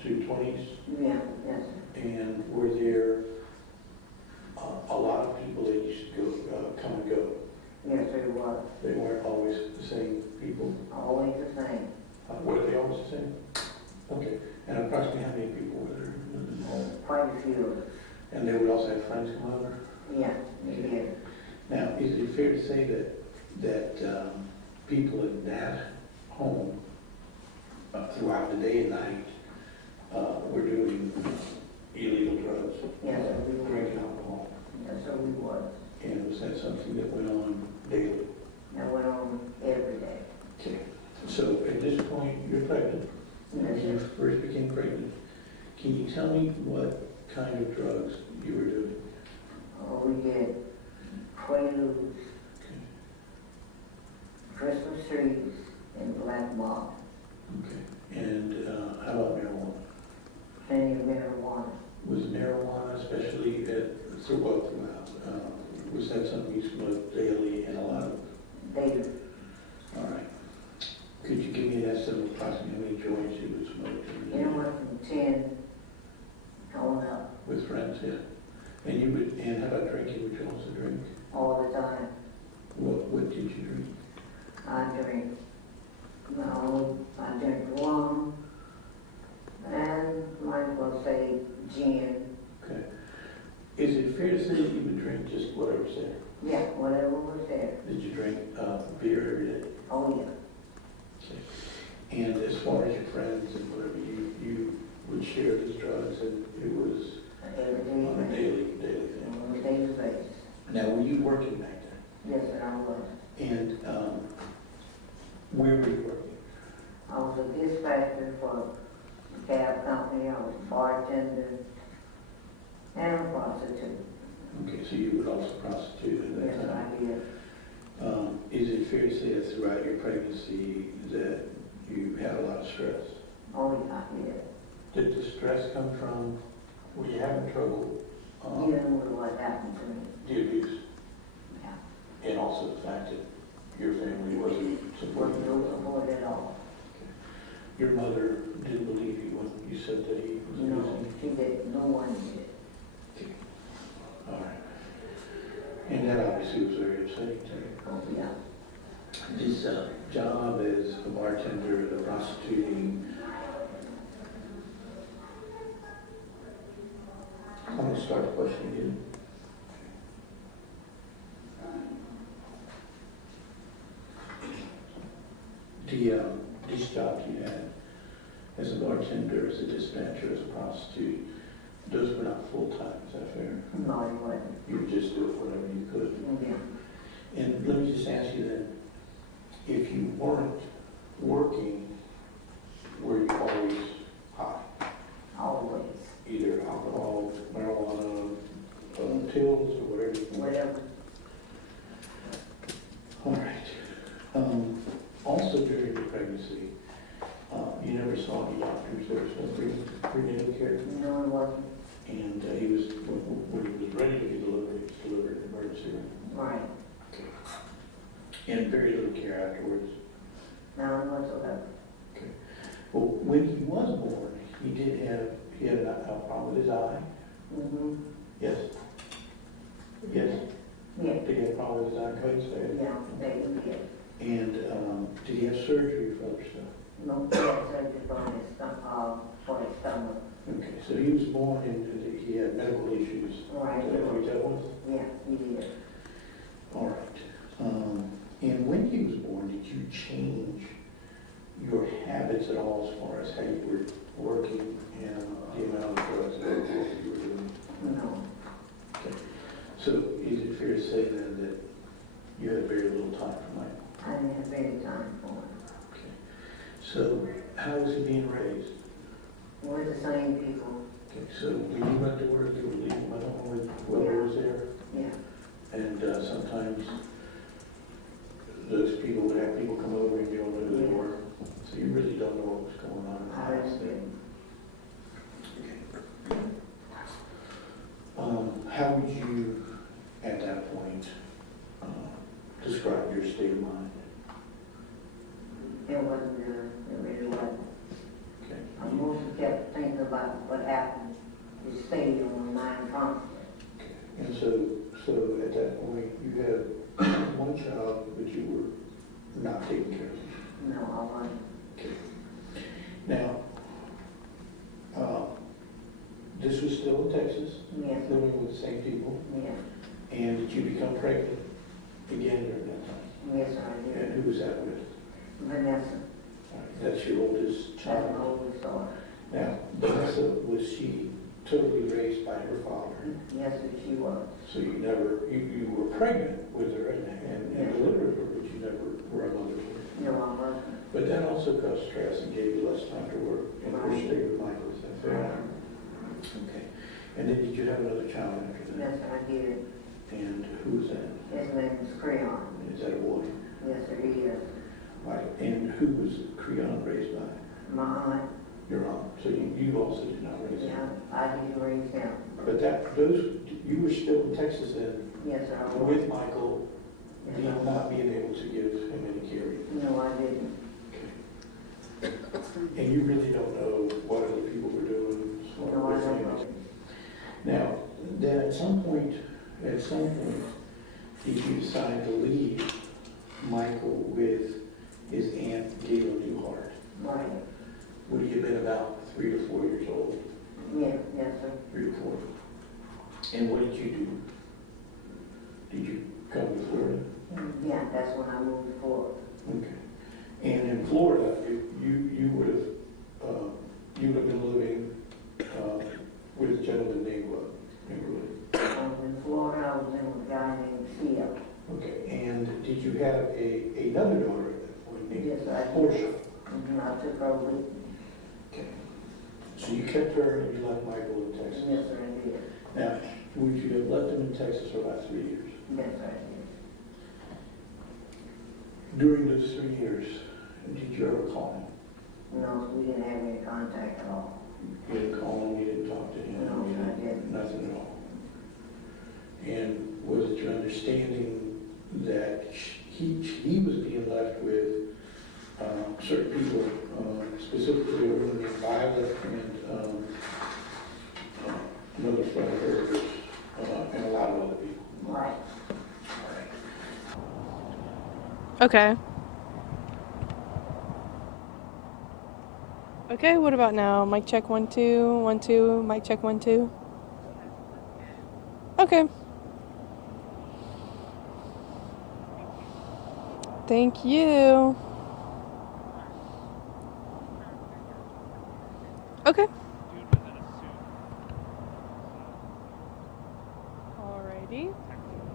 to 20s? Yeah, yes, And were there a lot of people that used to go, come and go? yes, it was, They weren't always the same people? always the same. Were they always the same? Okay. And approximately how many people were there? Quite a few, And they would also have friends come over? yeah, they did. Now, is it fair to say that people in that home throughout the day and night were doing illegal drugs? Yes, sir, we Drinking were. alcohol? Yes, sir, we was. And was that something that went on daily? That went on every day. Okay. So at this point, you're pregnant. Yes, When you sir. first became pregnant, can you tell me what kind of drugs you were doing? Oh, we did Quaaludes, Christmas trees, and black moth. Okay. And how about marijuana? Plenty of marijuana. Was marijuana, especially throughout, was that something you smoked daily and a lot of? Daily. All right. Could you give me an estimate of approximately how many joints you would smoke? Anywhere from 10 going up With friends, yeah. And you would, and how about drinking? Would you also drink? all the time. What did you drink? I drink, no, I drink rum, and might as well say gin. Okay. Is it fair to say that you would drink just whatever's there? Yeah, whatever was there. Did you drink beer every day? Oh, yeah. Okay. And as far as your friends and whatever, you would share these drugs, and it was Every day. on a daily thing? On a daily basis. Now, were you working back then? Yes, sir, I was. And where were you working? I was a dispatcher for a cab company. I was a bartender and a prostitute. Okay, so you would also prostitute at that Yes, time? I did. Is it fair to say that throughout your pregnancy that you had a lot of stress? Oh, yeah, I did. Did the stress come from, were you having trouble? Dealing with what happened to me. The abuse, Yeah. and also the fact that your family wasn't supporting Wasn't you? no support at all. Your mother didn't believe you when you said that he was No, abusing she did. No one did. you? All right. And that obviously was very upsetting to you. Oh, yeah. This job as a bartender, the prostituting, I'm going to start the question again. These jobs you had as a bartender, as a dispatcher, as a prostitute, those were not full-time, is that fair? No, it wasn't. You would just do it whenever you could. Yeah. And let me just ask you then, if you weren't working, were you always high? Always. Either alcohol, marijuana, pills, or whatever? Whatever. All right. Also during your pregnancy, you never saw any doctors. There was no prenatal care. No, it wasn't. And he was, when he was ready to be delivered, he was delivered in emergency room. Right. Okay. And very little care afterwards. None whatsoever. Okay. Well, when he was born, he had a problem with his eye. Mm-hmm. Yes. Yes. Yeah. Did he have a problem with his eye? Go ahead and say it. Yeah, they did. And did he have surgery for other stuff? No, he had surgery for his stomach. Okay, so he was born and he had medical issues. Right. Is that what that was? Yeah, he did. All right. And when he was born, did you change your habits at all as far as how you were working and the amount of drugs and alcohol that you were doing? No. Okay. So is it fair to say then that you had very little time for Michael? I didn't have any time for him. Okay. So how was he being raised? We're the same people. Okay, so when you went to work, you were leaving him at home with whoever was there? Yeah. And sometimes those people would have people come over and you don't know who they were. So you really don't know what was going on in the I house. didn't. How would you, at that point, describe your state of mind? so at that point, you had one child that you were not taking care of. No, I wasn't. Okay. Now, this was still in Texas, Yes. living with the same people, Yes. and did you become pregnant again during that time? Yes, I did. And who was that with? Vanessa. All right, that's your oldest That's child. my oldest daughter. Now, Vanessa, was she totally raised by her father? Yes, she was. So you never, you were pregnant with her and delivered her, but you never were a mother to her? No, I wasn't. But that also caused stress and gave you less time to work and of course stay with Michael, is that fair? Okay. And then did you have another child after that? Yes, I did. And who was that? His name is Creon. Is that a boy? Yes, sir, he is. Right. And who was Creon raised by? My aunt. Your aunt. So you also did not raise him? Yeah, I did raise him. But you were still in Texas then? Yes, sir, I was. With Michael, not being able to give him any care? No, I didn't. And you really don't know what other people were doing? No, I don't know. Now, then at some point, did you decide to leave Michael with his aunt Gail Newhart? Right. Would he have been about 3 to 4 years old? Yes, yes, sir. 3 to 4. And what did you do? Did you come to Florida? Yeah, that's when I moved to Florida. Okay. And in Florida, you would have been living with a gentleman named what? I was in Florida, I was in with a guy named Sia. Okay. And did you have another daughter at that point named Yes, I did. Portia? And I took her with me. Okay. So you kept her and you left Michael in Texas? Yes, sir, I did. Now, would you have left him in Texas for about 3 years? Yes, sir, I did. During those 3 years, did you ever call him? No, we didn't have any contact at all. You didn't call him, you didn't talk to him? No, you I didn't. Nothing at all? And was it your understanding that he was being left with certain people, specifically a woman named Violet and another friend of hers, and a lot of other people? Right. Okay. Okay, what about now? Mic check 1 2 1 2. Mic check 1 2. Okay. Thank you. Okay. Alrighty.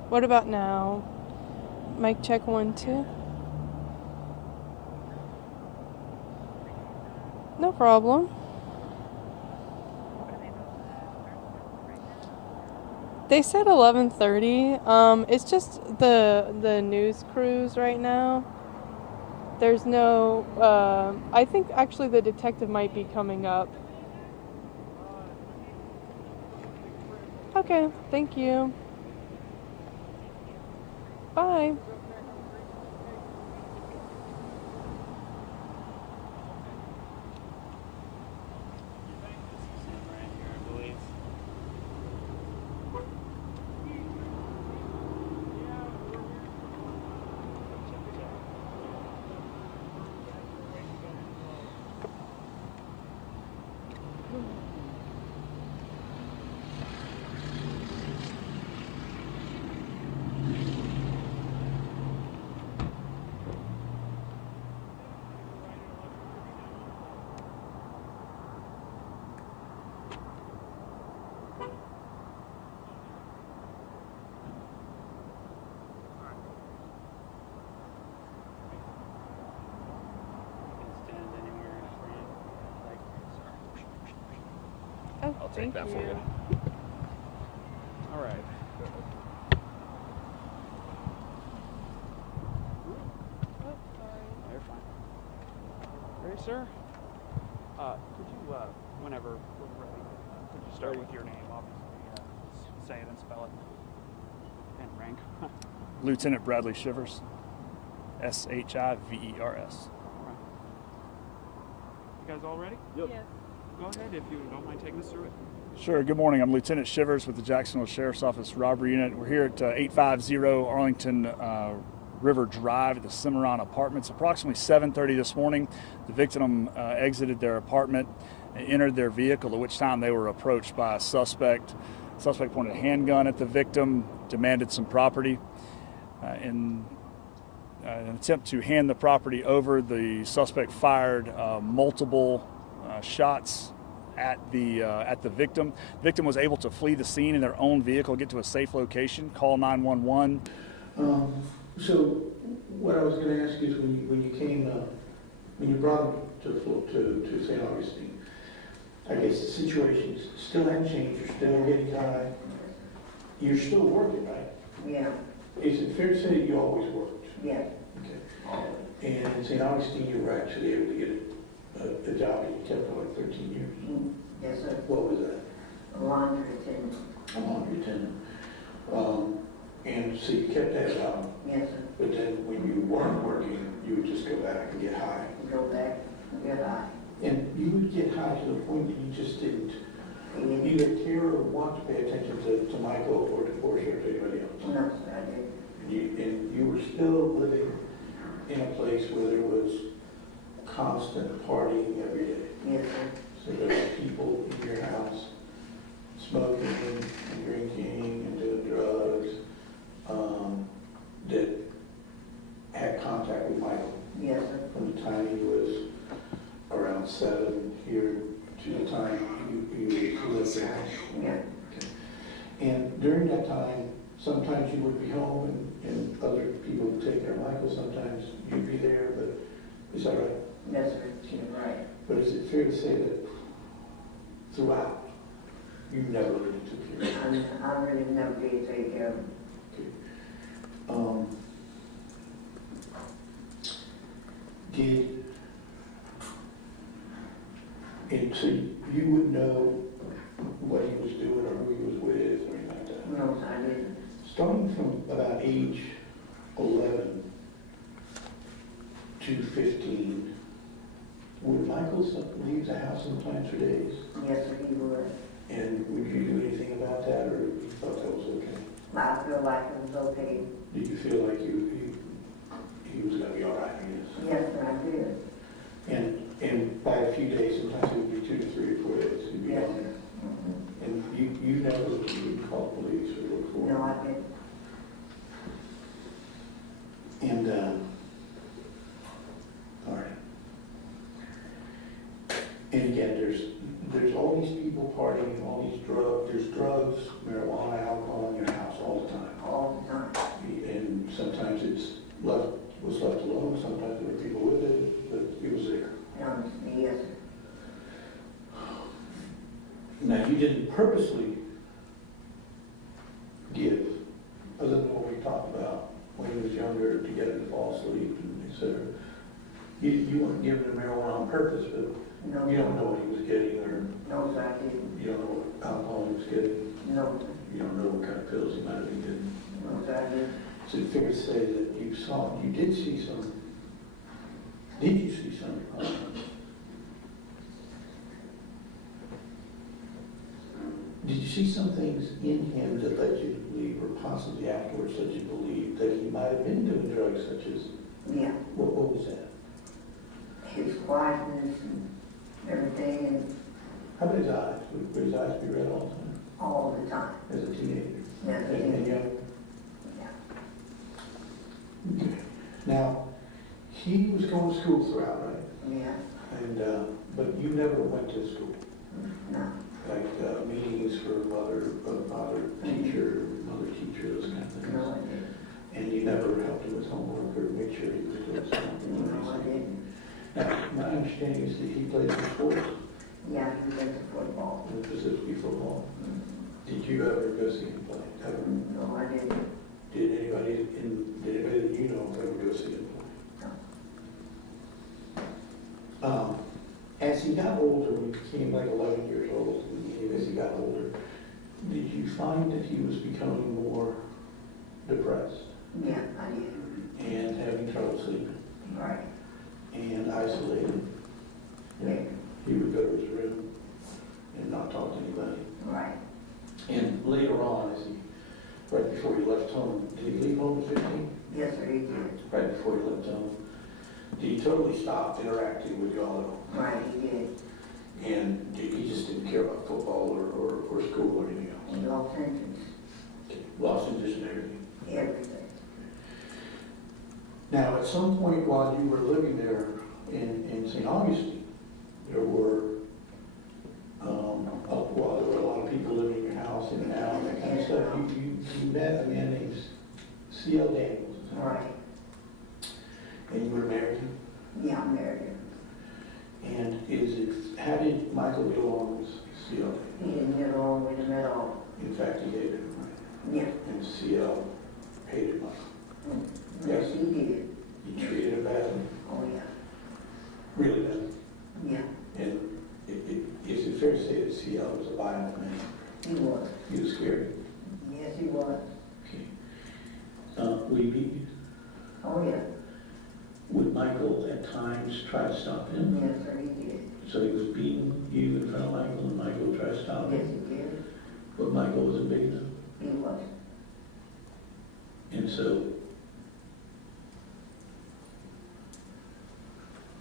What about now? Mic check 1 2. No problem. They said 11:30. It's just the news crews right now. There's no. I think actually the detective might be coming up. Okay. Thank you. Bye. Oh, I'll take that for you. All right. Oh, sorry. Oh, you're fine. Ready, sir? Could you, whenever we're ready, could you start with your name, obviously, say it and spell it, and rank? Lieutenant Bradley Shivers, S-H-I-V-E-R-S. Right. You guys all ready? Yep. Yes. Go ahead if you don't mind taking us through it. Sure. Good morning. I'm Lieutenant Shivers with the Jacksonville Sheriff's Office Robbery Unit. We're here at 850 Arlington River Drive at the Cimarron Apartments. Approximately 7:30 this morning, the victim exited their apartment and entered their vehicle, at which time they were approached by a suspect. The suspect pointed a handgun at the victim, demanded some property. In an attempt to hand the property over, the suspect fired multiple shots at the victim. The victim was able to flee the scene in their own vehicle, get to a safe location, call 911. So what I was going to ask you is when you came, when you brought him to St. Augustine, I guess the situation still hadn't changed. You're still getting high. You're still working, right? Yeah. Is it fair to say that you always worked? Yeah. Okay. And in St. Augustine, you were actually able to get a job that you kept for like 13 years. Yes, sir. What was that? A laundry attendant. A laundry attendant. And so you kept that job. Yes, sir. But then when you weren't working, you would just go back and get high. Go back and get high. And you would get high to the point that you just didn't either care or want to pay attention to Michael or to Portia or to anybody else. No, sir, I didn't. And you were still living in a place where there was constant partying every day. Yes, sir. So there were people in your house smoking and drinking and doing drugs that had contact with Michael. Yes, sir. From the time he was around 7 here to the time you lived there. Yeah. Okay. And during that time, sometimes you would be home and other people would take care of Michael. Sometimes you'd be there, but is that right? Yes, sir. You're right. But is it fair to say that throughout, you never really took care of him? I really never did take care of him. Okay. And so you would know what he was doing or who he was with or anything like that? No, I didn't. Starting from about age 11 to 15, would Michael leave the house sometimes for days? Yes, sir, he would. And would you do anything about that, or you thought that was okay? I feel like it was okay. Did you feel like he was going to be all right, I guess? Yes, sir, I did. And by a few days, sometimes it would be 2 to 3 or 4 days. He'd be Yes, gone. sir. Mm-hmm. And you never would call police or look for him? No, I didn't. And, all right. And again, there's all these people partying, all these drugs. There's drugs, marijuana, alcohol in your house all the time. All the time. And sometimes was left alone, sometimes there were people with it, but it was there. Yes, sir. Now, you didn't purposely give, other than what we talked about when he was younger, to get him to fall asleep and et cetera. You weren't giving him marijuana on purpose, but No, you don't know what he was getting, or no, sir, I didn't. you don't know what alcohol he was getting. No, sir. You don't know what kind of pills he might have been getting. No, sir, I didn't. So you figure to say that you did see some, did you see some? Did you see some things in him that led you to believe, or possibly afterwards led you to believe, that he might have been doing drugs such as, Yeah. what was that? His quietness and everything, and How about his eyes? Would his eyes be red all the time? all the time. As a teenager? Yes, And young? Yeah. Okay. Now, he was going to school throughout, right? Yeah. And, but you never went to school? No. Like meetings for father teacher, mother teacher, those kind of things? No, I didn't. And you never helped him with homework or make sure he was doing something? No, I didn't. Now, my understanding is that he played for sports, Yeah, he played football. and specifically football. Did you ever go see him play? Ever? No, I didn't. Did anybody that you know ever go see him play? No. As he got older, when he became like 11 years old, and as he got older, did you find that he was becoming more depressed Yeah, I did. and having trouble sleeping Right. and isolated? Yeah. He would go to his room and not talk to anybody. later on, as he, right before he left home, did he leave home at 15? Yes, sir, he did. Right before he left home. Did he totally stop interacting with y'all? Right, he did. And he just didn't care about football or school or anything else? He lost interest. Lost interest in everything? Everything. Now, at some point while you were living there in St. Augustine, there were a lot of people living in your house, in and out, and that kind of stuff. You met a man named C.L. Daniels. Right. And you were married? Yeah, I married him. And how did Michael get along with C.L.? He didn't get along with him at all. In fact, he hated him, right? Yeah. And C.L. hated Michael. Yes, he did. He treated him badly? Oh, yeah. Really bad? Yeah. And is it fair to say that C.L. was a violent man? He was. He was scary? Yes, he was. Okay. Would he beat you? Oh, yeah. Would Michael at times try to stop him? Yes, sir, he did. So he was beating you in front of Michael, and Michael tried to stop him? Yes, he did. But Michael wasn't big enough? He was. And so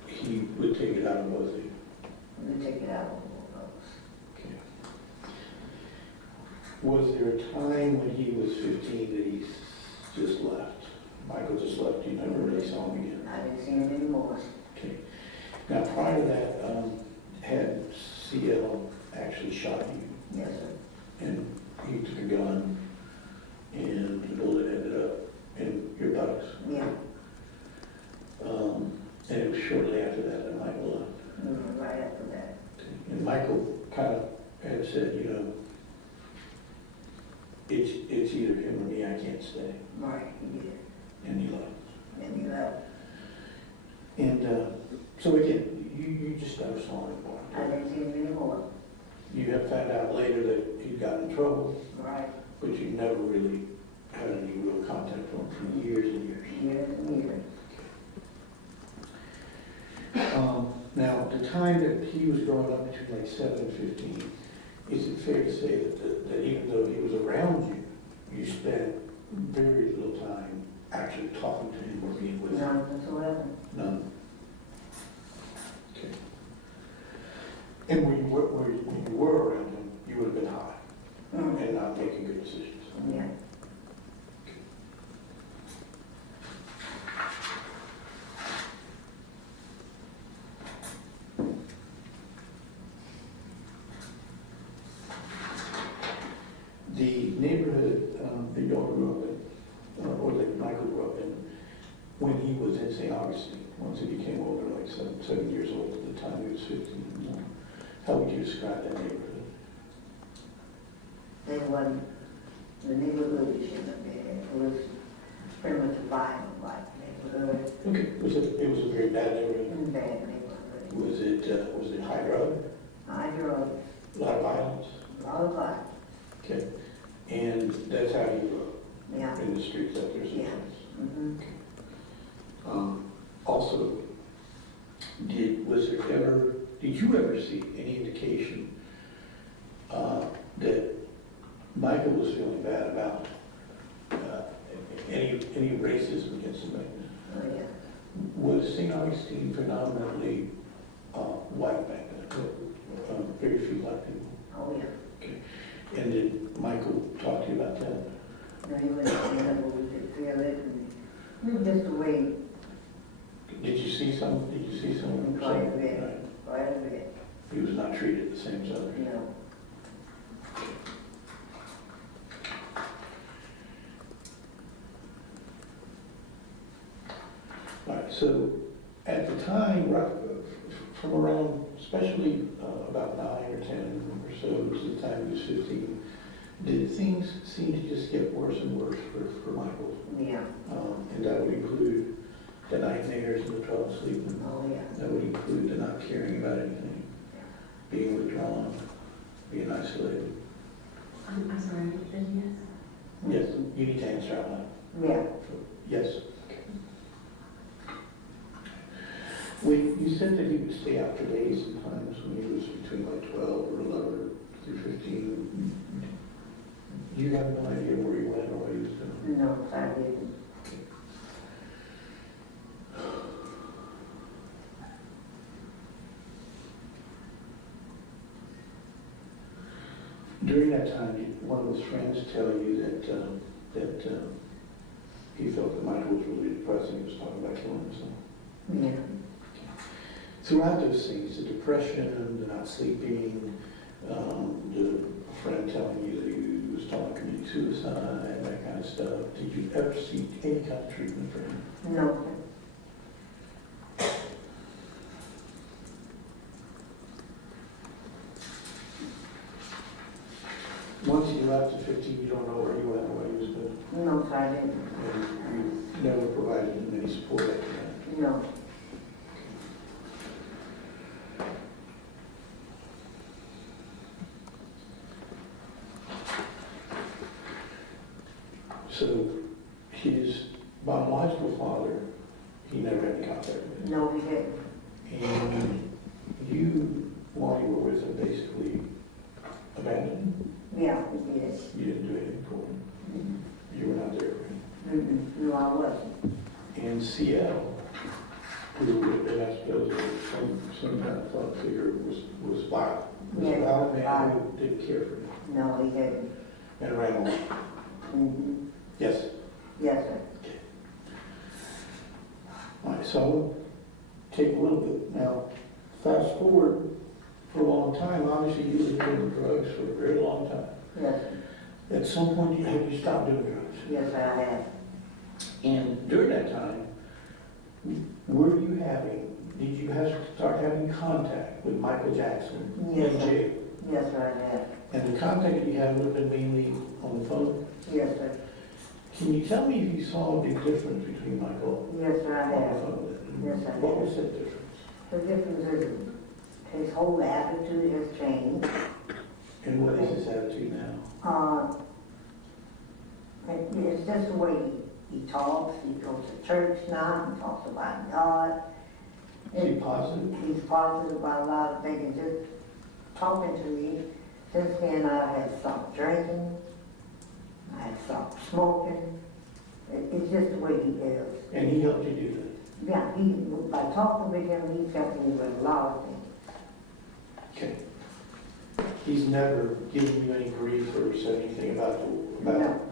he would take it out of both of you? He would take it out of both of us. Okay. Was there a time when he was 15 that he just left? Michael just left, you never really saw him again? I didn't see him anymore. Okay. Now, prior to that, had CL actually shot you? Yes, sir. And he took a gun, and the bullet ended up in your buttocks? Yeah. And it was shortly after that Michael left? Right after that. And Michael kind of had said, you know, it's either him or me, I can't stay. Right, he did. And he left. And he left. And so again, you just never saw him anymore. I didn't see him anymore. You have found out later that he'd gotten in trouble, Right. but you never really had any real contact with him for years and years. Years and years. Now, the time that he was growing up between like 7 and 15, is it fair to say that even though he was around you, you spent very little time actually talking to him or being with him? None whatsoever. None. Okay. And when you were around him, you would have been high and not making good decisions. Yeah. The neighborhood that y'all grew up in, or that Michael grew up in, when he was in St. Augustine, once he became older, like 7 years old at the time he was 15, how would you describe that neighborhood? They wasn't, the neighborhood we shouldn't have been in. It was pretty much a violent like neighborhood. Okay, it was a very bad neighborhood. Bad neighborhood. Was it high drug? High drugs. A lot of violence? A lot of violence. Okay. And that's how you grew up? Yeah. In the streets up there sometimes? Yeah. Mm-hmm. Okay. Also, did you ever see any indication that Michael was feeling bad about any racism against him? Oh, yeah. Was St. Augustine predominantly white back then? Very few black people? Oh, yeah. Okay. And did Michael talk to you about that? No, he wouldn't feel we could feel it. And it was just the way. Did you see some? Quite a bit. Quite a bit. He was not treated the same as others? No. All right, so at the time, right, from around, especially about 9 or 10 or so, to the time he was 15, did things seem to just get worse and worse for Michael? Yeah. And that would include the nightmares and the trouble sleeping? Oh, yeah. That would include the not caring about anything, being withdrawn, being isolated? I'm sorry, yes? Yes, you need to answer out loud. Yeah. Yes. When you said that he would stay out for days sometimes when he was between like 12 or 11 through 15, Do you have no idea where he went or what he was doing? No, I didn't. During that time, did one of his friends tell you that he felt that Michael was really depressed and he was talking about killing himself? Yeah. Throughout those things, the depression, the not sleeping, the friend telling you that he was talking about committing suicide, that kind of stuff, did you ever seek any kind of treatment for him? No. Once you left at 15, you don't know where he went or what he was doing? No, I didn't. And you never provided him any support after that? No. So his biological father, he never had any contact with him? No, we didn't. And you, while you were with him, basically abandoned him? Yeah, we did. You didn't do anything for him? You were not there for him? No, I wasn't. And CL, who, and I suppose some kind of father figure, was violent. Was a violent man who didn't care for him No, he didn't. and ran off. Yes? Yes, sir. All right, so I want to take a little bit now. Fast forward for a long time. Obviously, you were doing drugs for a very long time. Yes. At some point, have you stopped doing drugs? Yes, I have. And during that time, were you did you start having contact with Michael Jackson in jail? Yes, sir, I have. And the contact you had would have been mainly on the phone? Yes, sir. Can you tell me if you saw a big difference between Michael Yes, sir, I on have. the phone? Yes, I What have. was that difference? The difference is his whole attitude has changed. And what is his attitude now? It's just the way he talks. He goes to church now. He talks about God. Is he positive? He's positive about a lot of things. Just talking to me. Since then, I had stopped drinking. I had stopped smoking. It's just the way he is. And he helped you do that? Yeah, by talking with him, he's helped me with a lot of things. Okay. He's never given you any grief or said anything about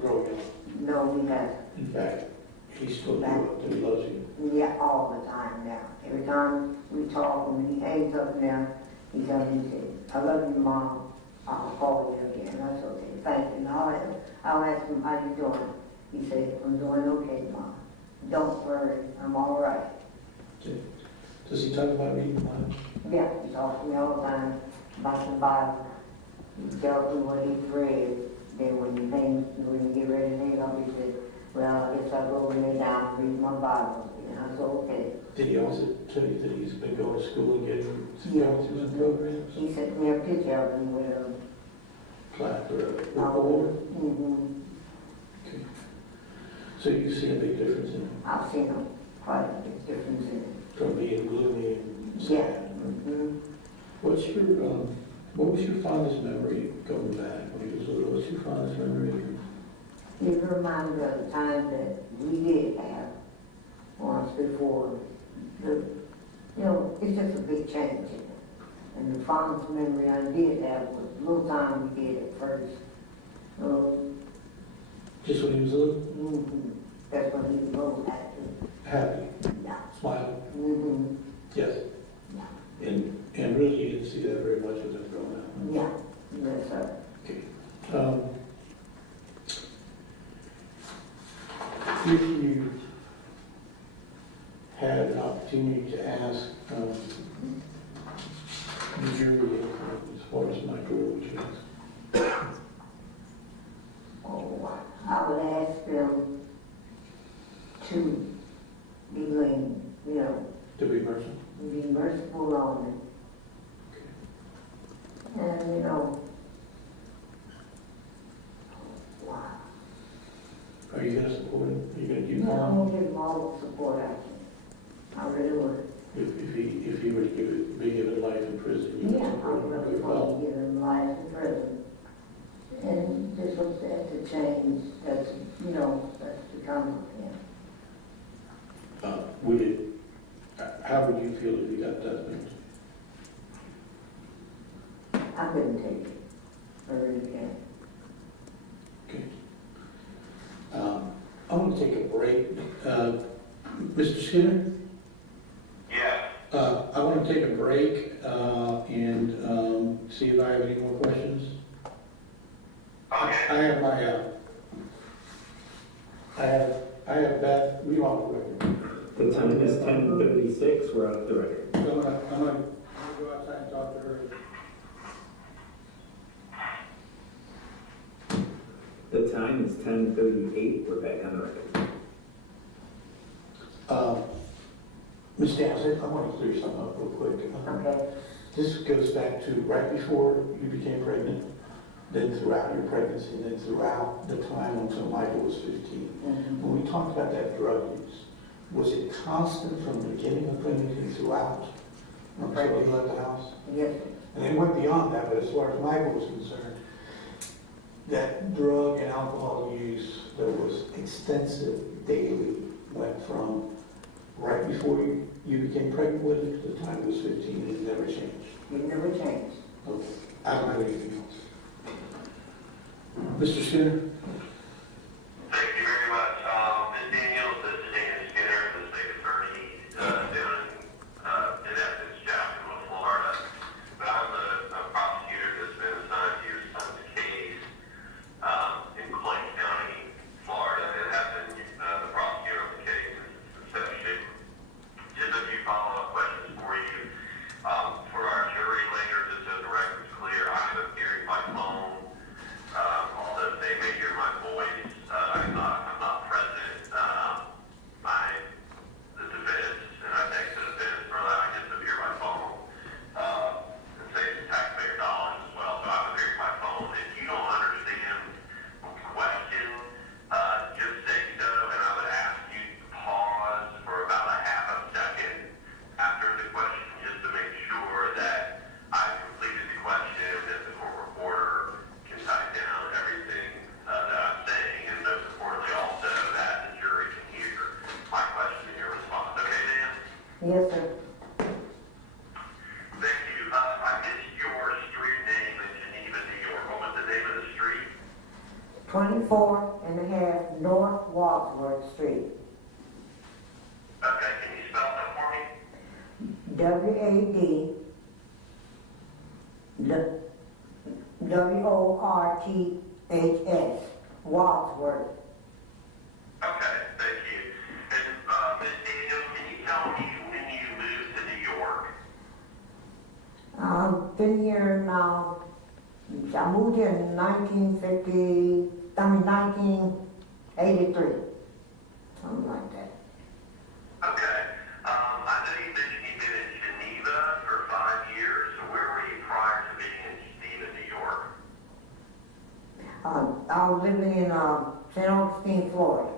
growing up? No, he hasn't. In fact, he still that he loves you? Yeah, all the time now. Every time we talk, when he hangs up now, he tells me, I love you, Mom. I'll call you again. That's okay. Thank you. And I'll ask him, how you doing? He said, I'm doing okay, Mom. Don't worry. I'm all right. Okay. Does he talk about reading the Bible? Yeah, he talks to me all the time about the Bible. He tells me what he's read. Then when you get ready to hang up, he said, well, I guess I'll go and lay down and read my Bible. And I said, okay. Did he also tell you that he's been going to school and getting going through some programs? He sent me a picture of him with a Plaque or a report? Okay. So you see a big difference in him? I've seen him quite a big difference in him. From being gloomy and sad? Yeah. What was your fondest memory going back when he was little? What's your fondest memory of him? He reminded me of the time that we did have once before. It's just a big change in it. And the fondest memory I did have was the little time we did at first. Just when he was little? That's when he was most active. Happy? Yeah. Smiling? Yes? Yeah. And really you didn't see that very much as it growing up? Yeah. Yes, sir. Okay. If you had an opportunity to ask the jury as far as Michael, what would you ask? Oh, I would ask them to be lenient, To be merciful? be merciful on them. And, wow. Are you going to support him? Are you going to keep I'm calling? going to give them all the support I really would. If he were to be given life in prison, you would Yeah, I support him? really want to give them life in prison. And this was at the change, that's, you know, that's become, yeah. Would it, how would you feel if you got that thing? I couldn't take it, I really can't. Okay. I want to take a break. Mr. Skinner? Yes. I want to take a break and see if I have any more questions. Okay. I have my, I have Beth, we all record. The time is 10:36, we're off the record. So I'm gonna go outside and talk to her. The time is 10:38, we're back on the record. Ms. Dowsett, I want to clear something up real quick. Okay. This goes back to right before you became pregnant, then throughout your pregnancy, and then throughout the time until Michael was 15. When we talked about that drug use, was it constant from the beginning of pregnancy throughout until he left the house? Yes. And it went beyond that, but as far as Michael was concerned, that drug and alcohol use that was extensive daily went from right before you became pregnant with him to the time he was 15, and it never changed. It never changed. Okay. I don't have anything else. Mr. Skinner? Thank you very much. Ms. Daniels, this is Dan Skinner, the state attorney down in Athens, Jacksonville, Florida. But I'm a prosecutor that's been assigned to your son's case in Clay County, Florida, and have been the prosecutor of the case since inception. Just a few follow-up questions for you. For our jury later, just so the record's clear, I'm appearing by phone. Although they may hear my voice, I'm not present. The defense, and I thank the defense for allowing us to appear by phone, and saves taxpayer dollars as well. So I'm appearing by phone. If you don't understand the question, just say so, and I would ask you to pause for about a half a second after the question, just to make sure that I've completed the question, that the court reporter can type down everything that I'm saying, and most importantly also that the jury can hear my question and your response. Okay, Dan? Yes, sir. Thank you. I missed your street name in Geneva, New York. What was the name of the street? 24.5 North Wadsworth Street. Okay, can you spell that for me? WADWORTHS, Wadsworth. Okay, thank you. And Ms. Daniels, can you tell me when you moved to New York? I've been here now, I moved here in 1983, something like that. Okay. I know you mentioned you've been in Geneva for 5 years, so where were you prior to being in Geneva, New York? I was living in St. Augustine, Florida.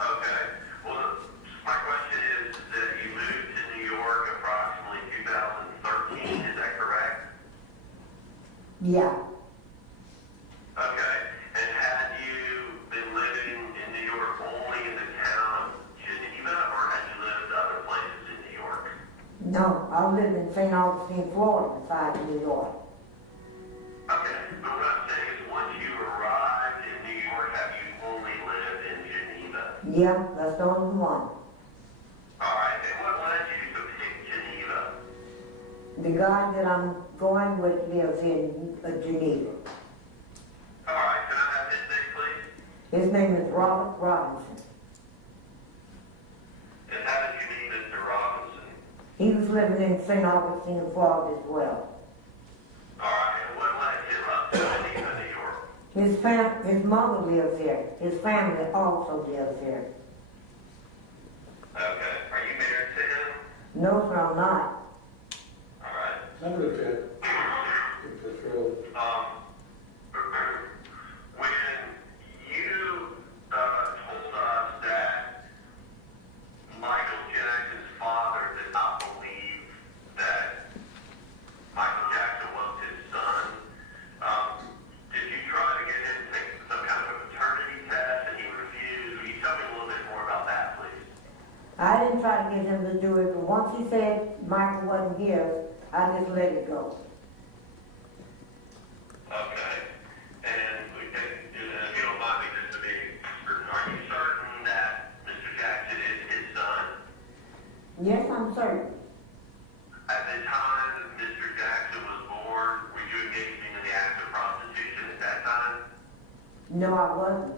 Okay. Well, my question is that you moved to New York approximately 2013, is that correct? Yeah, Okay. And had you been living in New York only in the town of Geneva, or had you lived other places in New York? no, I lived in St. Augustine, Florida, besides New York. Okay. But what I'm saying is once you arrived in New York, have you only lived in Geneva? Yeah, that's the only one. All right. And what led you to pick Geneva? The guy that I'm going with lives in Geneva. All right. Can I have his name, please? His name is Robert Robinson. And how did you meet Mr. Robinson? He was living in St. Augustine, Florida as well. All right. And what led him up to Geneva, New York? His mother lives here. His family also lives here. Okay. Are you married to him? No, sir, I'm not. All right. Number of it. When you told us that Michael Jackson's father did not believe that Michael Jackson was his son, did you try to get him to take some didn't try to get him to do it, but once he said Michael wasn't here, I just let it go. Okay. And if you don't mind me just to be certain, are you certain that Mr. Jackson is his son? Yes, I'm certain. At the time that Mr. Jackson was born, were you engaging in the act of prostitution at that time? No, I wasn't.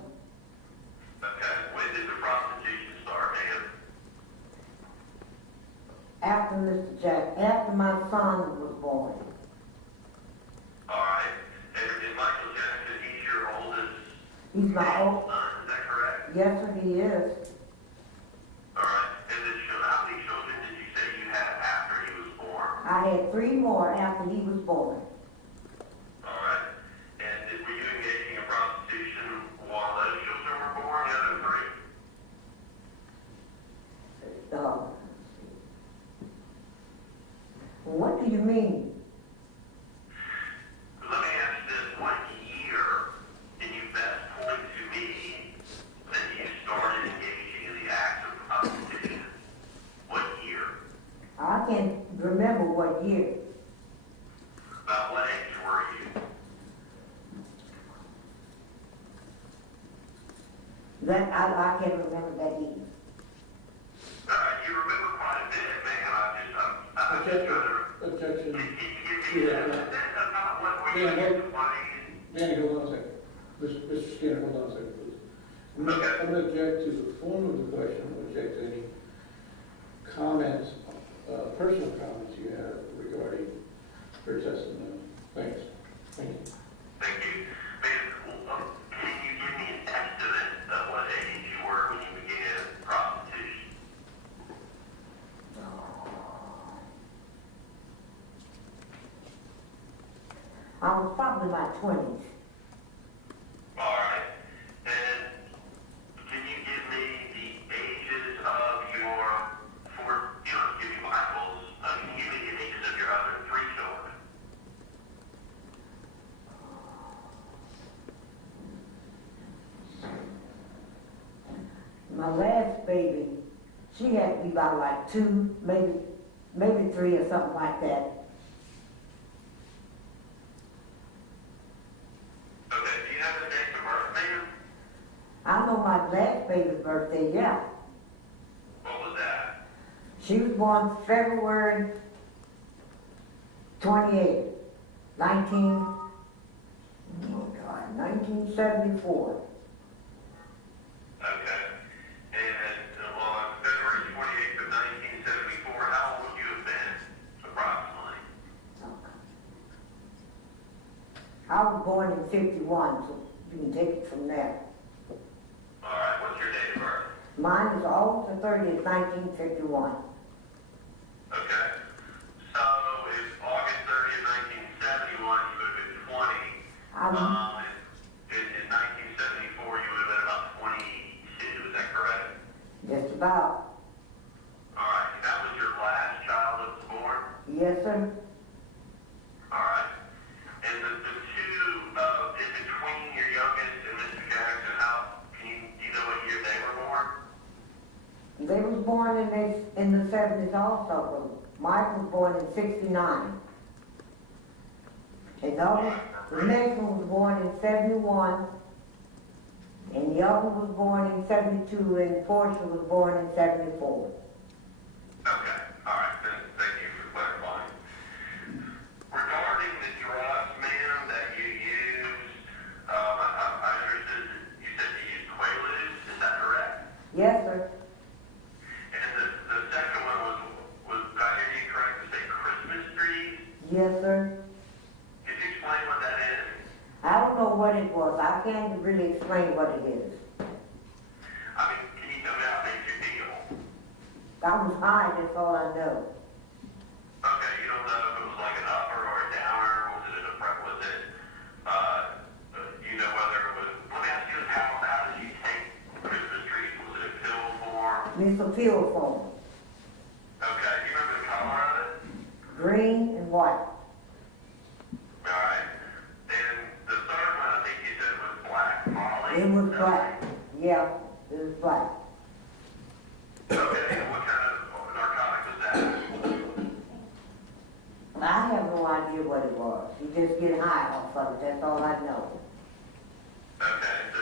Okay. When did the prostitution start, ma'am? After my son was born. All right. And Michael Jackson, he's your oldest He's my old, son, is that correct? yes, sir, he is. All right. And then how many children did you say you had after he was born? I had 3 more after he was born. All right. And were you engaging in prostitution while those children were born, the other 3? What do you mean? Let me ask this, what year can you best point to me that you started engaging in the act of prostitution? What year? I can't remember what year. About what age were you? That I can't remember that either. You remember quite a bit, man. I'm just Objection. trying to... Objection. Can you give me a sense about what were you explaining? Danny, hold on a second. Mr. Skinner, hold on a second, please. I'm going to object to the form of the question. I'm going to object to any comments, personal comments you have regarding her testimony. Thanks. Thank you. Thank you. Man, can you give me an estimate of what age you were when you began prostitution? I was probably in my 20s. All right. And can you give me the ages of your give me Michael's, can you give me the ages of your other 3 children? My last baby, she had to be about like 2, maybe 3 or something like that. Okay, do you have the date of birth, ma'am? I know my last baby's birthday, yeah. What was that? She was born February 28th, 1974. Okay. And on February 28th of 1974, how old would you have been, approximately? I was born in 51, so you can take it from there. All right, what's your date of birth? Mine is August the 30th, 1951. Okay. So if August 30th, 1971, you would have been 20. In 1974, you would have been about 22, is that correct? Just about. All right, and that was your last child that was born? Yes, sir. All right. And the 2 in between your youngest and Mr. Jackson, do you know what year they were born? They was born in the 70s also. Mike was born in 69. And the next one was born in 71. And the other was born in 72, and Portia was born in 74. Okay, all right, then, thank you for clarifying. Regarding the drugs, ma'am, that you used, I understood that you said you used Quaaludes, is that correct? Yes, sir. And the second one was, did I hear you correct to say Christmas trees? Yes, sir. Could you explain what that is? I don't know what it was. I can't really explain what it is. I mean, can you tell me how big your deal? I was high, that's all I know. Okay, you don't know if it was like an upper or a downer, you know whether it was, let me ask you this, how did you take Christmas trees? Was it a pill form? It's a pill form. Okay, you remember the color of it? Green and white. Alright, and the third one, I think you said was black molly? It was black. Yeah, it was black. Okay, and what kind of I have no idea what it was. He just get high off of it, that's all I know. Okay, so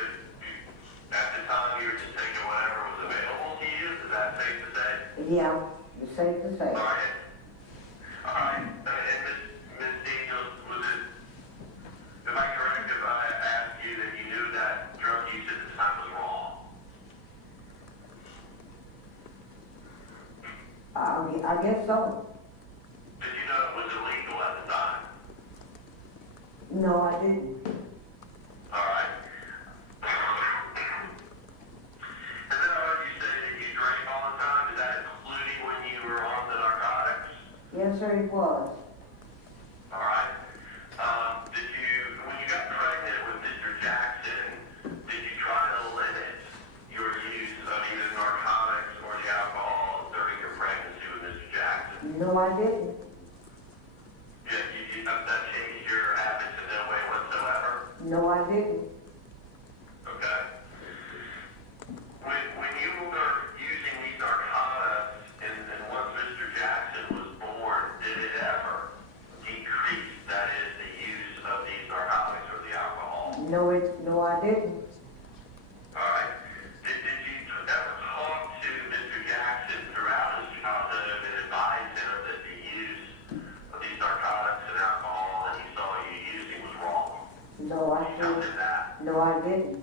at the time you were just taking whatever was available to you, is that safe to say? Yeah, it's safe to say. All right. And Ms. Daniels, am I correct if I asked you that you knew that drug use at the time was wrong? I guess so. Did you know it was illegal at the time? No, I didn't. All right. And then I heard you say that you drank all the time. Is that including when you were on the narcotics? Yes, sir, it was. All right. When you got pregnant with Mr. Jackson, did you try to limit your use of either narcotics or the alcohol during your pregnancy with Mr. Jackson? No, I didn't. That changed your habits in no way whatsoever? No, I didn't. Okay. When you were using these narcotics, and once Mr. Jackson was born, did it ever decrease, that is, the use of these narcotics or the alcohol? No, I didn't. All right. Did you ever talk to Mr. Jackson throughout his childhood and advise him that the use of these narcotics and alcohol that he saw you using was wrong? No, I Tell didn't. him that. No, I didn't.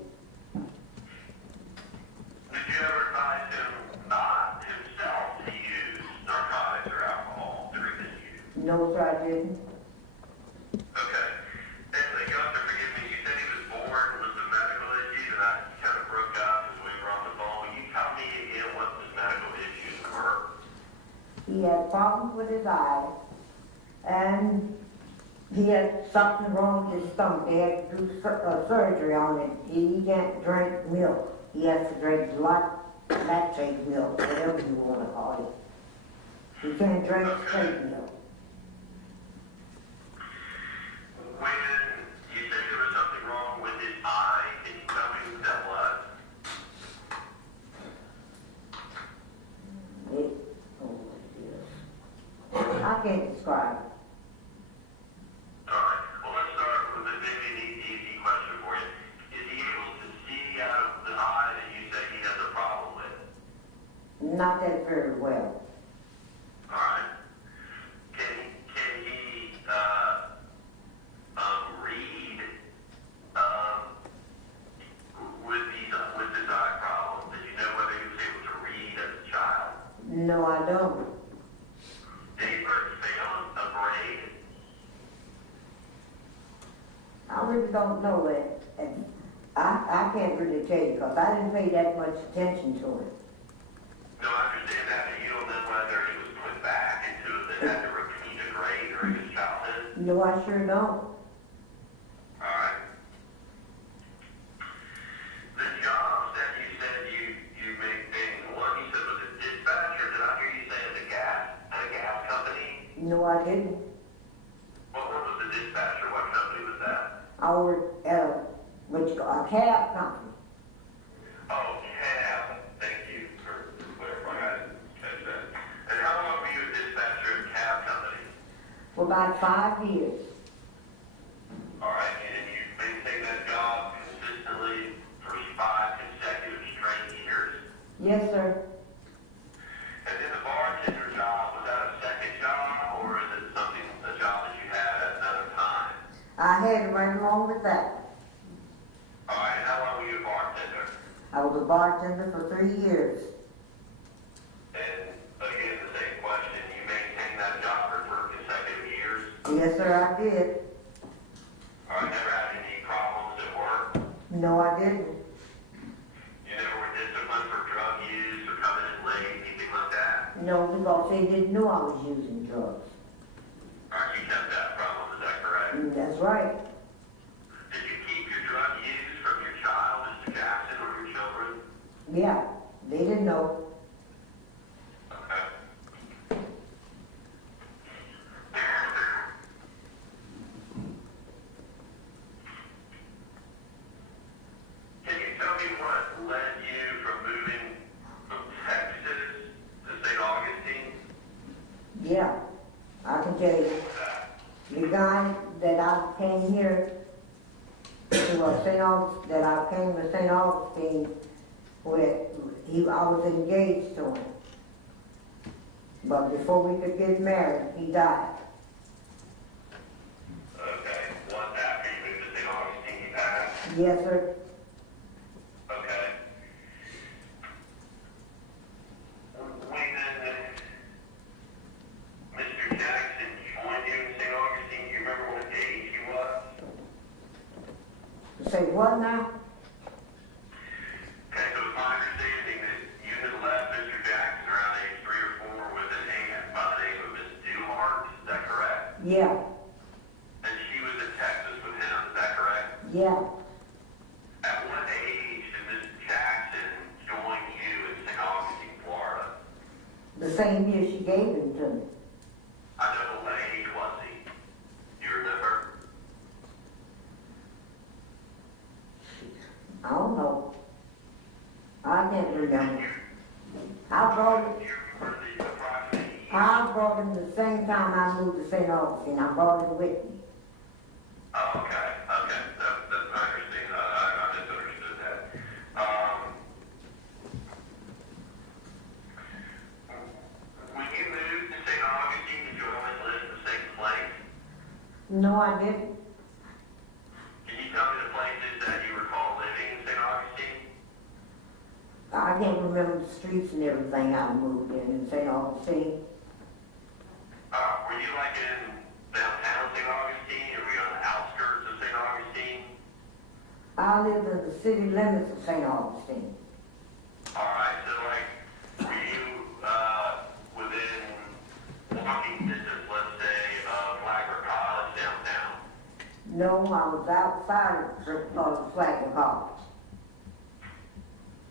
Did you ever advise him not himself to use narcotics or alcohol during his use? No, sir, I didn't. Okay. And you'll have to forgive me, you said he was born with some medical issues, and I kind of broke up as we were on the phone. Will you tell me again what the medical issues were? He had problems with his eyes, and he had something wrong with his stomach. They had to do surgery on it. He can't drink milk. He has to drink lactate milk, whatever you want to call it. He can't drink straight milk. When you said there was something wrong with his eye, can you tell me what that was? I can't describe it. All right. Well, let's start with maybe an easy question for you. Is he able to see out of the eye that you say he has a problem with? Not that very well. All right. Can he read with his eye problem? Did you know whether he was able to read as a child? No, I don't. Did he ever fail a grade? I really don't know it. And I can't really tell you because I didn't pay that much attention to it. No, I understand that, but you don't know whether he was put back into it and had to repeat a grade during his childhood? No, I sure don't. All right. The jobs that you said you maintained, one you said was a dispatcher. Did I hear you say at a gas company? No, I didn't. What was the dispatcher? What company was that? I worked at a cab company. Oh, cab. Thank you for clarifying. I didn't catch that. And how long were you a dispatcher at a cab company? For about 5 years. All right, and you maintained that job consistently for 5 consecutive straight years? Yes, sir. And then the bartender job, was that a second job, or is it a job that you had at another time? I had it right along with that. All right, and how long were you a bartender? I was a bartender for 3 years. And again, the same question, you maintained that job for consecutive years? Yes, sir, I did. All right, never had any problems at work? No, I didn't. You never were disciplined for drug use or coming in late, anything like that? No, because they didn't know I was using drugs. All right, you kept that from them, is that correct? That's right. Did you keep your drug use from your child, Mr. Jackson, or your children? Yeah, they didn't know. Okay. Can you tell me what led you from moving from Texas to St. Augustine? Yeah, I can tell you. That Augustine, that I came to St. Augustine with, I was engaged to him. But before we could get married, he died. Okay, once after you moved to St. Augustine, you passed? Yes, sir. Okay. When Mr. Jackson joined you in St. Augustine, do you remember what age he was? Say what now? Okay, so it's my understanding that you had left Mr. Jackson around age 3 or 4 with an aunt by the name of Miss Dewhart, is that correct? Yeah, And she was in Texas with him, is that correct? yeah. At what age did Miss Jackson join you in St. Augustine, Florida? The same year she gave him to me. I know, what age was he? Do you remember? I don't know. I can't remember. I brought him the same time I moved to St. Augustine. I brought him with me. Oh, okay, okay, that's my understanding, I misunderstood that. When you moved to St. Augustine, did you always live in the same place? No, I didn't. Can you tell me the places that you recall living in St. Augustine? I can't remember the streets and everything I moved in St. Augustine. Were you like in downtown St. Augustine, or were you on the outskirts of St. Augustine? I lived in the city limits of St. Augustine. Alright, so like, were you, within walking distance, let's say, of Flagler College downtown? No, I was outside of the Flagler College.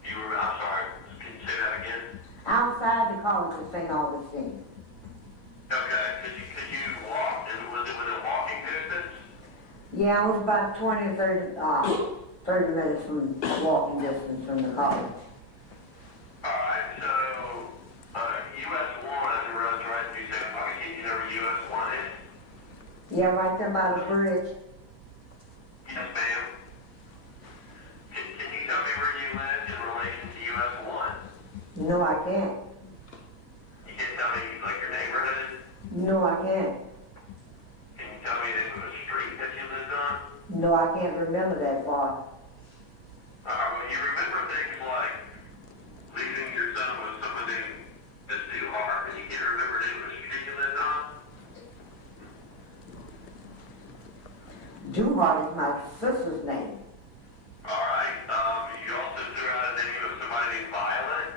You were, I'm sorry, can you say that again? Outside the college of St. Augustine. Okay, could you walk, was it within walking distance? Yeah, I was about 20 or 30 minutes from walking distance from the college. Alright, so, US 1, I didn't realize right, you said, you know where US 1 is? Yeah, right there by the bridge. Yes, ma'am. Can you tell me where you lived in relation to US 1? No, I can't. You can't tell me, like, your neighborhood? No, I can't. Can you tell me the name of a street that you lived on? No, I can't remember that far. Well, you remember things like leaving your son with someone named Miss Dewhart, and you can't remember the name of the street you lived on? Dewhart is my sister's name. Alright, you also threw out a name of somebody named Violet?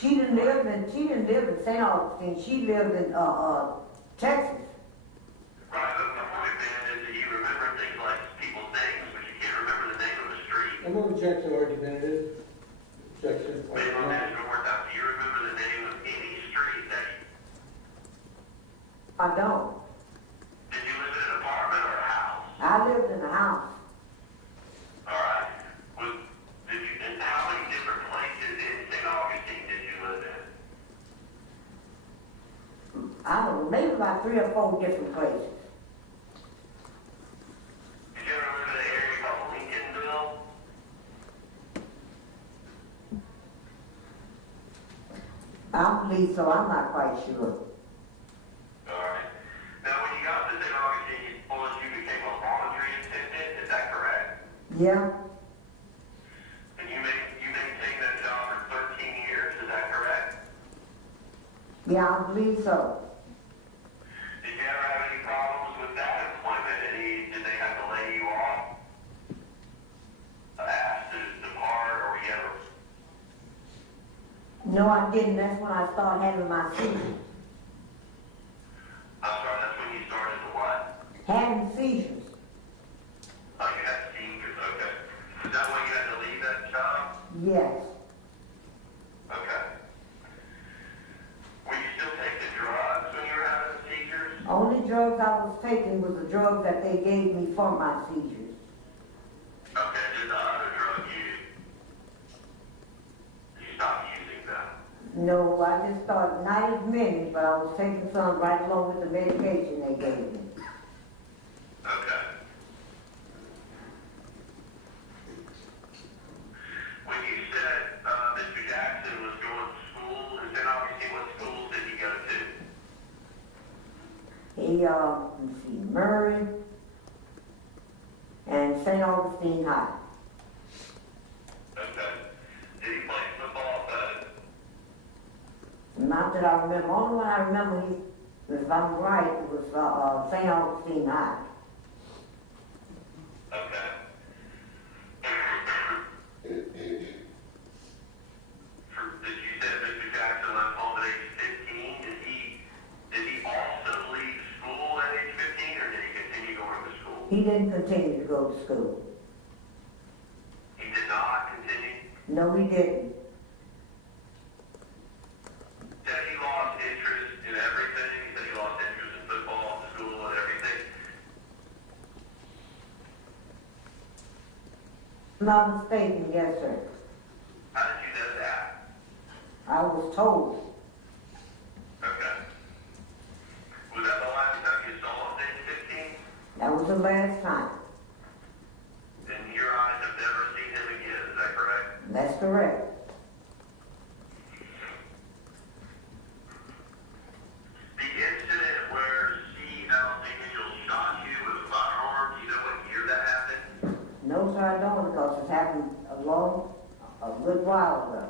She didn't live in St. Augustine. She lived in Texas. Right, but the point being is that you remember things like people's names, but you can't remember the name of a street. I'm going to object to argumentative. Objection. Based on that, do you remember the name of any street that you... I don't. Did you live in an apartment or a house? I lived in a house. Alright. And how many different places in St. Augustine did you live in? I don't know, maybe about 3 or 4 different places. Did you ever live in an area called Lincolnville? I believe so, I'm not quite sure. Alright. Now, when you got to St. Augustine, you told us you became a laundry attendant, is that correct? Yeah, And you maintained that job for 13 years, is that correct? yeah, I believe so. Did you ever have any problems with that employment? Did they have to lay you off? Asked to depart, or you ever? No, I didn't, that's when I started having my seizures. I'm sorry, that's when you started to what? Having seizures. Oh, you had seizures, okay. Is that when you had to leave that job? Yes. Okay. Were you still taking drugs when you were having seizures? Only drugs I was taking was the drugs that they gave me for my seizures. Okay, did the other drug you stopped using them? No, I just started, not as many, but I was taking some right along with the medication they gave me. Okay. When you said Mr. Jackson was going to school, and then obviously what schools did he go to? He, let's see, Murray and St. Augustine High. Okay. Did he play football both? Not that I remember. Only one I remember, if I'm right, it was St. Augustine High. Okay. Did you say Mr. Jackson left home at age 15? Did he also leave school at age 15, or did he continue going to school? He didn't continue to go to school. He did not continue? No, he didn't. Said he lost interest in everything? He said he lost interest in football, school, and everything? I'm not mistaken, yes, sir. How did you know that? I was told. Okay. Was that the last time you saw him at age 15? That was the last time. And your eyes have never seen him again, is that correct? That's correct. The incident where C.L. Daniels shot you with a firearm, do you know what year that happened? No, sir, I don't, because it happened a good while ago.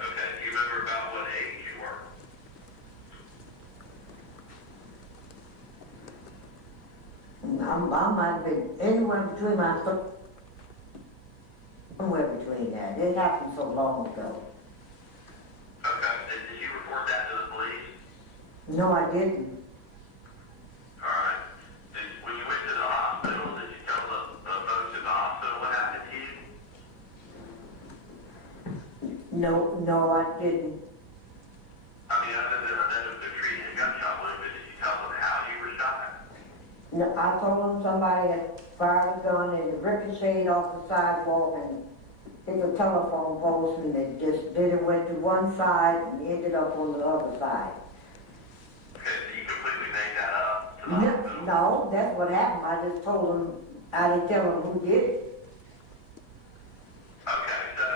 Okay, do you remember about what age you were? I might have been anywhere between somewhere between that. It happened so long ago. Okay, did you report that to the police? No, I didn't. Alright. When you went to the hospital, did you tell the folks at the hospital what happened to you? No, I didn't. I mean, other than they're treating a gunshot wound, but did you tell them how you were shot? No, I told them somebody had fired a gun and it ricocheted off the sidewalk and hit the telephone post, and it just went to one side and ended up on the other side. Okay, so you completely made that up to the No, hospital? no, that's what happened. I just told them, I didn't tell them who did it. Okay, so,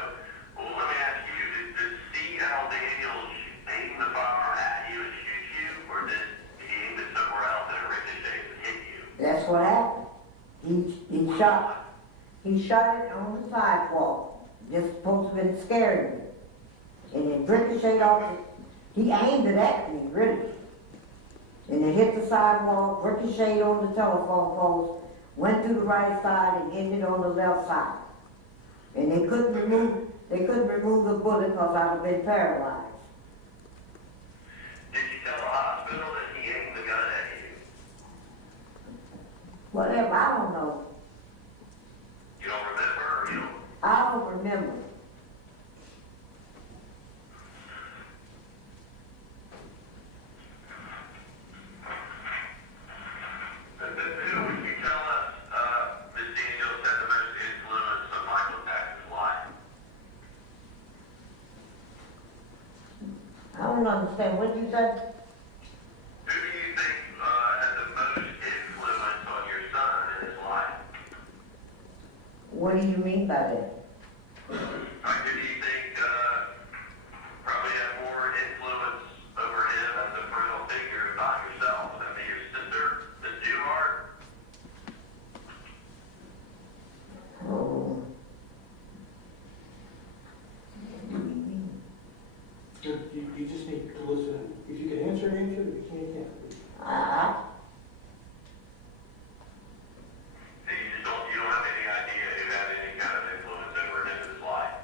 well, let me ask you, did C.L. Daniels aim the firearm at you and shoot you, or did he aim it somewhere else and it ricocheted and hit you? That's what happened. He shot it on the sidewalk. Just supposed to have been scaring me. And it ricocheted off, he aimed it at me, really. And it hit the sidewalk, ricocheted on the telephone post, went to the right side and ended on the left side. And they couldn't remove the bullet because I'd have been paralyzed. Did you tell the hospital that he aimed the gun at you? Whatever, I don't know. You don't remember, or you don't? I don't remember. Who would you tell us, Ms. Daniels, had the most influence on Michael Jackson's life? I don't understand. What did you say? Who do you think had the most influence on your son in his life? What do you mean by that? Like, who do you think probably had more influence over him as a parental figure, not yourself? Would that be your sister, Ms. Duhart? Oh. You just need to listen. If you can answer, answer. If you can't, can't. I You don't have any idea who had any kind of influence over him in his life?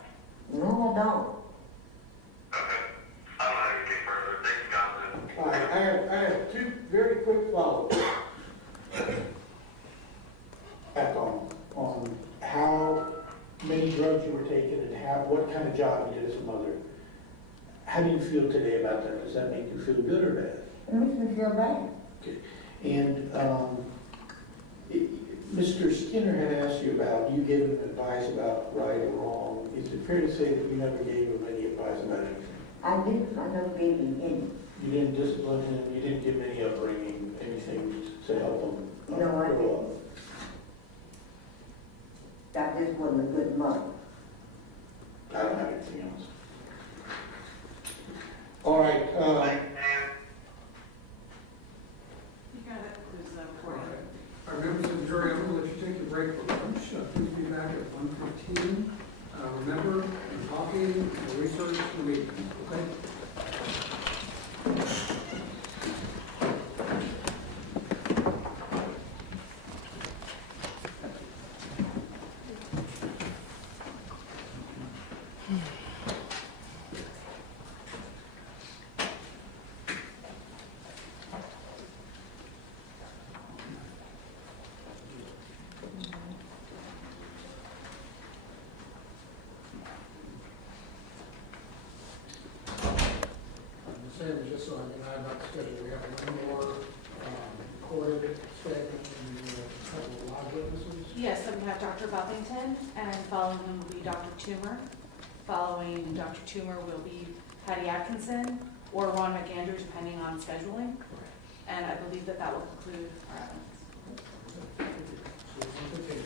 no, I don't. Okay. I don't have anything further. Thanks, Johnson. All right, I have two very quick follow-ups. Back on how many drugs you were taking and what kind of job you did as a mother. How do you feel today about that? Does that make you feel good or bad? It makes me feel bad. Okay. And Mr. Skinner had asked you about, you gave him advice about right or wrong. Is it fair to say that you never gave him any advice about anything? I didn't. I never gave him any. You didn't discipline him, you didn't give him any upbringing, anything to help him You know what? That just wasn't a good month. I don't have anything else. All right, You got it, there's a recording. Our members of the jury, I'm going to let you take your break for lunch. Please be back at 1:15. Remember, the talking, the research, the meeting, okay? Just so I about the schedule, we have one more recorded statement and a couple of live witnesses. Yes, so we have Dr. Buffington, and following him will be Dr. Toomer. Following Dr. Toomer will be Patty Atkinson or Ron McAndrews, depending on scheduling. And I believe that that will conclude our evidence. So, 1:15.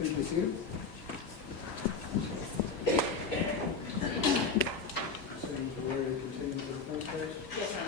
Please be seated. Seems we're ready to continue the defense case. Yes, sir.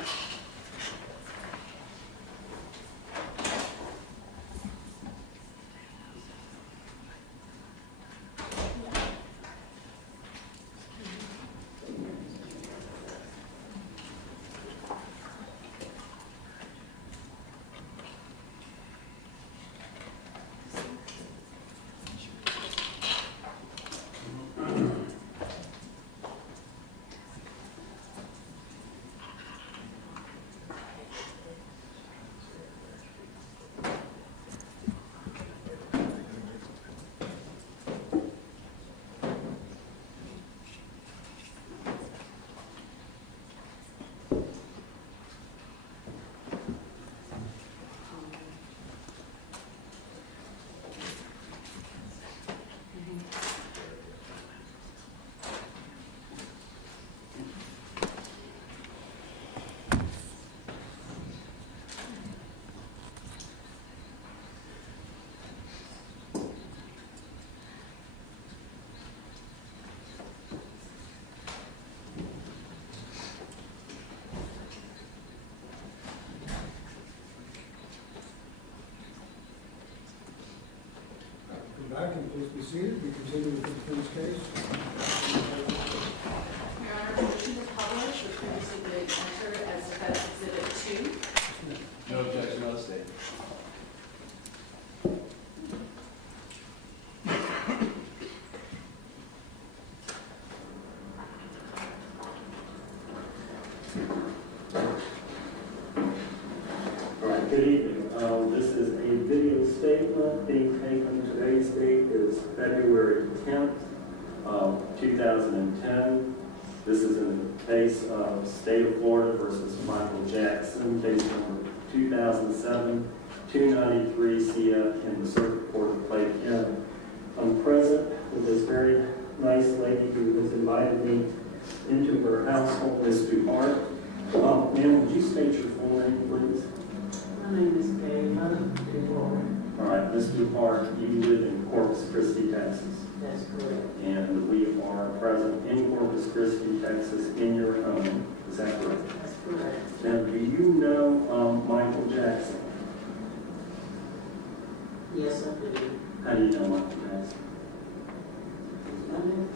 Back and please be seated. We continue with the defense case. Your Honor, motion to publish, which previously been entered as Defense Exhibit 2. No objection, I'll stay. All right, good evening. This is a video statement being taken. Today's date is February 10th, 2010. This is in the case of State of Florida versus Michael Jackson, case number 2007-293 CF in the Circuit Court of Clay County. I'm present with this very nice lady who has invited me into her household, Ms. Duhart. Ma'am, would you state your full name, please? My name is Gayla DeWar. All right, Ms. Duhart, you live in Corpus Christi, Texas. That's correct. And we are present in Corpus Christi, Texas, in your home. Is that correct? That's correct. Now, do you know Michael Jackson? Yes, I do. How do you know Michael Jackson? My name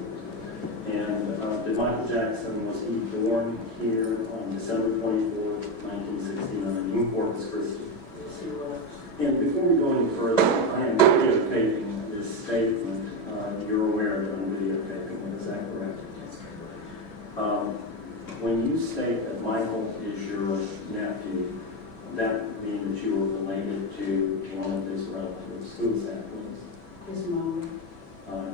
And did Michael Jackson, was he born here on December 24th, 1969 in Corpus Christi? Yes, he was. And before we go any further, I am videotaping this statement. You're aware that I'm videotaping it, is that correct? That's correct. When you state that Michael is your nephew, that would mean that you were related to one of his relatives. Who is that, please? His mom.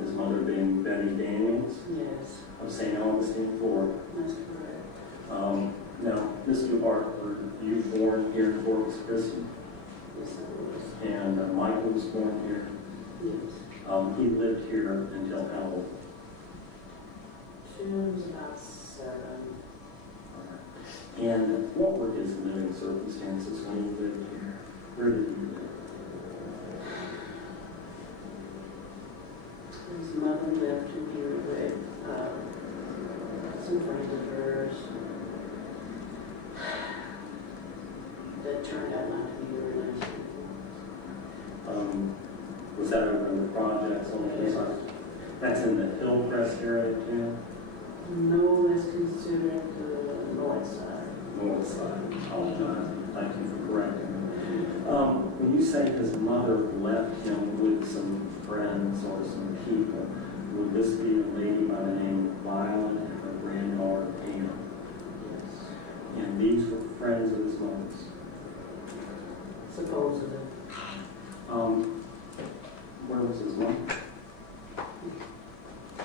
His mother being Betty Daniels Yes, of St. Augustine, Florida. that's correct. Now, Mr. Hart, were you born here in Corpus Christi? Yes, I was. And Michael was born here? Yes. He lived here until how old? She was about 7. And what were his living circumstances when he lived here? Where did he live? His mother left him here with some friends of hers that turned out not to be very nice people. Was that over in the projects on the side? That's in the Hillcrest area too? No, that's considered the north side. North side. Apologize. Thank you for correcting me. When you say his mother left him with some friends or some people, would this be a lady by the name of Violet and her granddaughter Pam? Yes. And these were friends of his mother's? Supposedly. Where was his mom?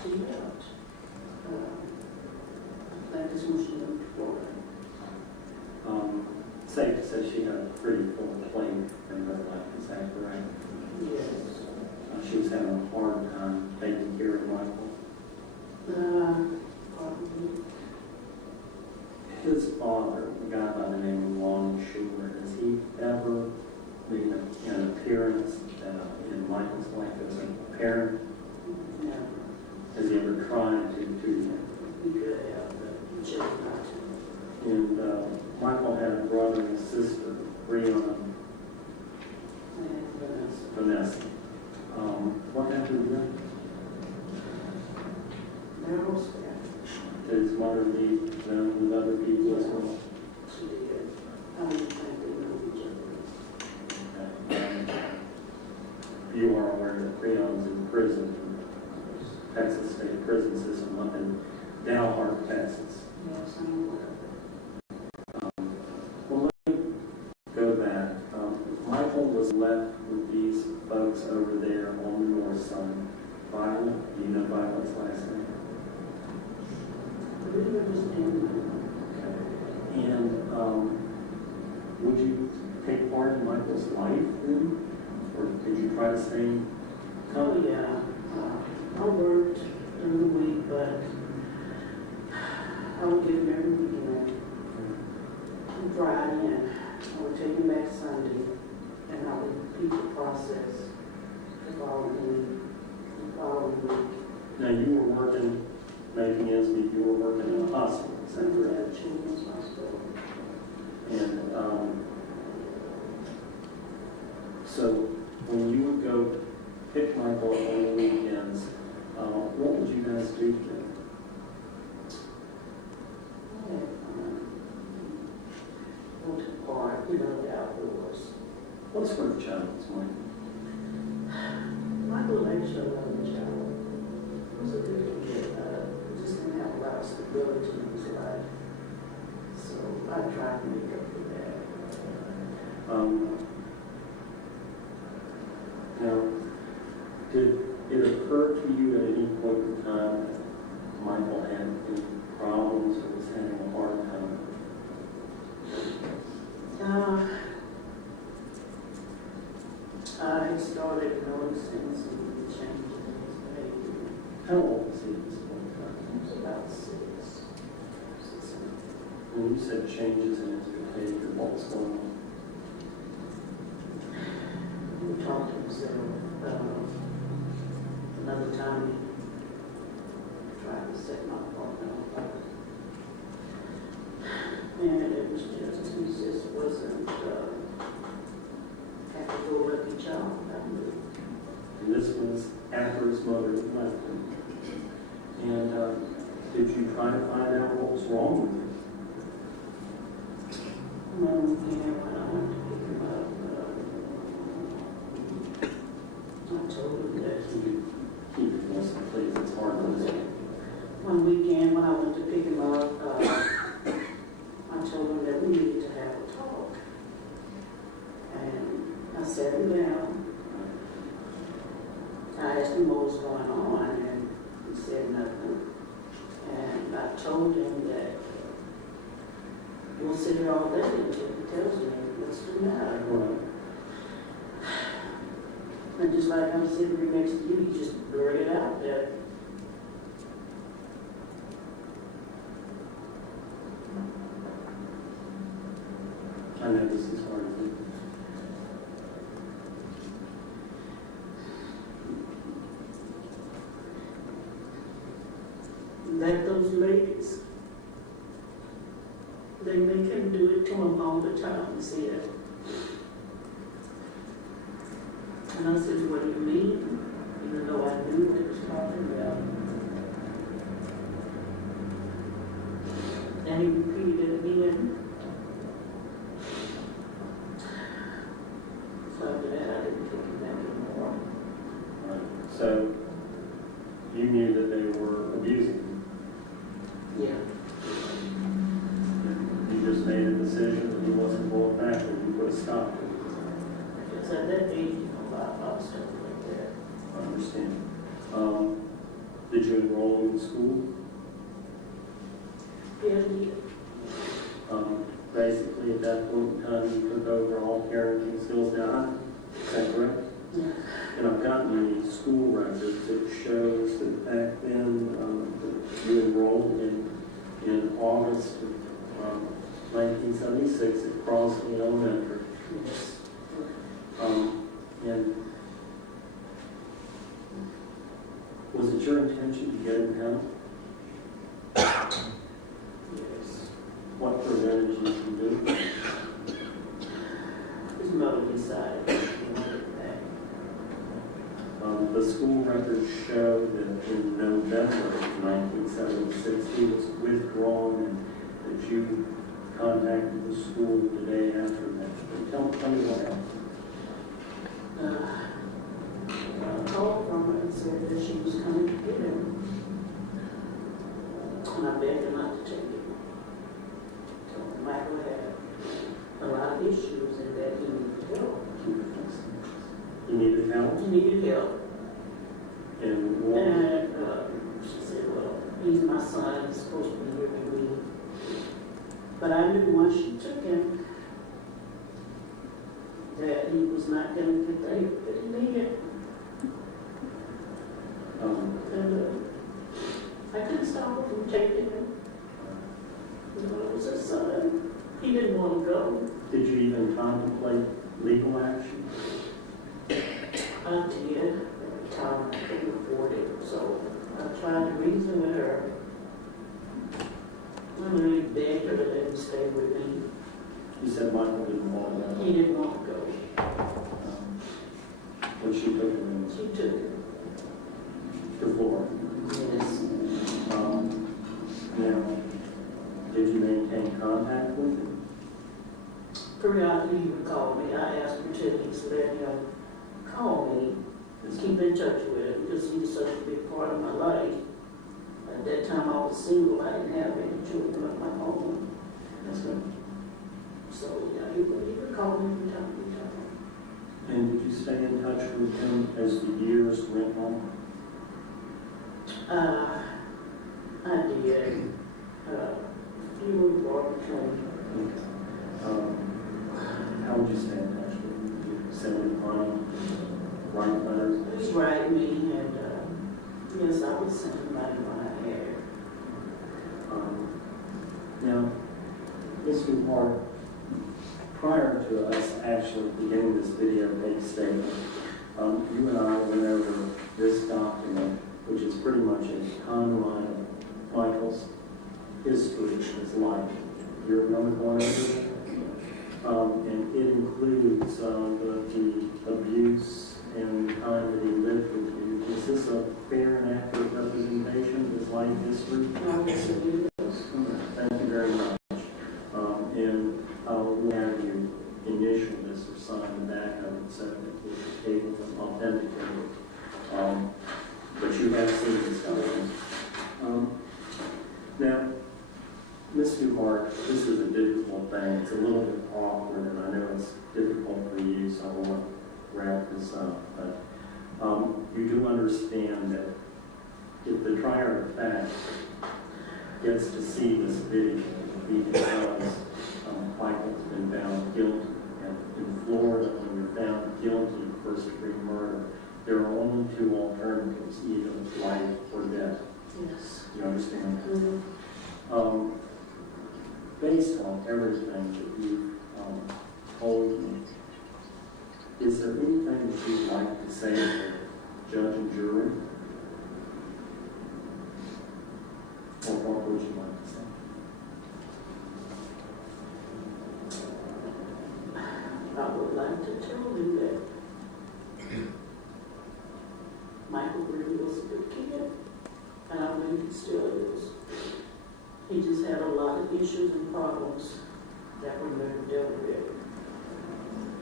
She left. That is when she moved to Florida. Safe to say she had a pretty full plate in her life, is that correct? Yes. She was having a hard time taking care of Michael. Probably. His father, a guy by the name of Long Schuler, has he ever made an appearance in Michael's life as a parent? you are aware that Creon's in prison, Texas State Prison System up in Dalhart, Texas. Yes, I'm aware of it. Well, let me go back. Michael was left with these folks over there on the north side. Violet, do you know Violet's last name? I believe it was in, Okay. And would you take part in Michael's life then? Or did you try to stay? oh yeah, I worked during the week, but I would get him every weekend. On Friday, and I would take him back Sunday, and I would repeat the process the following week. Now, you were working, making ends meet, you were working in a hospital, is that We were correct? at a children's hospital. And so when you would go pick Michael up on the weekends, what would you guys do to him? Go to the park, you know, the outdoors. What sort of child was Michael? Michael actually loved the child. He was a good kid. Just didn't have a lot of stability in his life. So I tried to make up for that. Now, did it occur to you at any point in time that Michael had any problems or was having a hard time? I had started noticing some changes in his behavior. How old was he at this point in time? He was about 6. When you said changes in his behavior, what was going on? He would talk to himself. Another time he tried to set my partner on fire. And it was just, he just wasn't happy-go-lucky child, I believe. And this was after his mother had left him. And did you try to find out what was wrong with him? When I went to pick him up, I told him that Keep it listen, please, it's hard to listen. one weekend when I went to pick him up, I told him that we needed to have a talk. And I sat him down. I asked him what was going on, and he said nothing. And I told him that we'll sit here all day until he tells me what's the matter. And just like I'm sitting here next to you, he just blurted out that I know this is hard to do. that those ladies, they make him do it to him all the time, he said. And I said, what do you mean? Even though I knew what he was talking about. And he repeated it again. So after that, I didn't pick him back anymore. So you knew that they were abusing him. Yeah. You just made a decision that he wasn't going back and you put a stop to it. Because at that age, you know, a lot of stuff like that. I understand. Did you enroll in school? Yeah, he Basically, at that point in time, you took over all parenting skills now. Is that correct? Yeah. And I've gotten the school records that shows that back then, that you enrolled in August of 1976 at Crosley Elementary. Yes. And was it your intention to get him help? Yes. What prevented you from doing that? His mother decided he wanted that. The school records show that in November of 1976, he was withdrawn and that you contacted the school the day after that. Tell me what happened. needed help. And what? And she said, well, he's my son, he's supposed to be here with me. But I knew once she took him that he was not going to get the help that he needed. And I couldn't stop her from taking him. You know, it was his son. He didn't want to go. Did you even contemplate legal action? I did. Every time I couldn't afford it. So I tried to reason with her. I really begged her to let him stay with me. You said Michael didn't want to go. He didn't want to go. When she took him She took him. to Florida. Yes. Now, did you maintain contact with him? Periodically he would call me. I asked her to at least let him call me and keep in touch with him because he was such a big part of my life. At that time I was single. I didn't have any children of my own. Yes, sir. So yeah, he would call me from time to time. And did you stay in touch with him as the years went on? I did. Few brought between. How would you stay in touch with him? Did you send him money, write letters? He was writing me, and yes, I would send him money when I had it. Now, Mr. Hart, prior to us actually beginning this videotape statement, you and I went over this document, which is pretty much a timeline of Michael's history, his life. You remember going over that? And it includes the abuse and the time that he lived with you. Is this a fair and accurate representation of his life history? Yes, it is. Thank you very much. And I'll have you initial this or sign the back of it so that it's able to authenticate it. But you have seen this document. Now, Ms. Duhart, this is a difficult thing. It's a little bit awkward, and I know it's difficult for you, so I want to wrap this up. But you do understand that if the trier of fact gets to see this video, because Michael's been found guilty, and in Florida, when you're found guilty of first-degree murder, there are only two alternatives, either life or death. Yes. You understand that? Mm-hmm. Based on everything that you've told me, is there anything that you'd like to say to the judge and jury? Or what would you like to say? I would like to tell them that Michael really was a good kid, and I believe he still is. He just had a lot of issues and problems that were never dealt with.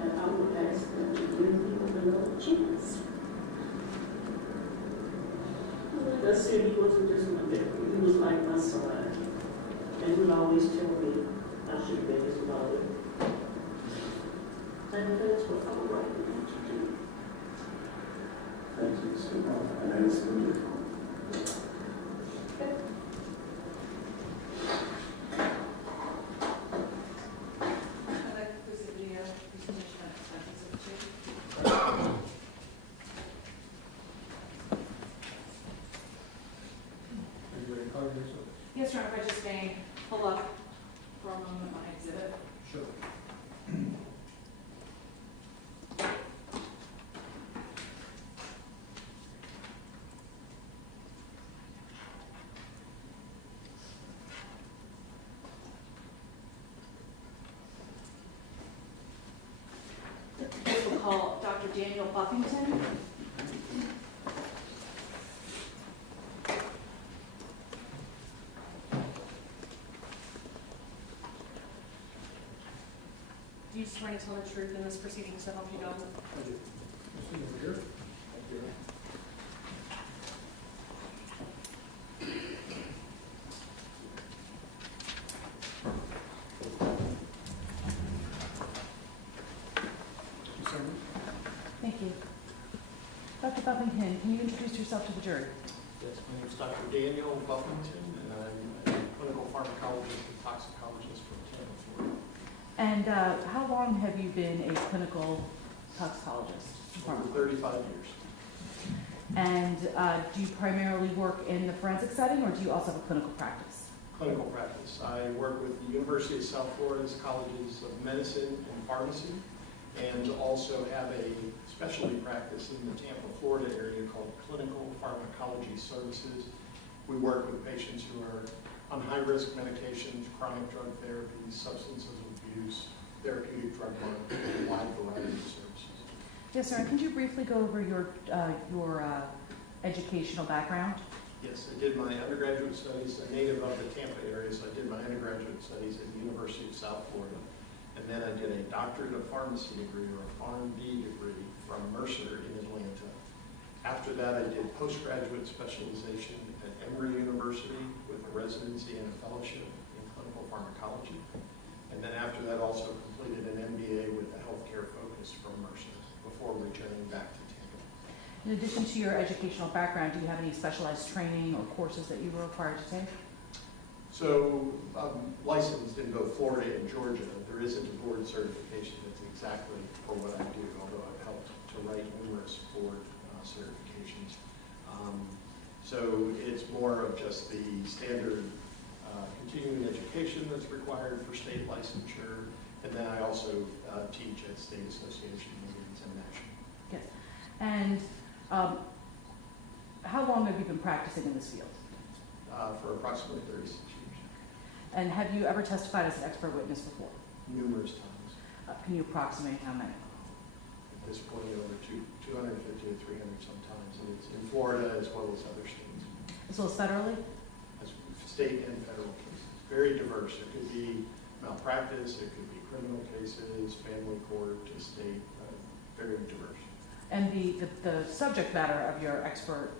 And I would ask them to give him another chance. Like I said, he wasn't just my nephew, he was like my son. And he would always tell me I should have been his mother. And that's what I would like him to do. Thank you, Mr. Brown. I know it's wonderful. Yes, sir, if I just may pull up for a moment my exhibit. Sure. This will call Dr. Daniel Buffington. Do you swear to tell the truth in this proceeding, so help you God? I do. Mr. Boyer. Thank you. Thank you. Dr. Buffington, can you introduce yourself to the jury? Yes, my name is Dr. Daniel Buffington, and I'm a clinical pharmacologist and toxicologist from Tampa, Florida. And how long have you been a clinical toxicologist? Over 35 years. And do you primarily work in the forensic setting, or do you also have a clinical practice? Clinical practice. I work with the University of South Florida's Colleges of Medicine and Pharmacy, and also have a specialty practice in the Tampa, Florida area called Clinical Pharmacology Services. We work with patients who are on high-risk medications, chronic drug therapies, substances of abuse, therapeutic drug monitoring, a wide variety of services. Yes, sir. And could you briefly go over your educational background? Yes, I did my undergraduate studies, a native of the Tampa area, so I did my undergraduate studies at the University of South Florida. And then I did a doctorate of pharmacy degree, or a PharmD degree, from Mercer in Atlanta. After that, I did postgraduate specialization at Emory University with a residency and a fellowship in clinical pharmacology. And then after that, also completed an MBA with a healthcare focus from Mercer before returning back to Tampa. In addition to your educational background, do you have any specialized training or courses that you were required to take? So I'm licensed in both Florida and Georgia. There isn't a board certification that's exactly for what I do, although I've helped to write numerous board certifications. So it's more of just the standard continuing education that's required for state licensure, and then I also teach at state association meetings and national. Yes. And how long have you been practicing in this field? For approximately 36 years. And have you ever testified as an expert witness before? Numerous times. Can you approximate how many? At this point, over 250 to 300 sometimes. And it's in Florida as well as other states. As well as federally? As state and federal cases. Very diverse. It could be malpractice, it could be criminal cases, family court, estate, very diverse. And the subject matter of your expert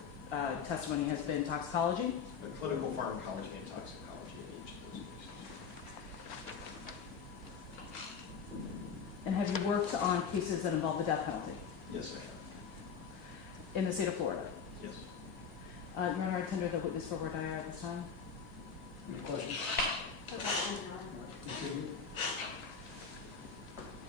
testimony has been toxicology? The clinical pharmacology and toxicology in each of those cases. And have you worked on cases that involve the death penalty? Yes, I have. In the state of Florida? Yes. Your Honor, I tender the witness for voir dire at this time. Any questions?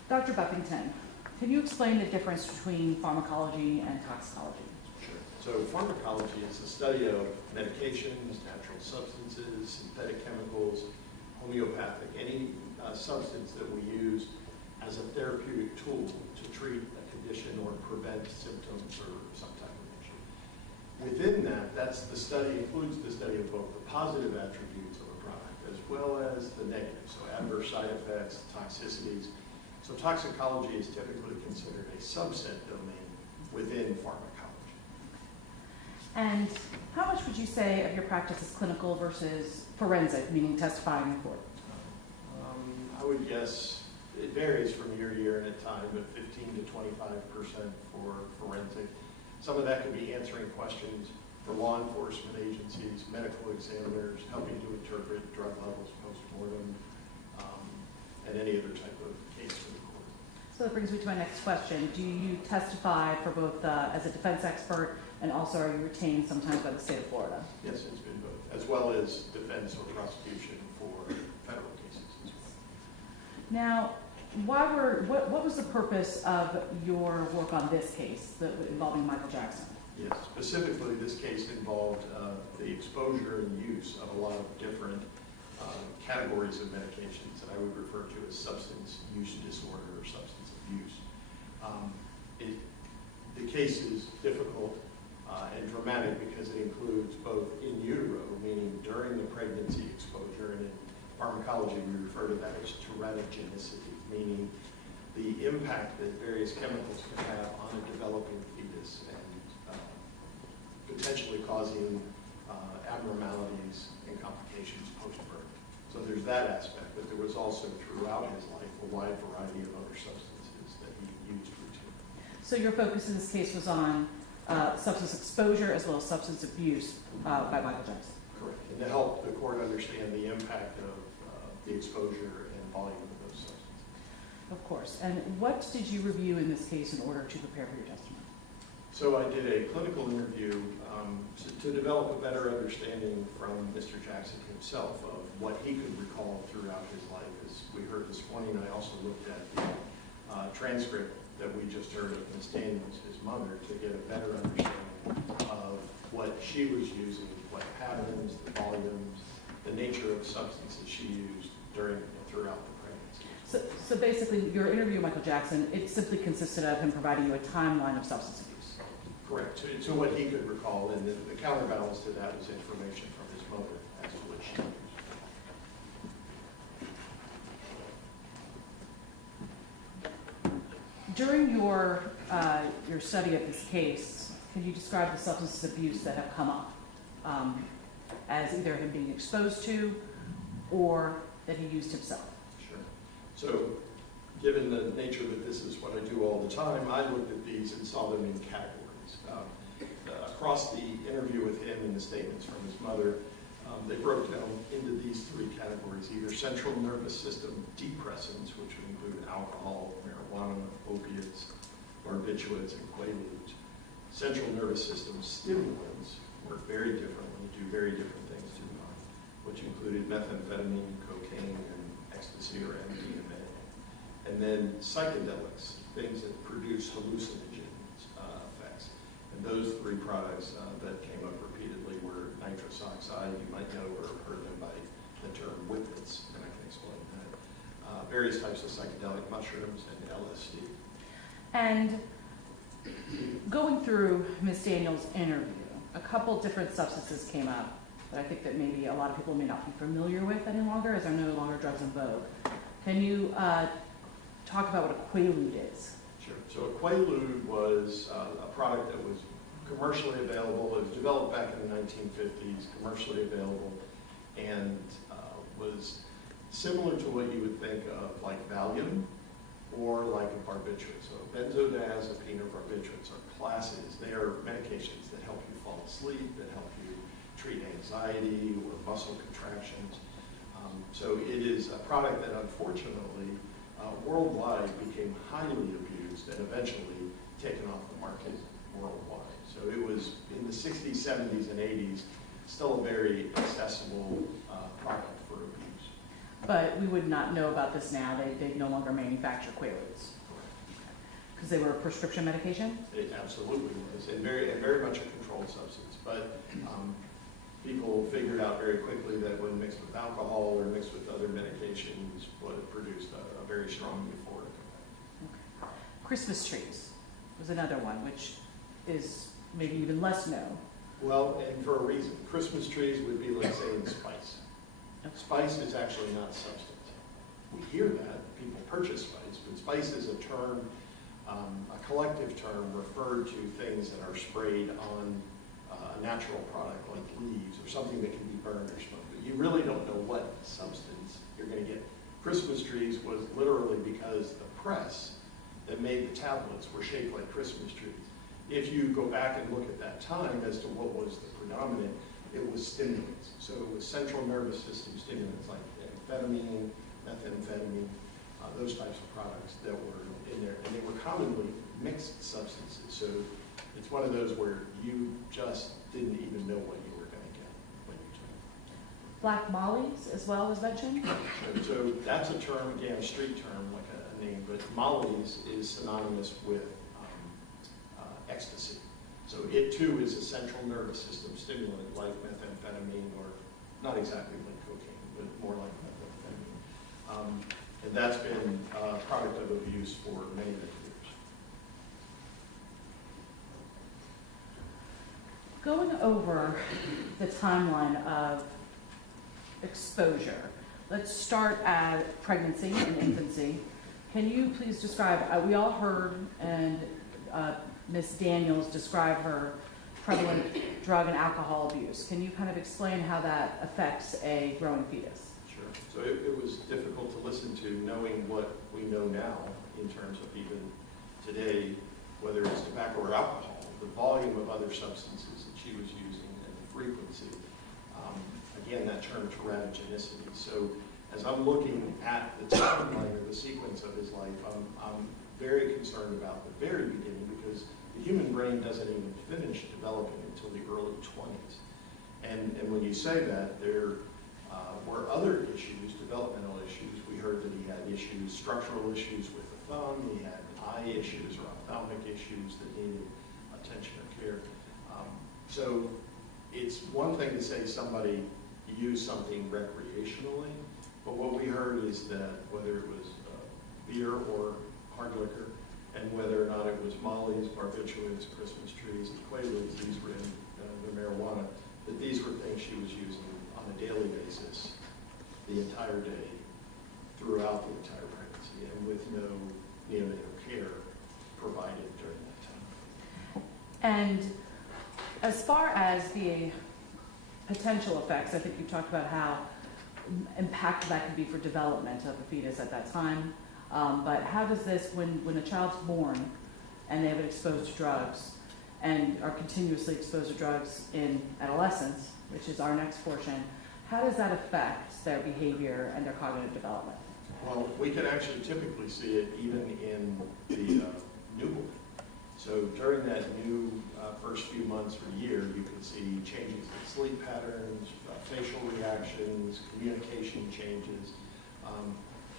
Dr. Buffington, can you explain the difference between pharmacology and toxicology? Sure. So pharmacology is the study of medications, natural substances, synthetic chemicals, homeopathic, any substance that we use as a therapeutic tool to treat a condition or prevent symptoms or some type of issue. Within that, that's the study, includes the study of both the positive attributes of a product as well as the negative, so adverse side effects, toxicities. So toxicology is typically considered a subset domain within pharmacology. And how much would you say of your practice is clinical versus forensic, meaning testifying in court? I would guess it varies from year to year and at time, but 15 to 25% for forensic. Some of that could be answering questions for law enforcement agencies, medical examiners, helping to interpret drug levels post-mortem, and any other type of case for the court. So that brings me to my next question. Do you testify for both as a defense expert, and also are you retained sometimes by the state of Florida? Yes, it's been both, as well as defense or prosecution for federal cases as well. Now, what was the purpose of your work on this case involving Michael Jackson? Yes, specifically this case involved the exposure and use of a lot of different categories of medications that I would refer to as substance use disorder or substance abuse. The case is difficult and dramatic because it includes both in utero, meaning during the pregnancy exposure, and in pharmacology we refer to that as teratogenicity, meaning the impact that various chemicals can have on a developing fetus and potentially causing abnormalities and complications post-birth. So there's that aspect, but there was also throughout his life a wide variety of other substances that he used routinely. So your focus in this case was on substance exposure as well as substance abuse by Michael Jackson? Correct, and to help the court understand the impact of the exposure and volume of those substances. Of course. And what did you review in this case in order to prepare for your testimony? So I did a clinical interview to develop a better understanding from Mr. Jackson himself of what he could recall throughout his life. As we heard this morning, I also looked at the transcript that we just heard of Ms. Daniels, his mother, to get a better understanding of what she was using, what patterns, the volumes, the nature of substances she used throughout the pregnancy. So basically, your interview with Michael Jackson, it simply consisted of him providing you a timeline of substance abuse. Correct, to what he could recall, and the counterbalance to that was information from his mother as to what she used. During your study of this case, can you describe the substance abuse that have come up as either him being exposed to or that he used himself? Sure. So, given the nature that this is what I do all the time, I looked at these and saw them in categories. Across the interview with him and the statements from his mother, they broke down into these three categories: either central nervous system depressants, which would include alcohol, marijuana, opiates, barbiturates, and quaaludes. Central nervous system stimulants work very differently, do very different things to the mind, which included methamphetamine, cocaine, and ecstasy or MDMA. And then psychedelics, things that produce hallucinogen effects. And those three products that came up repeatedly were nitrous oxide, you might know or have heard them by the term whippets, and I can explain that. Various types of psychedelic mushrooms and LSD. And going through Ms. Daniels' interview, a couple different substances came up that I think that maybe a lot of people may not be familiar with any longer, as they're no longer drugs in vogue. Can you talk about what a quaalude is? Sure. So a quaalude was a product that was commercially available. It was developed back in the 1950s, commercially available, and was similar to what you would think of like Valium or like a barbiturate. So benzodiazepine or barbiturates are classes. They are medications that help you fall asleep, that help you treat anxiety or muscle contractions. So it is a product that unfortunately worldwide became highly abused and eventually taken off the market worldwide. So it was in the 60s, 70s, and 80s still a very accessible product for abuse. But we would not know about this now. They no longer manufacture quaaludes. Because they were a prescription medication? It absolutely was, and very much a controlled substance. But people figured out very quickly that when mixed with alcohol or mixed with other medications, what produced a very strong euphoric effect. Okay. Christmas trees was another one, which is maybe even less known. Well, and for a reason. Christmas trees would be like saying spice. Spice is actually not substance. We hear that, people purchase spice, but spice is a term, a collective term referred to things that are sprayed on a natural product like leaves or something that can be burned or smoked. But you really don't know what substance you're going to get. Christmas trees was literally because the press that made the tablets were shaped like Christmas trees. If you go back and look at that time as to what was the predominant, it was stimulants. So it was central nervous system stimulants like amphetamine, methamphetamine, those types of products that were in there. And they were commonly mixed substances. So it's one of those where you just didn't even know what you were going to get when you took it. Black mollies as well was mentioned? So that's a term, again, a street term, like a name, but mollies is synonymous with ecstasy. So it too is a central nervous system stimulant like methamphetamine, or not exactly like cocaine, but more like methamphetamine. And that's been a product of abuse for many, many years. Going over the timeline of exposure, let's start at pregnancy and infancy. Can you please describe, we all heard and Ms. Daniels describe her prevalent drug and alcohol abuse. Can you kind of explain how that affects a growing fetus? Sure. So it was difficult to listen to, knowing what we know now in terms of even today, whether it's tobacco or alcohol, the volume of other substances that she was using and the frequency. Again, that term teratogenicity. So as I'm looking at the timeline or the sequence of his life, I'm very concerned about the very beginning because the human brain doesn't even finish developing until the early 20s. And when you say that, there were other issues, developmental issues. We heard that he had issues, structural issues with the thumb, he had eye issues or ophthalmic issues that needed attention or care. So it's one thing to say somebody used something recreationally, but what we heard is that whether it was beer or hard liquor, and whether or not it was Molly's, barbiturates, Christmas trees, and Quaaludes, these were in the marijuana, that these were things she was using on a daily basis, the entire day, throughout the entire pregnancy, and with no neonatal care provided during that time. And as far as the potential effects, I think you talked about how impactful that could be for development of a fetus at that time. But how does this, when a child's born and they have been exposed to drugs and are continuously exposed to drugs in adolescence, which is our next portion, how does that affect their behavior and their cognitive development? Well, we can actually typically see it even in the newborn. So during that new first few months or year, you can see changes in sleep patterns, facial reactions, communication changes.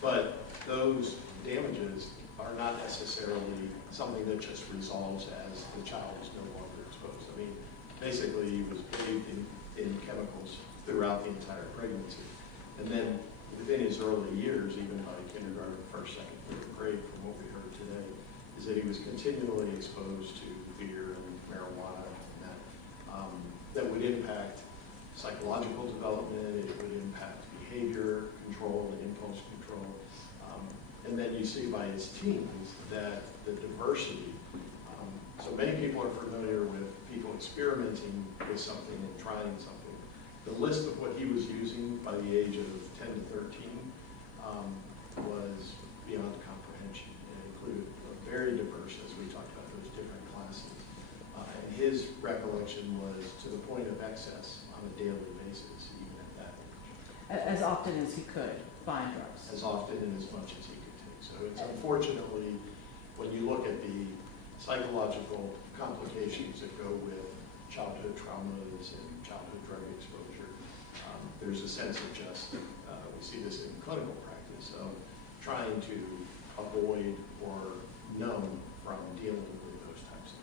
But those damages are not necessarily something that just resolves as the child is no longer exposed. I mean, basically he was bathed in chemicals throughout the entire pregnancy. And then within his early years, even by kindergarten, first, second, third grade, from what we heard today, is that he was continually exposed to beer and marijuana and that would impact psychological development, it would impact behavior control and impulse control. And then you see by his teens that the diversity, so many people are familiar with people experimenting with something and trying something. The list of what he was using by the age of 10 to 13 was beyond comprehension. It included a very diverse, as we talked about, those different classes. And his recollection was to the point of excess on a daily basis, even at that age. As often as he could find drugs. As often and as much as he could take. So it's unfortunately, when you look at the psychological complications that go with childhood traumas and childhood drug exposure, there's a sense of just, we see this in clinical practice, of trying to avoid or numb from dealing with those types of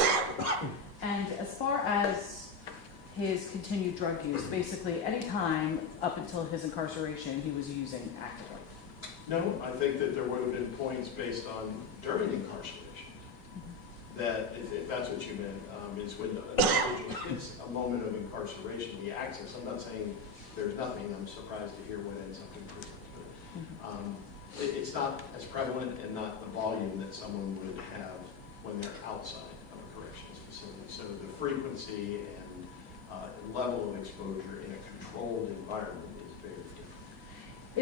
complications. And as far as his continued drug use, basically any time up until his incarceration, he was using actively? No, I think that there would have been points based on during incarceration, that if that's what you meant, is when it's a moment of incarceration, the access. I'm not saying there's nothing. I'm surprised to hear what ends up in prison. But it's not as prevalent and not the volume that someone would have when they're outside of a corrections facility. So the frequency and level of exposure in a controlled environment is very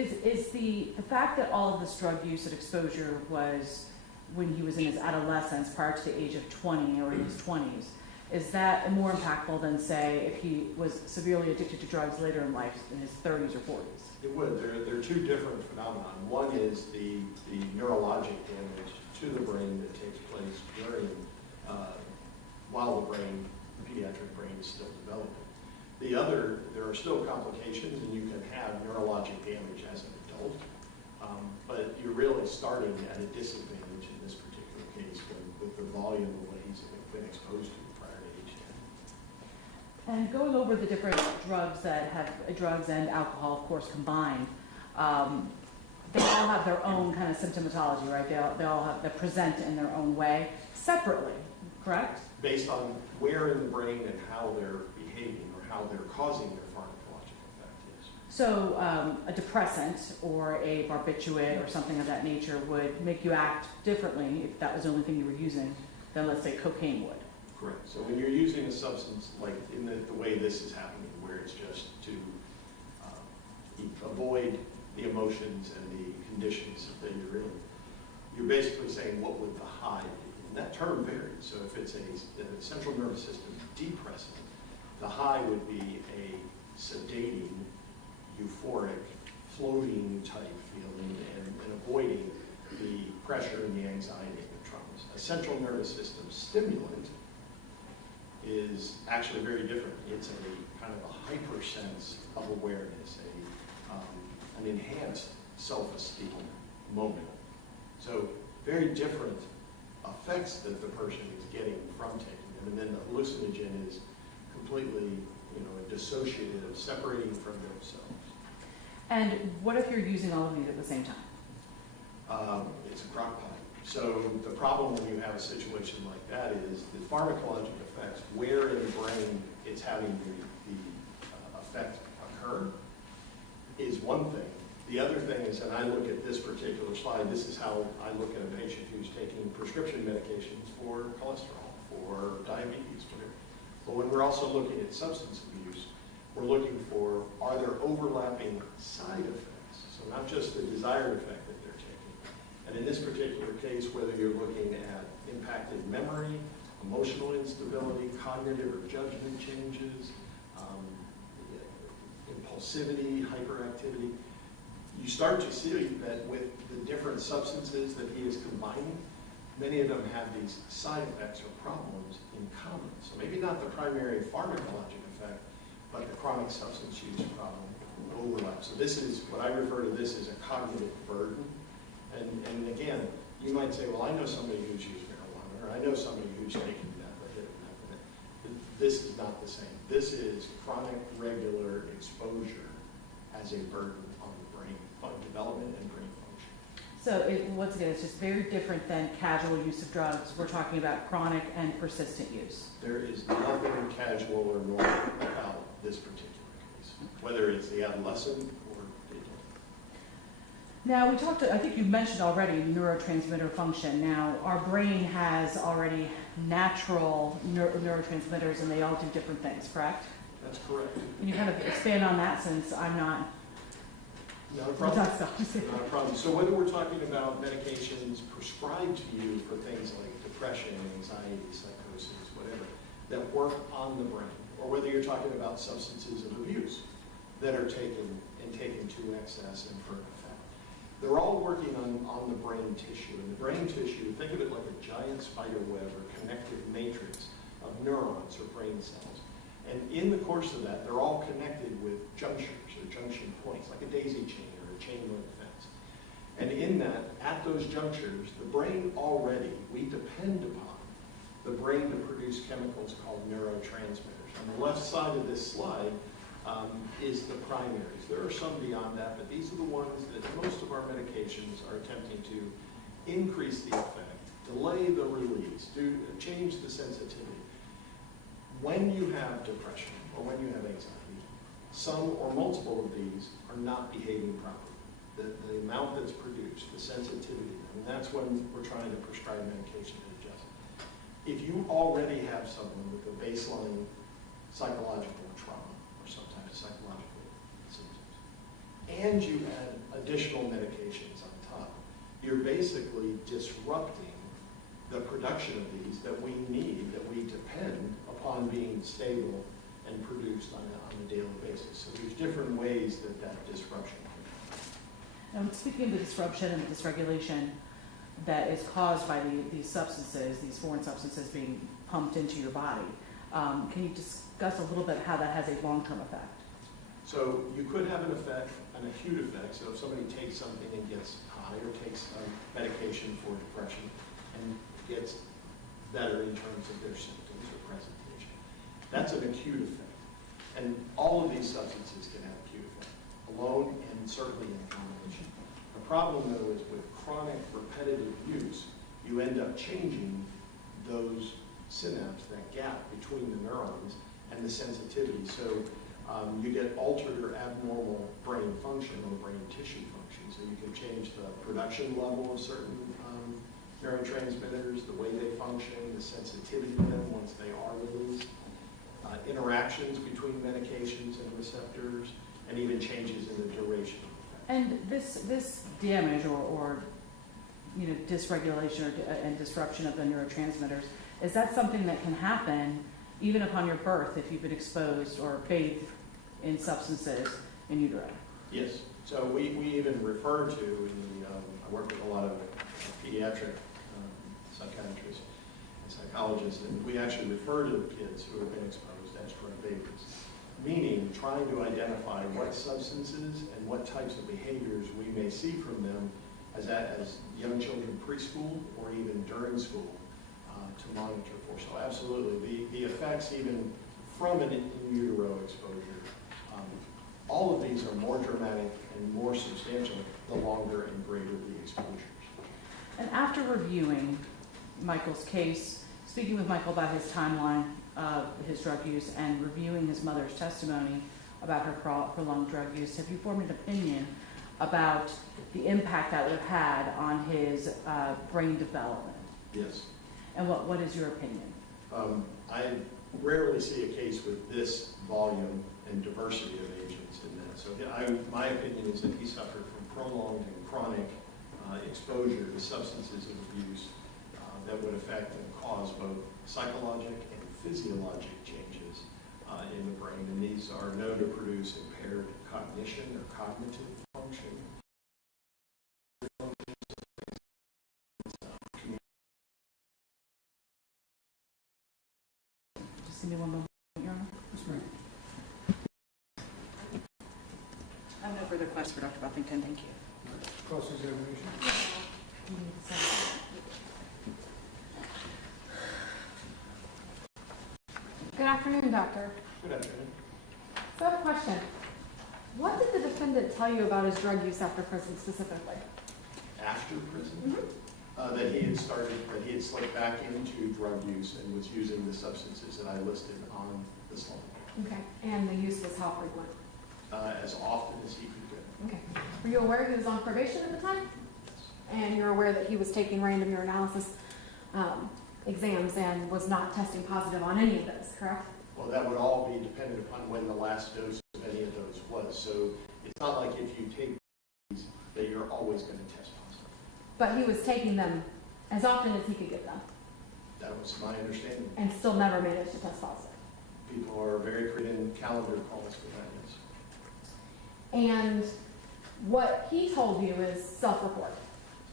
different. Is the fact that all of this drug use and exposure was when he was in his adolescence prior to the age of 20 or in his 20s, is that more impactful than, say, if he was severely addicted to drugs later in life, in his 30s or 40s? It would. There are two different phenomena. One is the neurologic damage to the brain that takes place during, while the pediatric brain is still developing. The other, there are still complications, and you can have neurologic damage as an adult, but you're really starting at a disadvantage in this particular case with the volume of what he's been exposed to prior to age 10. And going over the different drugs that have drugs and alcohol, of course, combined, they all have their own kind of symptomatology, right? They present in their own way, separately, correct? Based on where in the brain and how they're behaving or how they're causing their pharmacological effect, yes. So a depressant or a barbiturate or something of that nature would make you act differently if that was the only thing you were using than, let's say, cocaine would. Correct. So when you're using a substance like in the way this is happening, where it's just to avoid the emotions and the conditions that you're in, you're basically saying, what would the high be? And that term varies. So if it's a central nervous system depressant, the high would be a sedating, euphoric floating type feeling and avoiding the pressure and the anxiety and the traumas. A central nervous system stimulant is actually very different. It's a kind of a hypersense of awareness, an enhanced self-esteem moment. So very different effects that the person is getting from taking it. And then the hallucinogen is completely, a dissociative, separating from themselves. And what if you're using all of these at the same time? It's a crock pot. So the problem when you have a situation like that is the pharmacologic effects, where in the brain it's having the effect occur, is one thing. The other thing is, and I look at this particular slide, this is how I look at a patient who's taking prescription medications for cholesterol, for diabetes, whatever. But when we're also looking at substance abuse, we're looking for, are there overlapping side effects? So not just the desired effect that they're taking. And in this particular case, whether you're looking at impacted memory, emotional instability, cognitive or judgment changes, impulsivity, hyperactivity, you start to see that with the different substances that he is combining, many of them have these side effects or problems in common. So maybe not the primary pharmacologic effect, but the chronic substance use problem overlap. So this is, what I refer to this as a cognitive burden. And again, you might say, well, I know somebody who's used marijuana, or I know somebody who's taken methadone. This is not the same. This is chronic, regular exposure as a burden on the brain, on development and brain function. So once again, it's just very different than casual use of drugs. We're talking about chronic and persistent use. There is nothing casual or normal about this particular case, whether it's the adolescent or the adult. Now, we talked, I think you mentioned already neurotransmitter function. Now, our brain has already natural neurotransmitters, and they all do different things, correct? That's correct. Can you kind of expand on that, since I'm not... Not a problem. Not a problem. So whether we're talking about medications prescribed to you for things like depression, anxiety, psychosis, whatever, that work on the brain, or whether you're talking about substances of abuse that are taken to excess and for effect, they're all working on the brain tissue. And the brain tissue, think of it like a giant spider web or connective matrix of neurons or brain cells. And in the course of that, they're all connected with junctures or junction points, like a daisy chain or a chain link fence. And in that, at those junctures, the brain already, we depend upon the brain to produce chemicals called neurotransmitters. On the left side of this slide is the primaries. There are some beyond that, but these are the ones that most of our medications are attempting to increase the effect, delay the release, change the sensitivity. When you have depression or when you have anxiety, some or multiple of these are not behaving properly. The amount that's produced, the sensitivity, and that's when we're trying to prescribe medication to adjust. If you already have someone with a baseline psychological trauma or some type of psychological symptoms, and you add additional medications on top, you're basically disrupting the production of these that we need, that we depend upon being stable and produced on a daily basis. So there's different ways that disruption can happen. Now, speaking of the disruption and the dysregulation that is caused by these substances, these foreign substances being pumped into your body, can you discuss a little bit how that has a long-term effect? So you could have an effect, an acute effect. So if somebody takes something and gets high or takes medication for depression and gets better in terms of their symptoms or presentation, that's an acute effect. And all of these substances can have acute effect, alone and certainly in combination. The problem, though, is with chronic repetitive use, you end up changing those synapses, that gap between the neurons and the sensitivity. So you get altered or abnormal brain function or brain tissue function. So you can change the production level of certain neurotransmitters, the way they function, the sensitivity to them once they are released, interactions between medications and receptors, and even changes in the duration of effect. And this damage or dysregulation and disruption of the neurotransmitters, is that something that can happen even upon your birth if you've been exposed or bathed in substances in utero? Yes, so we even refer to, in the, I work with a lot of pediatric psychiatrists and psychologists, and we actually refer to the kids who have been exposed as drug babies, meaning trying to identify what substances and what types of behaviors we may see from them as young children preschool or even during school to monitor for. So absolutely, the effects even from an in utero exposure, all of these are more dramatic and more substantial the longer and greater the exposures. And after reviewing Michael's case, speaking with Michael about his timeline of his drug use and reviewing his mother's testimony about her prolonged drug use, have you formed an opinion about the impact that would have had on his brain development? Yes. And what is your opinion? I rarely see a case with this volume and diversity of agents in that. So my opinion is that he suffered from prolonged and chronic exposure to substances of abuse that would affect and cause both psychologic and physiologic changes in the brain. And these are known to produce impaired cognition or cognitive function. Just give me one moment, Your Honor. Yes, ma'am. I have no further questions for Dr. Buffington. Thank you. Cross-examination. Good afternoon, doctor. Good afternoon. So I have a question. What did the defendant tell you about his drug use after prison specifically? After prison? That he had slipped back into drug use and was using the substances that I listed on the slide. Okay. And the use was how frequent? As often as he could go. Okay. Were you aware he was on probation at the time? And you're aware that he was taking random urinalysis exams and was not testing positive on any of those, correct? Well, that would all be dependent upon when the last dose of any of those was. So it's not like if you take these that you're always going to test positive. But he was taking them as often as he could get them. That was my understanding. And still never managed to test positive. People are very creative in calendar calls for that, yes. And what he told you is self-report.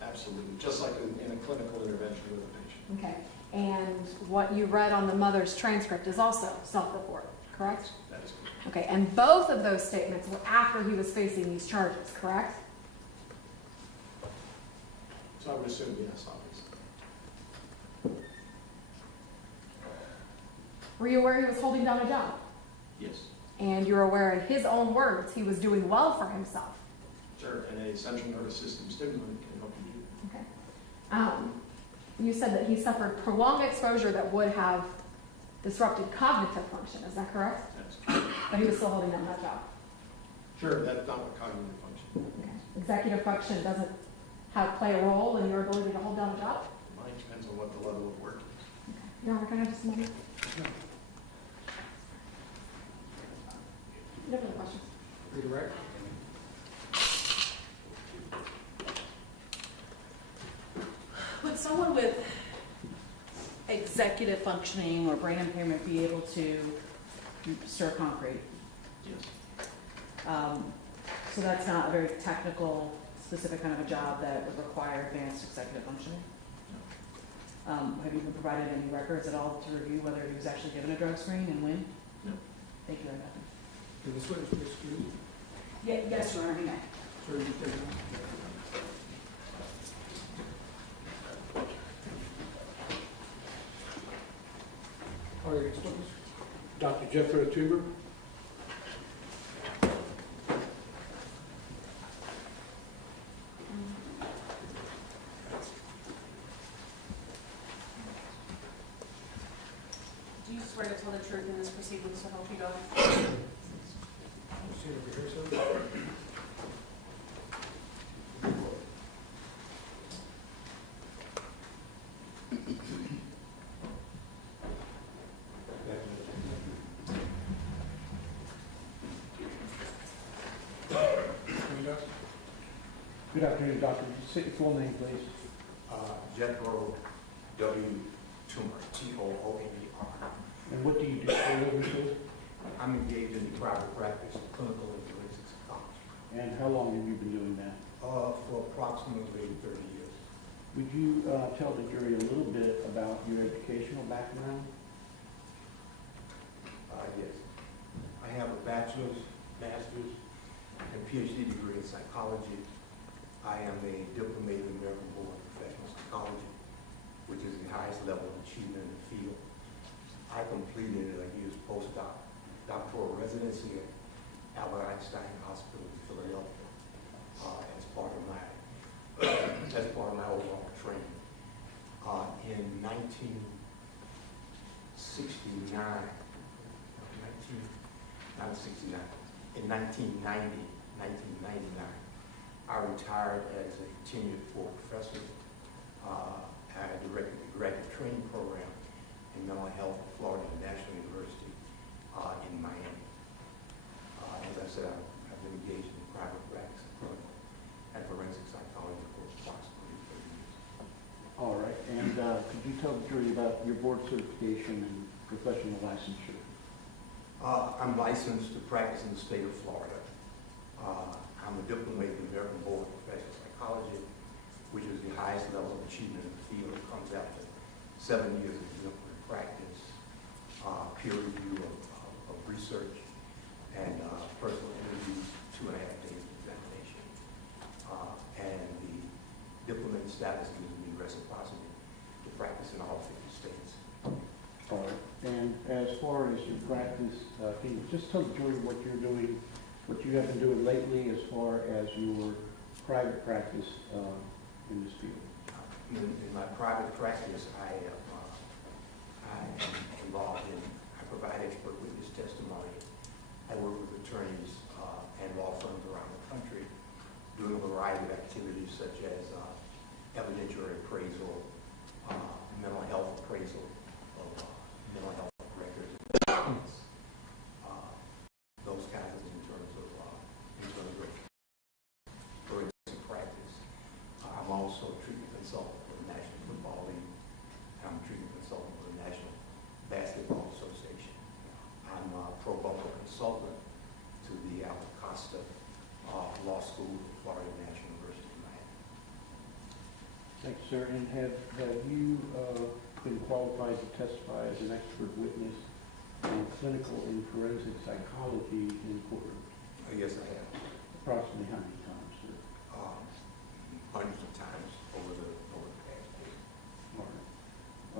Absolutely, just like in a clinical intervention with a patient. Okay. And what you read on the mother's transcript is also self-report, correct? That is correct. Okay, and both of those statements were after he was facing these charges, correct? So I would assume yes, obviously. Were you aware he was holding down a job? Yes. And you're aware, in his own words, he was doing well for himself? Sure, and a central nervous system stimulant can help you do that. Okay. You said that he suffered prolonged exposure that would have disrupted cognitive function, is that correct? That's correct. But he was still holding down that job? Sure, that's not what cognitive function. Okay. Executive function doesn't play a role in your ability to hold down a job? Mine depends on what the level of work is. Your Honor, can I have just a moment? No further questions. Redirect. Would someone with executive functioning or brain impairment be able to stir concrete? Yes. So that's not a very technical, specific kind of a job that would require advanced executive functioning? No. Have you been provided any records at all to review whether he was actually given a drug screen and when? No. Thank you, Rebecca. Did this witness be excused? Yes, Your Honor, he may. Sir, you take it. Call your next witness. Dr. Jeffrey Tuber. Do you swear to tell the truth in this proceeding, so help you God? See over here, sir. Good afternoon, Doctor. Say your full name, please. Jethro W. Toomer, T-O-O-M-E-R. And what do you do for a living, sir? I'm engaged in private practice, clinical and forensic psychology. And how long have you been doing that? For approximately 30 years. Would you tell the jury a little bit about your educational background? Yes. I have a bachelor's, master's, and PhD degree in psychology. I am a diplomat in the American Board of Professional Psychology, which is the highest level of achievement in the field. I completed a year's postdoc, doctoral residency at Albert Einstein Hospital in Philadelphia as part of my overall training. In 1999, I retired as a tenured full professor. I directed the graduate training program in mental health at Florida National University in Miami. As I said, I've been engaged in private practice and forensic psychology for approximately 30 years. All right, and could you tell the jury about your board certification and professional licensure? I'm licensed to practice in the state of Florida. I'm a diplomat in the American Board of Professional Psychology, which is the highest level of achievement in the field. It comes after 7 years of exemplary practice, peer review of research, and personal interviews, 2.5 days of examination. And the diplomat status gives me reciprocity to practice in all 50 states. All right, and as far as your practice, can you just tell the jury what you're doing, what you have been doing lately as far as your private practice in this field? In my private practice, I am involved in, I provide expert witness testimony. I work with attorneys and law firms around the country, doing a variety of activities such as evidentiary appraisal, mental health appraisal of mental health records, those kinds of in terms of forensic practice. I'm also a treatment consultant for the National Football League. I'm a treatment consultant for the National Basketball Association. I'm a pro bono consultant to the Alta Costa Law School at Florida National University in Miami. Thanks, sir. And have you been qualified to testify as an expert witness in clinical and forensic psychology in courtroom? Yes, I have. Approximately how many times, sir? Hundreds of times over the past year. All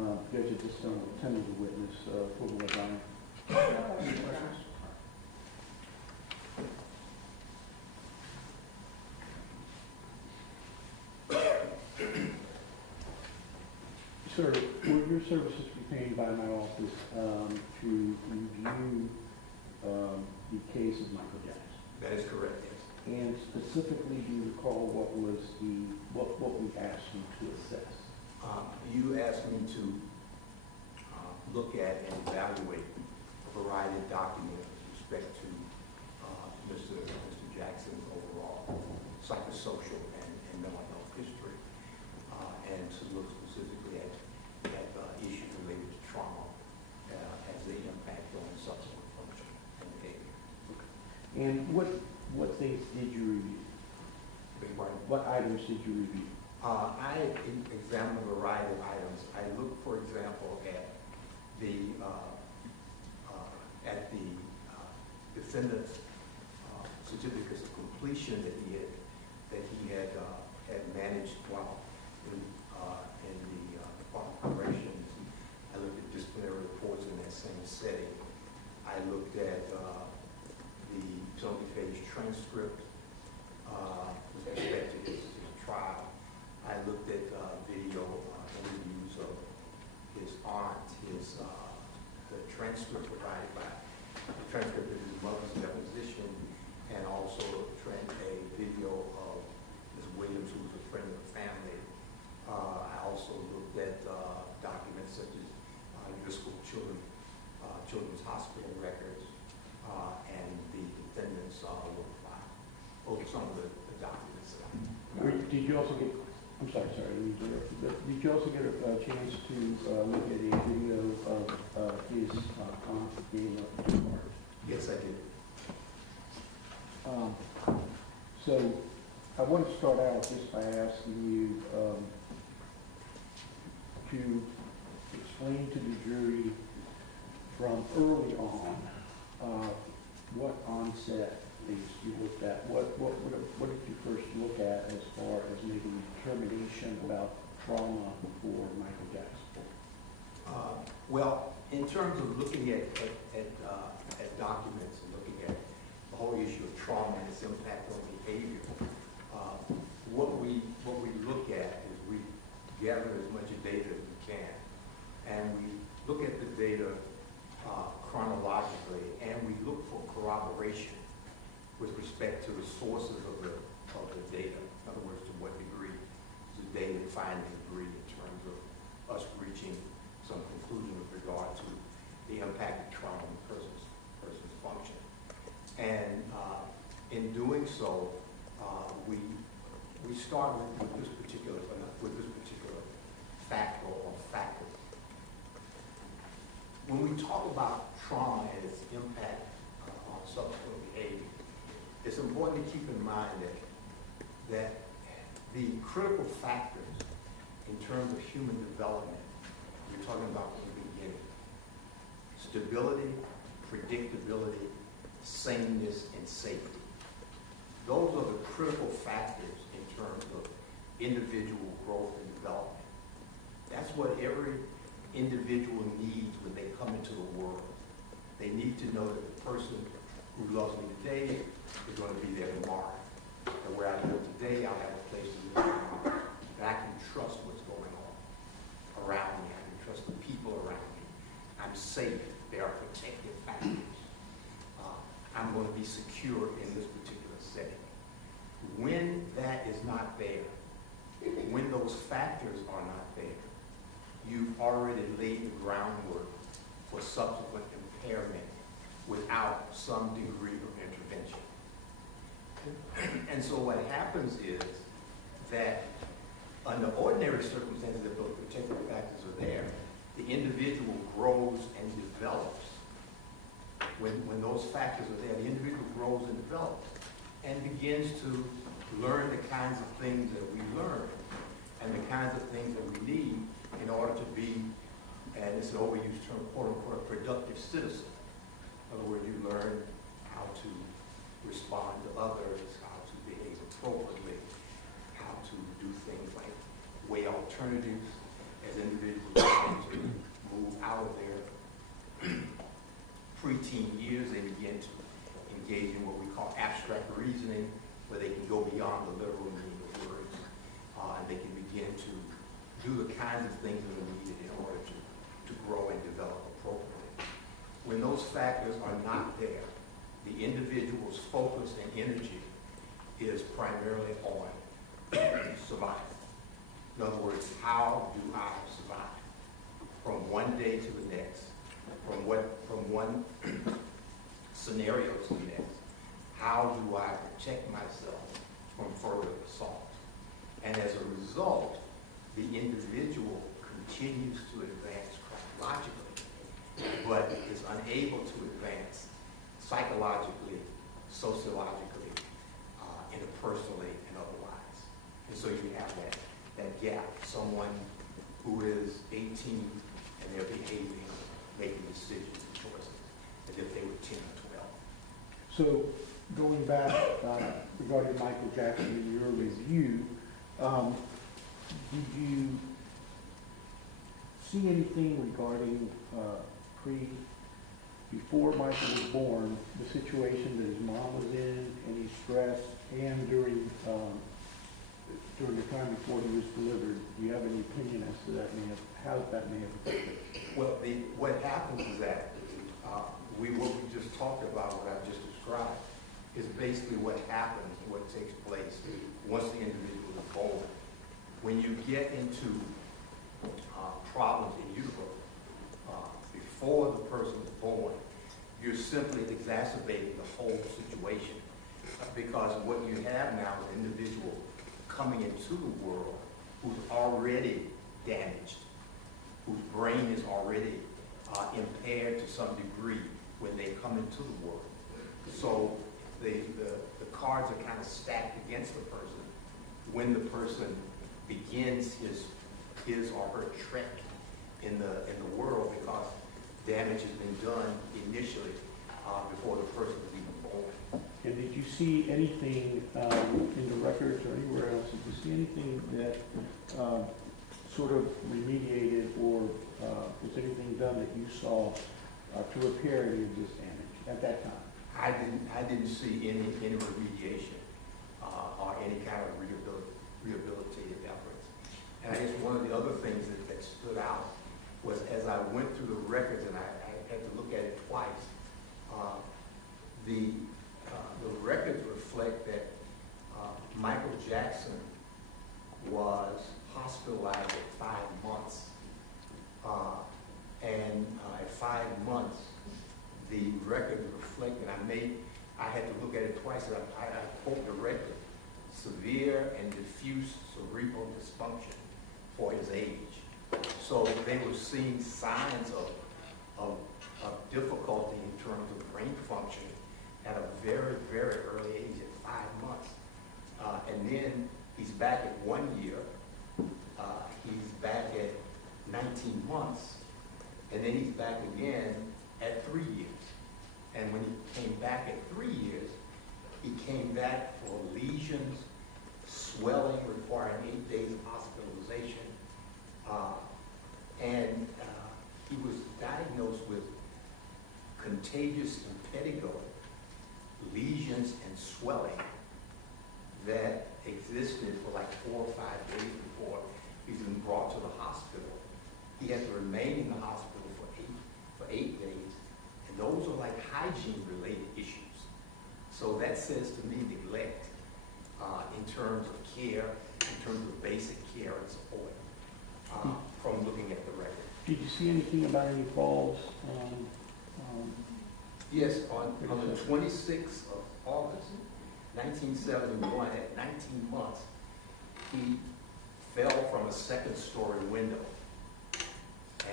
right. Judge, at this time, I'll tender the witness full of honor. Sir, were your services retained by my office to review the case of Michael Jackson? That is correct, yes. And specifically, do you recall what we asked you to assess? You asked me to look at and evaluate a variety of documents with respect to Mr. Jackson's overall psychosocial and mental health history, and to look specifically at issues related to trauma as they impact on subsequent function and behavior. And what things did you review? What items did you review? I examined a variety of items. I looked, for example, at the defendant's certificates of completion that he had managed while in the Department of Corrections. I looked at disciplinary reports in that same setting. I looked at the penalty phase transcript with respect to his trial. I looked at video interviews of his aunt, the transcript provided by the transcript of his mother's deposition, and also a video of Ms. Williams, who was a friend of the family. I also looked at documents such as your school children's hospital records, and the defendant's work file. Those are some of the documents that Did you also get, I'm sorry, let me interrupt you, but did you also get a chance to look at a video of his aunt being up to the park? Yes, I did. So I want to start out just by asking you to explain to the jury from early on what onset things you looked at. What did you first look at as far as making a determination about trauma for Michael Jackson? Well, in terms of looking at documents and looking at the whole issue of trauma and its impact on behavior, what we look at is we gather as much data as we can, and we look at the data chronologically, and we look for corroboration with respect to the sources of the data. In other words, to what degree is the data finding degree in terms of us reaching some conclusion with regard to the impact of trauma on the person's function. And in doing so, we start with this particular fact or factor. When we talk about trauma and its impact on subsequent behavior, it's important to keep in mind that the critical factors in terms of human development, we're talking about from the beginning: stability, predictability, sameness, and safety. Those are the critical factors in terms of individual growth and development. That's what every individual needs when they come into the world. They need to know that the person who loves me today is going to be there tomorrow. And where I live today, I'll have a place to live tomorrow. And I can trust what's going on around me. I can trust the people around me. I'm safe. There are protective factors. I'm going to be secure in this particular setting. When that is not there, when those factors are not there, you've already laid the groundwork for subsequent impairment without some degree of intervention. And so what happens is that under ordinary circumstances, if those protective factors are there, the individual grows and develops. When those factors are there, the individual grows and develops and begins to learn the kinds of things that we learn and the kinds of things that we need in order to be, and it's an overused term, quote unquote, a productive citizen. In other words, you learn how to respond to others, how to behave appropriately, how to do things like weigh alternatives as individuals begin to move out of their preteen years. They begin to engage in what we call abstract reasoning, where they can go beyond the literal meaning of words, and they can begin to do the kinds of things that are needed in order to grow and develop appropriately. When those factors are not there, the individual's focus and energy is primarily on survival. In other words, how do I survive from one day to the next, from one scenario to the next? How do I protect myself from further assault? And as a result, the individual continues to advance chronologically, but is unable to advance psychologically, sociologically, interpersonally, and otherwise. And so you have that gap. Someone who is 18 and they're behaving, making decisions and choices as if they were 10 or 12. So going back regarding Michael Jackson in your review, did you see anything regarding before Michael was born, the situation that his mom was in, any stress, and during the time before he was delivered? Do you have any opinion as to how that may have affected? Well, what happens is that what we just talked about, what I've just described, is basically what happens, what takes place once the individual is born. When you get into problems in utero before the person is born, you're simply exacerbating the whole situation, because what you have now is an individual coming into the world who's already damaged, whose brain is already impaired to some degree when they come into the world. So the cards are kind of stacked against the person when the person begins his or her trek in the world, because damage has been done initially before the person was even born. And did you see anything in the records or anywhere else, did you see anything that sort of remediated, or was anything done that you saw to repair any of this damage at that time? I didn't see any remediation or any kind of rehabilitative efforts. And I guess one of the other things that stood out was, as I went through the records, and I had to look at it twice, the records reflect that Michael Jackson was hospitalized at 5 months. And at 5 months, the records reflected, I had to look at it twice, and I quote directly, severe and diffuse cerebral dysfunction for his age. So they were seeing signs of difficulty in terms of brain function at a very, very early age, at 5 months. And then he's back at 1 year, he's back at 19 months, and then he's back again at 3 years. And when he came back at 3 years, he came back for lesions, swelling requiring 8 days of hospitalization, and he was diagnosed with contagious impetigo, lesions and swelling that existed for like 4 or 5 days before he's been brought to the hospital. He had to remain in the hospital for 8 days, and those are like hygiene-related issues. So that says to me neglect in terms of care, in terms of basic care and support, from looking at the record. Did you see anything about any falls? Yes, on the 26th of August, 1971, at 19 months, he fell from a second-story window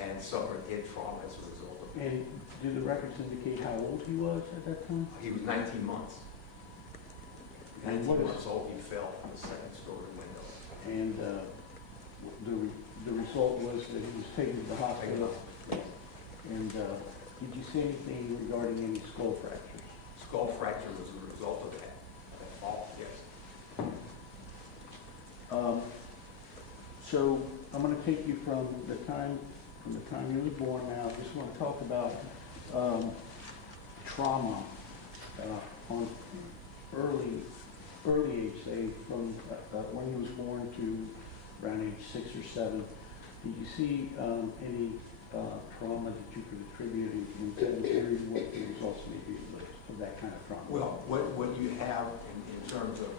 and suffered head trauma as a result of it. And do the records indicate how old he was at that time? He was 19 months. And 19 months old, he fell from a second-story window. And the result was that he was taken to the hospital. And did you see anything regarding any skull fractures? Skull fracture was a result of that fall, yes. So I'm going to take you from the time you were born now. I just want to talk about trauma on early age, say from when he was born to around age 6 or 7. Did you see any trauma that you could attribute in hearing what the results may be of that kind of trauma? Well, what you have in terms of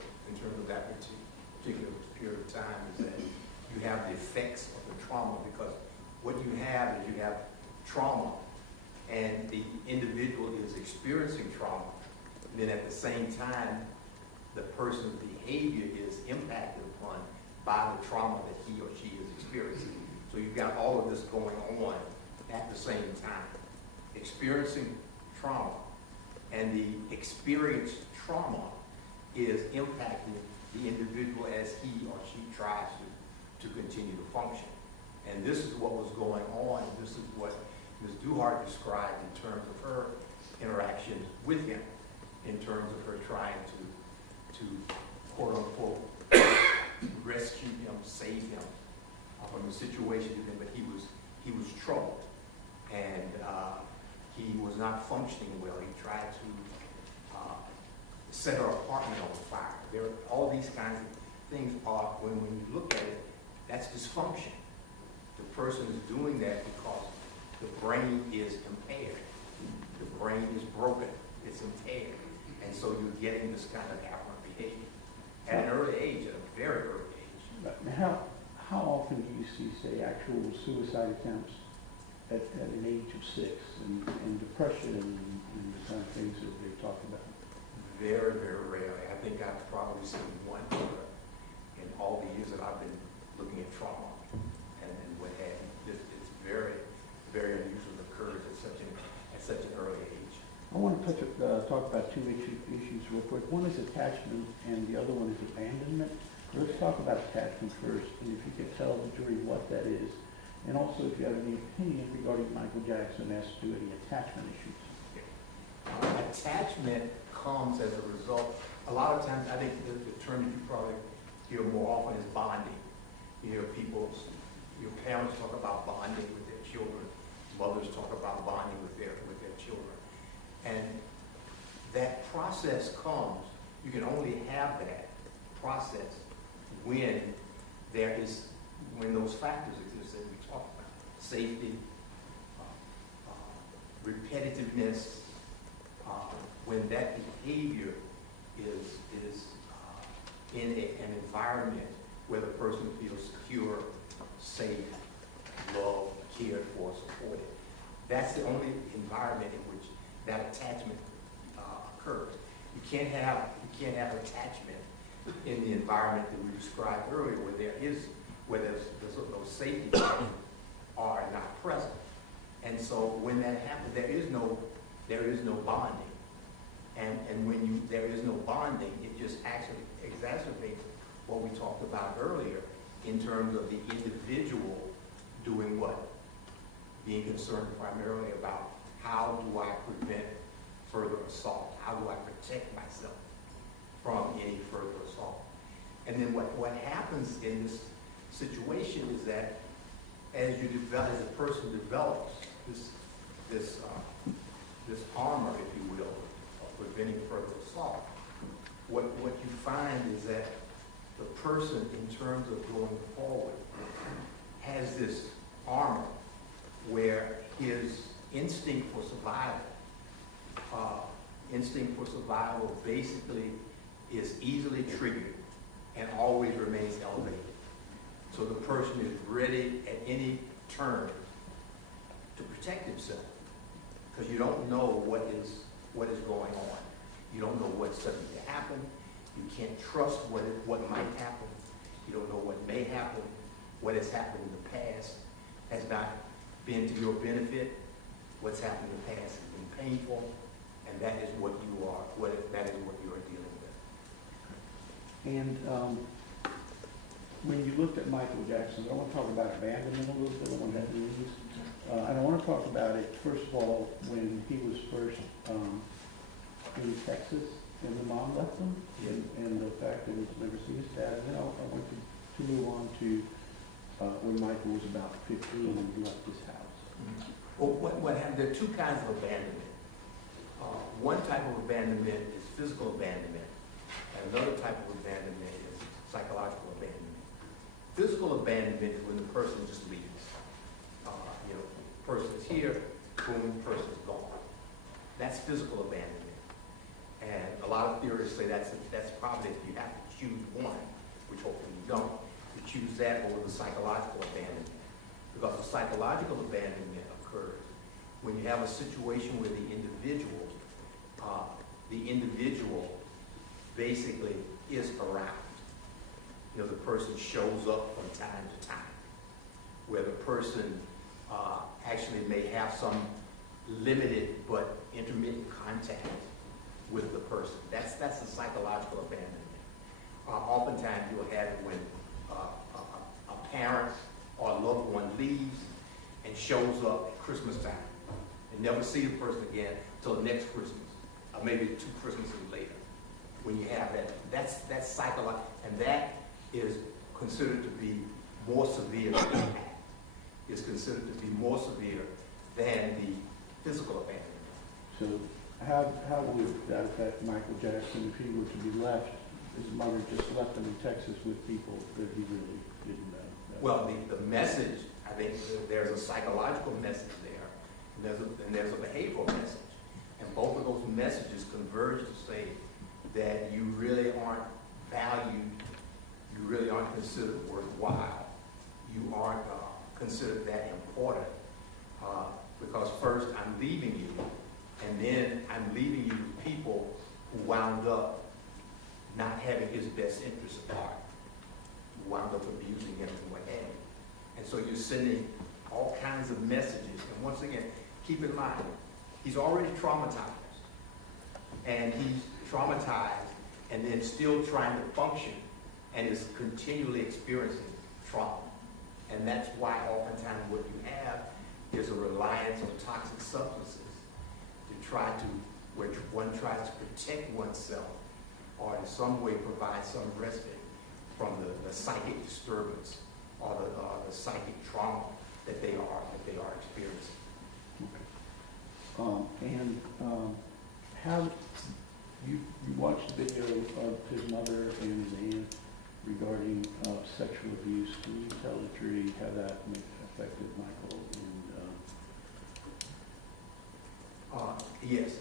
that particular period of time is that you have the effects of the trauma, because what you have is you have trauma, and the individual is experiencing trauma, and then at the same time, the person's behavior is impacted upon by the trauma that he or she is experiencing. So you've got all of this going on at the same time. Experiencing trauma, and the experienced trauma is impacting the individual as he or she tries to continue to function. And this is what was going on. This is what Ms. Duhart described in terms of her interactions with him, in terms of her trying to quote unquote rescue him, save him from the situation he's in. But he was troubled, and he was not functioning well. He tried to set her apartment on fire. There are all these kinds of things are, when you look at it, that's dysfunction. The person is doing that because the brain is impaired. The brain is broken. It's impaired. And so you're getting this kind of aberrant behavior at an early age, at a very early age. Now, how often do you see, say, actual suicide attempts at an age of 6, and depression and the kind of things that they've talked about? Very, very rarely. I think I've probably seen one in all the years that I've been looking at trauma and what have you. It's very, very unusual. It occurs at such an early age. I want to want to talk about two issues real quick. One is attachment and the other one is abandonment. Let's talk about attachment first, and if you could tell the jury what that is, and also if you have any opinion regarding Michael Jackson as to any attachment issues. Attachment comes as a result, a lot of times, I think the term that you probably hear more often is bonding. You hear your parents talk about bonding with their children, mothers talk about bonding with their children. And that process comes, you can only have that process when those factors exist that we talked about. Safety, repetitiveness, when that behavior is in an environment where the person feels secure, safe, loved, cared for, supported. That's the only environment in which that attachment occurs. You can't have attachment in the environment that we described earlier, where those safety factors are not present. And so when that happens, there is no bonding. And when there is no bonding, it just actually exacerbates what we talked about earlier in terms of the individual doing what? Being concerned primarily about how do I prevent further assault? How do I protect myself from any further assault? And then what happens in this situation is that as a person develops this armor, if you will, of preventing further assault, what you find is that the person, in terms of going forward, has this armor where his instinct for survival basically is easily triggered and always remains elevated. So the person is ready at any turn to protect himself, because you don't know what is going on. You don't know what's subject to happen. You can't trust what might happen. You don't know what may happen. What has happened in the past has not been to your benefit. What's happened in the past has been painful, and that is what you are. That is what you are dealing with. And when you looked at Michael Jackson, I want to talk about abandonment a little bit. I want that means. And I want to talk about it, first of all, when he was first in Texas and the mom left him, and the fact that he never seen his dad. And then I want to move on to when Michael was about 15 and he left his house. Well, what happened? There are two kinds of abandonment. One type of abandonment is physical abandonment, and another type of abandonment is psychological abandonment. Physical abandonment is when the person just leaves. The person is here, boom, the person is gone. That's physical abandonment. And a lot of theorists say that's probably, if you have to choose one, which hopefully you don't, you choose that over the psychological abandonment. Because the psychological abandonment occurs when you have a situation where the individual basically is around. The person shows up from time to time, where the person actually may have some limited but intermittent contact with the person. That's the psychological abandonment. Oftentimes you'll have it when a parent or a loved one leaves and shows up at Christmas time and never see the person again until next Christmas, or maybe 2 Christmases later. When you have that, that's psychological, and that is considered to be more severe than the act. Is considered to be more severe than the physical abandonment. So how would that affect Michael Jackson if he were to be left? His mother just left him in Texas with people that he really didn't know. Well, the message, I think there's a psychological message there, and there's a behavioral message. And both of those messages converge to say that you really aren't valued, you really aren't considered worthwhile, you aren't considered that important, because first I'm leaving you, and then I'm leaving you with people who wound up not having his best interests at heart, who wound up abusing him and what have you. And so you're sending all kinds of messages. And once again, keep in mind, he's already traumatized. and he's traumatized and then still trying to function and is continually experiencing trauma. And that's why oftentimes what you have is a reliance on toxic substances to try to, where one tries to protect oneself or in some way provide some respite from the psychic disturbance or the psychic trauma that they are experiencing. How you watched the video of his mother and his aunt regarding sexual abuse? Can you tell the jury how that affected Michael? Yes,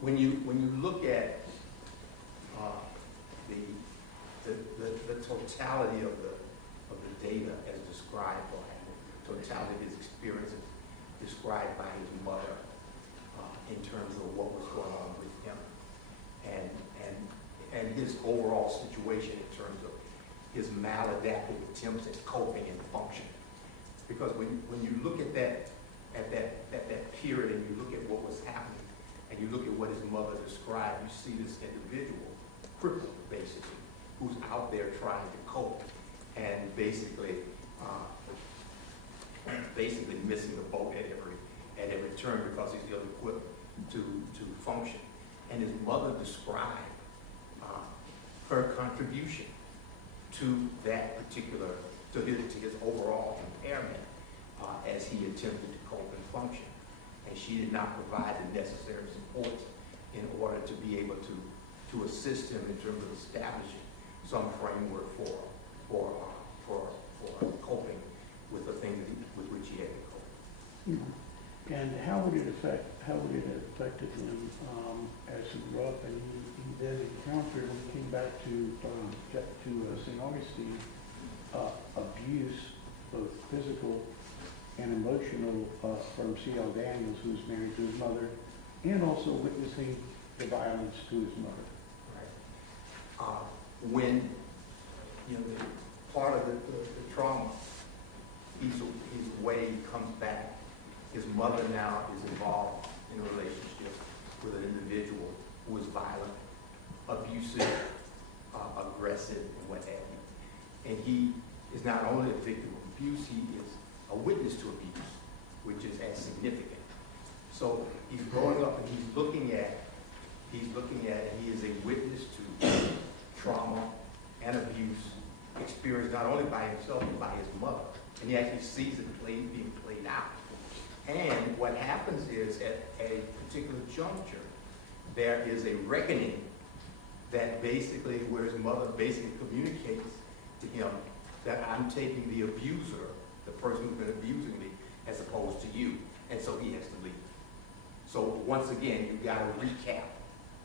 when you look at the totality of the data as described, or the totality of his experiences described by his mother in terms of what was going on with him, and his overall situation in terms of his maladaptive attempts at coping and functioning. Because when you look at that period and you look at what was happening and you look at what his mother described, you see this individual crippled, basically, who's out there trying to cope and basically missing the boat at every turn because he's ill-equipped to function. And his mother described her contribution to that particular, to his overall impairment as he attempted to cope and function. And she did not provide the necessary support in order to be able to assist him in terms of establishing some framework for coping with the things with which he had to cope. And how would it have affected him as he grew up? And he then encountered, when he came back to St. Augustine, abuse, both physical and emotional, from C.L. Daniels, who's married to his mother, and also witnessing the violence to his mother. Right. When part of the trauma, he's away, he comes back. His mother now is involved in a relationship with an individual who is violent, abusive, aggressive, and what have you. And he is not only a victim of abuse, he is a witness to abuse, which is as significant. So he's growing up and he's looking at, and he is a witness to trauma and abuse experienced not only by himself, but by his mother. And he actually sees it being played out. And what happens is, at a particular juncture, there is a reckoning that basically, where his mother basically communicates to him that I'm taking the abuser, the person who's been abusing me, as opposed to you. And so he has to leave. So once again, you've got a recap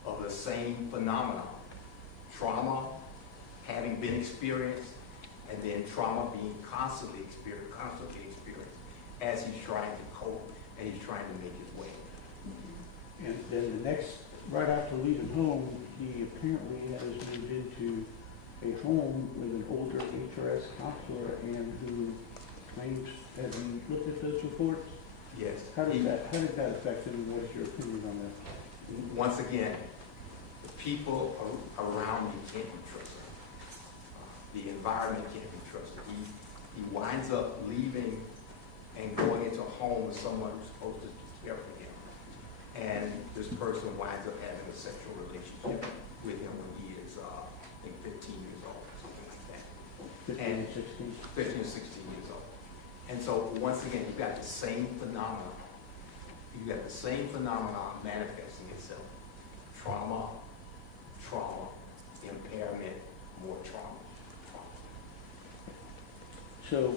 of the same phenomenon. Trauma having been experienced, and then trauma being constantly experienced as he's trying to cope and he's trying to make his way. And then right after leaving home, he apparently has moved into a home with an older HRS counselor, and who claims, have you looked at those reports? Yes. How did that affect him? What is your opinion on that? Once again, the people around me can't be trusted. The environment can't be trusted. He winds up leaving and going into a home with someone who's supposed to care for him. And this person winds up having a sexual relationship with him when he is, I think, 15 years old, something like that. 15 or 16 years old. And so, once again, you've got the same phenomenon. You've got the same phenomenon manifesting itself. Trauma, impairment, more trauma. So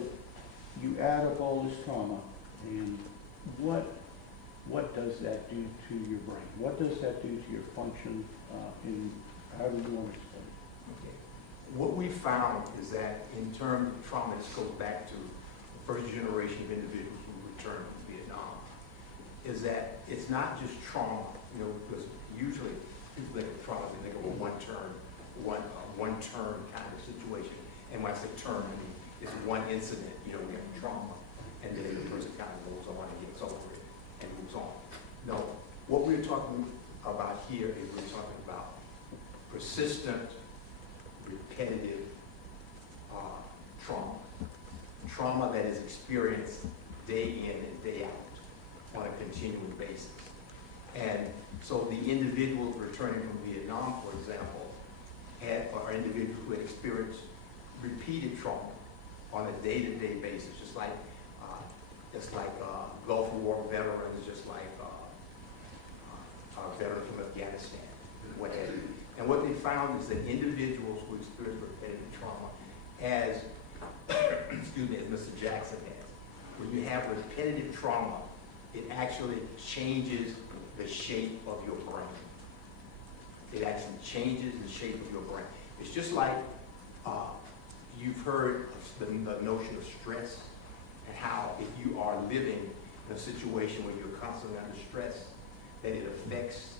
you add up all this trauma, and what does that do to your brain? What does that do to your function in, how do you want to explain it? Okay. What we found is that in terms of trauma, this goes back to the first generation of individuals who returned from Vietnam, is that it's not just trauma, because usually people think of trauma, they think of a one-term kind of situation. And when I say term, I mean it's one incident, we have trauma, and then the person kind of goes on and gets over it and moves on. No, what we're talking about here is we're talking about persistent, repetitive trauma. Trauma that is experienced day in and day out on a continuing basis. And so the individuals returning from Vietnam, for example, are individuals who had experienced repeated trauma on a day-to-day basis, just like Gulf War veterans, just like veterans from Afghanistan, what have you. And what they found is that individuals who experience repetitive trauma, as excuse me, as Mr. Jackson has, when you have repetitive trauma, it actually changes the shape of your brain. It actually changes the shape of your brain. It's just like you've heard of the notion of stress, and how if you are living in a situation where you're constantly under stress, that it affects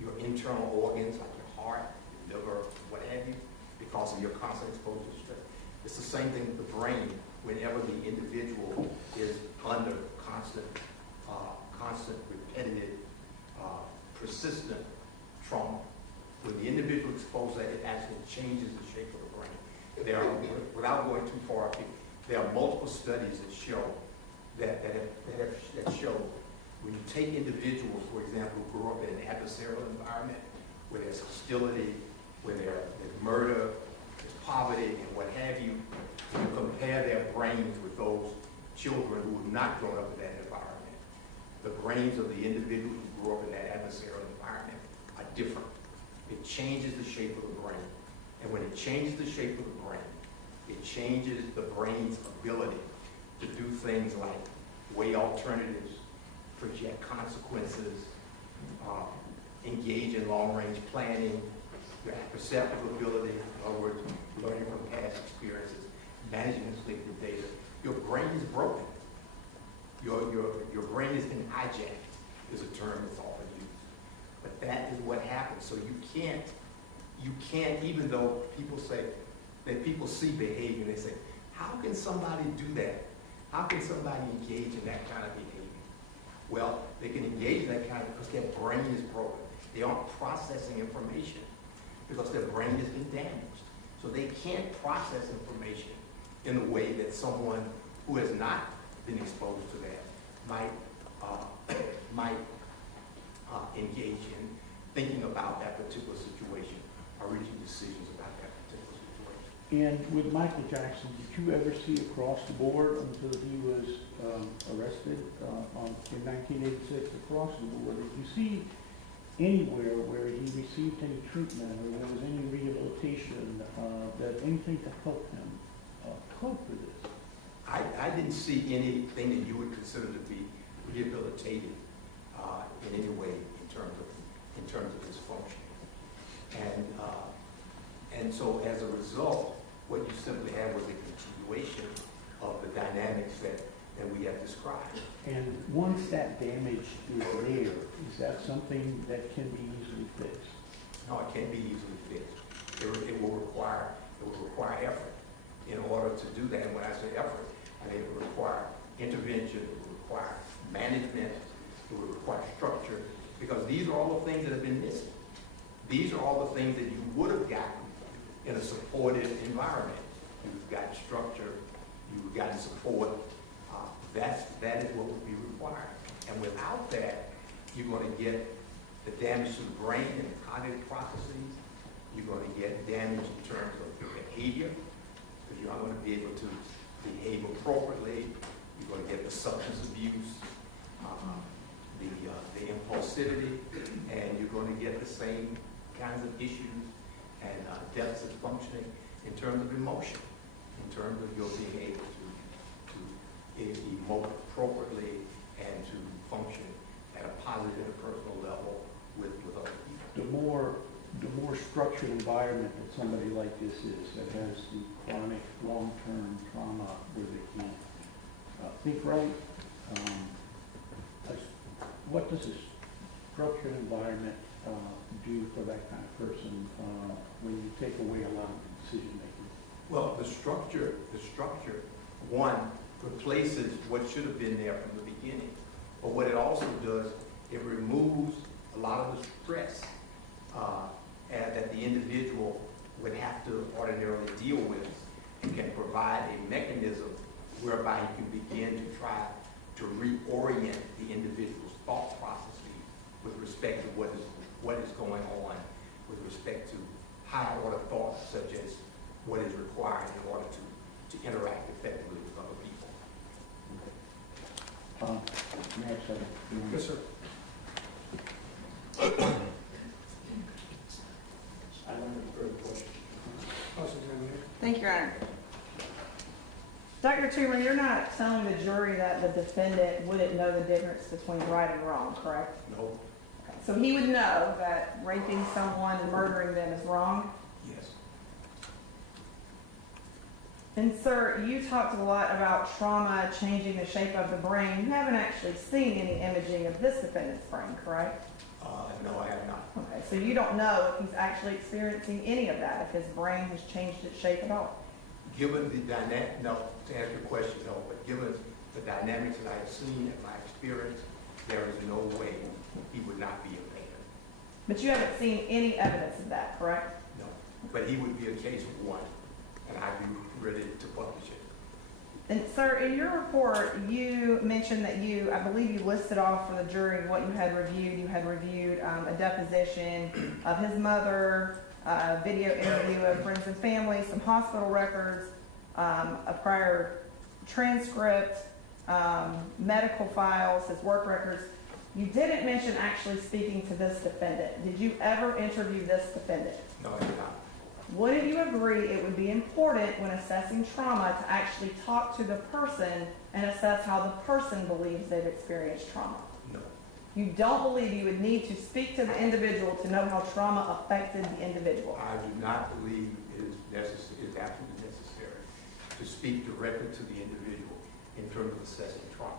your internal organs like your heart, your liver, what have you, because of your constant exposure to stress. It's the same thing with the brain. Whenever the individual is under constant, repetitive, persistent trauma, when the individual is exposed to that, it actually changes the shape of the brain. There are, without going too far, there are multiple studies that show that show when you take individuals, for example, who grew up in an adversarial environment where there's hostility, where there's murder, there's poverty, and what have you, you compare their brains with those children who have not grown up in that environment. The brains of the individuals who grew up in that adversarial environment are different. It changes the shape of the brain. And when it changes the shape of the brain, it changes the brain's ability to do things like weigh alternatives, project consequences, engage in long-range planning, your perceptive ability, in other words, learning from past experiences, managing conflicted data. Your brain is broken. Your brain has been hijacked, is a term that's often used. But that is what happens. So you can't, even though people say, that people see behavior, they say, how can somebody do that? How can somebody engage in that kind of behavior? Well, they can engage in that kind of, because their brain is broken. They aren't processing information because their brain has been damaged. So they can't process information in a way that someone who has not been exposed to that might engage in thinking about that particular situation or reaching decisions about that particular situation. And with Michael Jackson, did you ever see across the board until he was arrested in 1986, across the board, did you see anywhere where he received any treatment or there was any rehabilitation, that anything to help him cope with this? I didn't see anything that you would consider to be rehabilitated in any way in terms of his functioning. And so as a result, what you simply had was a continuation of the dynamics that we have described. And once that damage is there, is that something that can be easily fixed? No, it can't be easily fixed. It will require effort in order to do that. And when I say effort, I mean it will require intervention, it will require management, it will require structure, because these are all the things that have been missing. These are all the things that you would have gotten in a supportive environment. You've got structure, you've gotten support. That is what would be required. And without that, you're going to get the damage to the brain and the cognitive processes. You're going to get damage in terms of your behavior, because you're not going to be able to behave appropriately. You're going to get the substance abuse, the impulsivity, and you're going to get the same kinds of issues and deficit functioning in terms of emotion, in terms of your being able to emote appropriately and to function at a positive interpersonal level with other people. The more structured environment that somebody like this is, that has the chronic long-term trauma where they can't think right, what does a structured environment do for that kind of person when you take away a lot of decision making? Well, the structure, one, replaces what should have been there from the beginning. But what it also does, it removes a lot of the stress and that the individual would have to ordinarily deal with, and can provide a mechanism whereby he can begin to try to reorient the individual's thought processes with respect to what is going on with respect to higher order thought, such as what is required in order to interact effectively with other people. May I have a second? Yes, sir. I don't have any further questions. Thank you, Your Honor. Dr. Toomer, you're not telling the jury that the defendant wouldn't know the difference between right and wrong, correct? No. Okay. So he would know that raping someone and murdering them is wrong? Yes. And sir, you talked a lot about trauma changing the shape of the brain. You haven't actually seen any imaging of this defendant's brain, correct? No, I have not. Okay, so you don't know if he's actually experiencing any of that, if his brain has changed its shape at all? Given the dynamic, no, to answer your question, no, but given the dynamics that I have seen in my experience, there is no way he would not be impaired. But you haven't seen any evidence of that, correct? No, but he would be a case of one, and I'd be ready to publish it. And sir, in your report, you mentioned that I believe you listed off for the jury what you had reviewed. You had reviewed a deposition of his mother, a video interview of friends and family, some hospital records, a prior transcript, medical files, his work records. You didn't mention actually speaking to this defendant. Did you ever interview this defendant? No, I did not. Wouldn't you agree it would be important when assessing trauma to actually talk to the person and assess how the person believes they've experienced trauma? No. You don't believe you would need to speak to the individual to know how trauma affected the individual? I do not believe it is absolutely necessary to speak directly to the individual in terms of assessing trauma.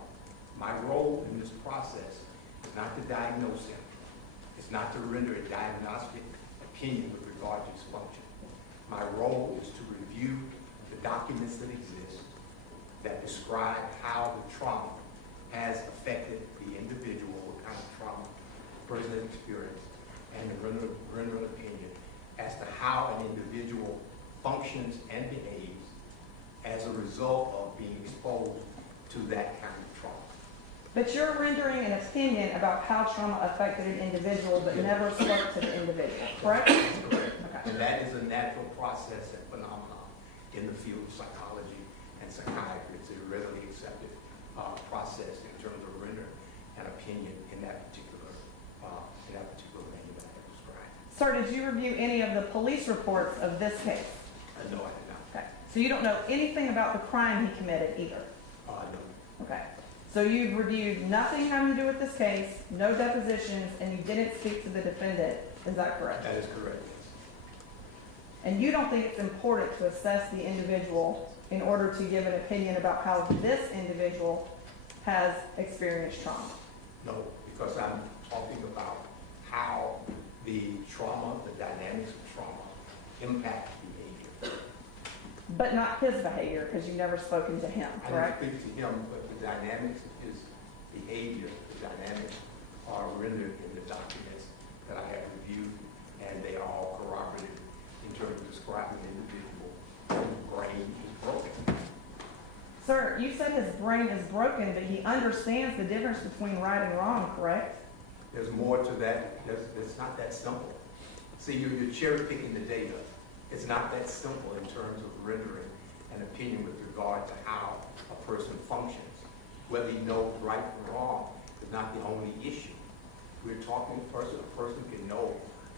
My role in this process is not to diagnose him. It's not to render a diagnostic opinion with regard to his function. My role is to review the documents that exist that describe how the trauma has affected the individual, what kind of trauma the person has experienced, and to render an opinion as to how an individual functions and behaves as a result of being exposed to that kind of trauma. But you're rendering an opinion about how trauma affected an individual, but never spoke to the individual, correct? Correct. Okay. And that is a natural process and phenomenon in the field of psychology and psychiatry. It's a readily accepted process in terms of rendering an opinion in that particular vein that I have described. Sir, did you review any of the police reports of this case? No, I did not. Okay. So you don't know anything about the crime he committed either? No. Okay. So you've reviewed nothing having to do with this case, no depositions, and you didn't speak to the defendant. Is that correct? That is correct, yes. And you don't think it's important to assess the individual in order to give an opinion about how this individual has experienced trauma? No, because I'm talking about how the trauma, the dynamics of trauma impact behavior. But not his behavior, because you've never spoken to him, correct? I didn't speak to him, but the dynamics of his behavior, the dynamics are rendered in the documents that I have reviewed, and they are all corroborated in terms of describing the individual whose brain is broken. Sir, you said his brain is broken, but he understands the difference between right and wrong, correct? There's more to that. It's not that simple. See, you're cherry picking the data. It's not that simple in terms of rendering an opinion with regard to how a person functions. Whether he knows right or wrong is not the only issue. We're talking a person can know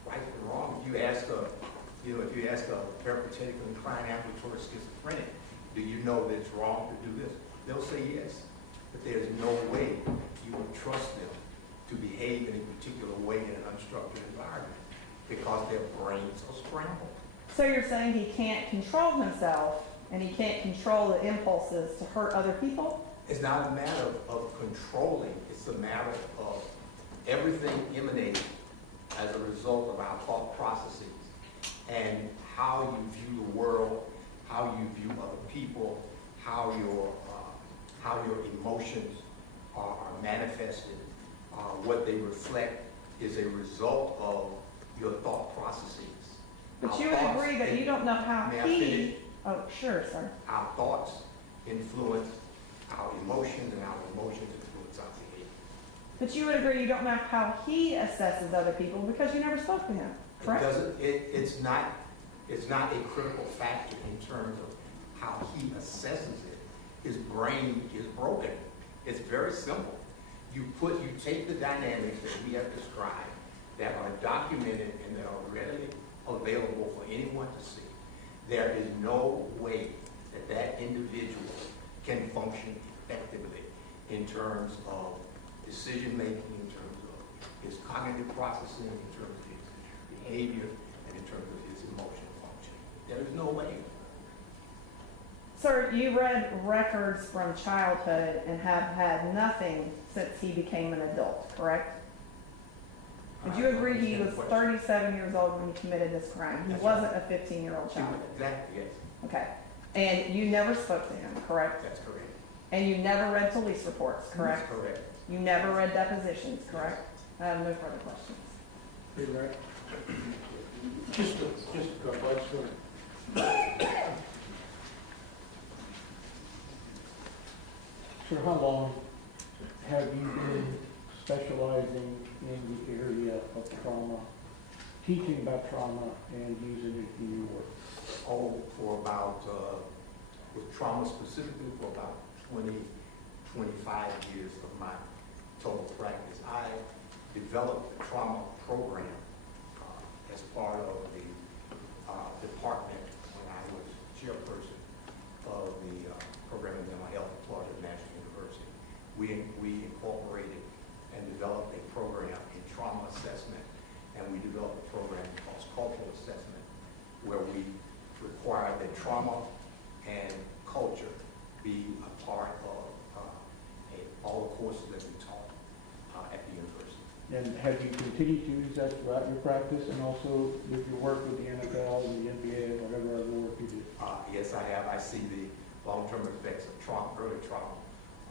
right and wrong. If you ask a peripatetic inclined ambulatory schizophrenic, do you know that it's wrong to do this? They'll say yes, but there's no way you will trust them to behave in a particular way in an unstructured environment because their brains are scrambled. So you're saying he can't control himself and he can't control the impulses to hurt other people? It's not a matter of controlling. It's a matter of everything emanating as a result of our thought processes and how you view the world, how you view other people, how your emotions are manifested, what they reflect is a result of your thought processes. But Our you would thoughts agree that you don't know how May I finish? oh, sure, sir. Our thoughts influence our emotions, and our emotions influence our behavior. But you would agree you don't know how he assesses other people because you never spoke to him, correct? It's not a critical factor in terms of how he assesses it. His brain is broken. It's very simple. You take the dynamics that we have described that are documented and that are readily available for anyone to see. There is no way that individual can function effectively in terms of decision making, in terms of his cognitive processing, in terms of his behavior, and in terms of his emotional functioning. There is no way. Sir, you read records from childhood and have had nothing since he became an adult, correct? Would you agree he was 37 years old when he committed this crime? He wasn't a 15-year-old child? Exactly, yes. Okay. And you never spoke to him, correct? That's correct. And you never read police reports, correct? That's correct. You never read depositions, correct? I have no further questions. Hey, Rick. Just a couple extra. Sir, how long have you been specializing in the area of trauma, teaching about trauma and using it in your work? Oh, for about, with trauma specifically, for about 20, 25 years of my total practice. I developed a trauma program as part of the department when I was chairperson of the program in mental health at Florida National University. We incorporated and developed a program in trauma assessment, and we developed a program called cultural assessment, where we required that trauma and culture be a part of all the courses that we taught at the university. And have you continued to use that throughout your practice and also with your work with the NFL and the NBA, whatever other work you do? Yes, I have. I see the long-term effects of trauma, early trauma,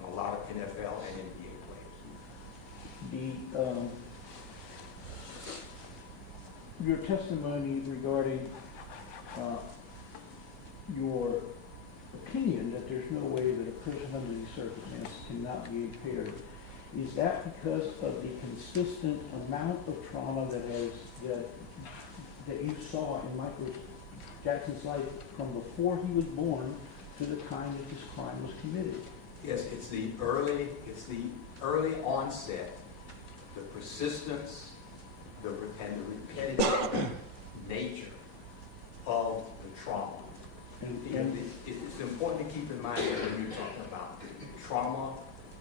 on a lot of NFL and NBA players. Your testimony regarding your opinion that there's no way that a person under these circumstances cannot be impaired, is that because of the consistent amount of trauma that you saw in Michael Jackson's life from before he was born to the time that this crime was committed? Yes, it's the early onset, the persistence, and the repetitive nature of the trauma. It's important to keep in mind that when you're talking about trauma,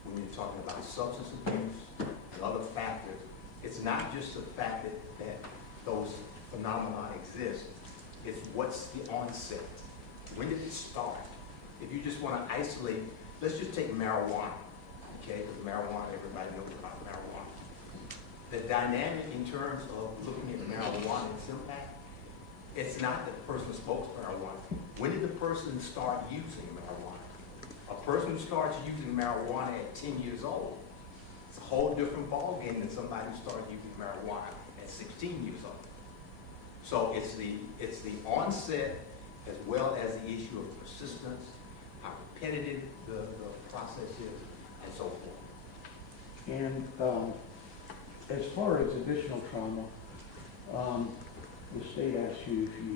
when you're talking about substance abuse and other factors, it's not just the fact that those phenomena exist, it's what's the onset. When did it start? If you just want to isolate, let's just take marijuana, okay? Because marijuana, everybody knows about marijuana. The dynamic in terms of looking at marijuana and its impact, it's not that the person smokes marijuana. When did the person start using marijuana? A person who starts using marijuana at 10 years old, it's a whole different ballgame than somebody who started using marijuana at 16 years old. So it's the onset as well as the issue of persistence, how repetitive the process is, and so forth. And as far as additional trauma, the state asked you if you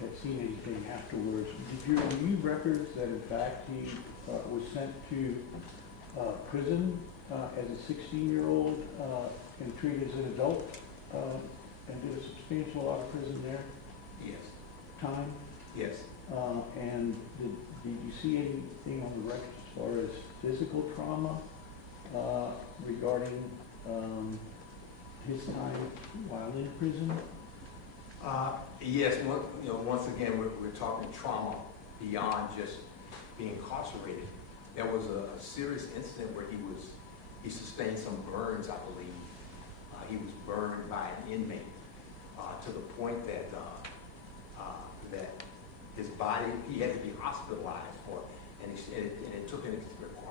had seen anything afterwards. Did you review records that in fact he was sent to prison as a 16-year-old and treated as an adult and did a substantial lot of prison there? Yes. Time? Yes. And did you see anything on the record as far as physical trauma regarding his time while in prison? Yes. Once again, we're talking trauma beyond just being incarcerated. There was a serious incident where he sustained some burns, I believe. He was burned by an inmate to the point that his body, he had to be hospitalized for, and it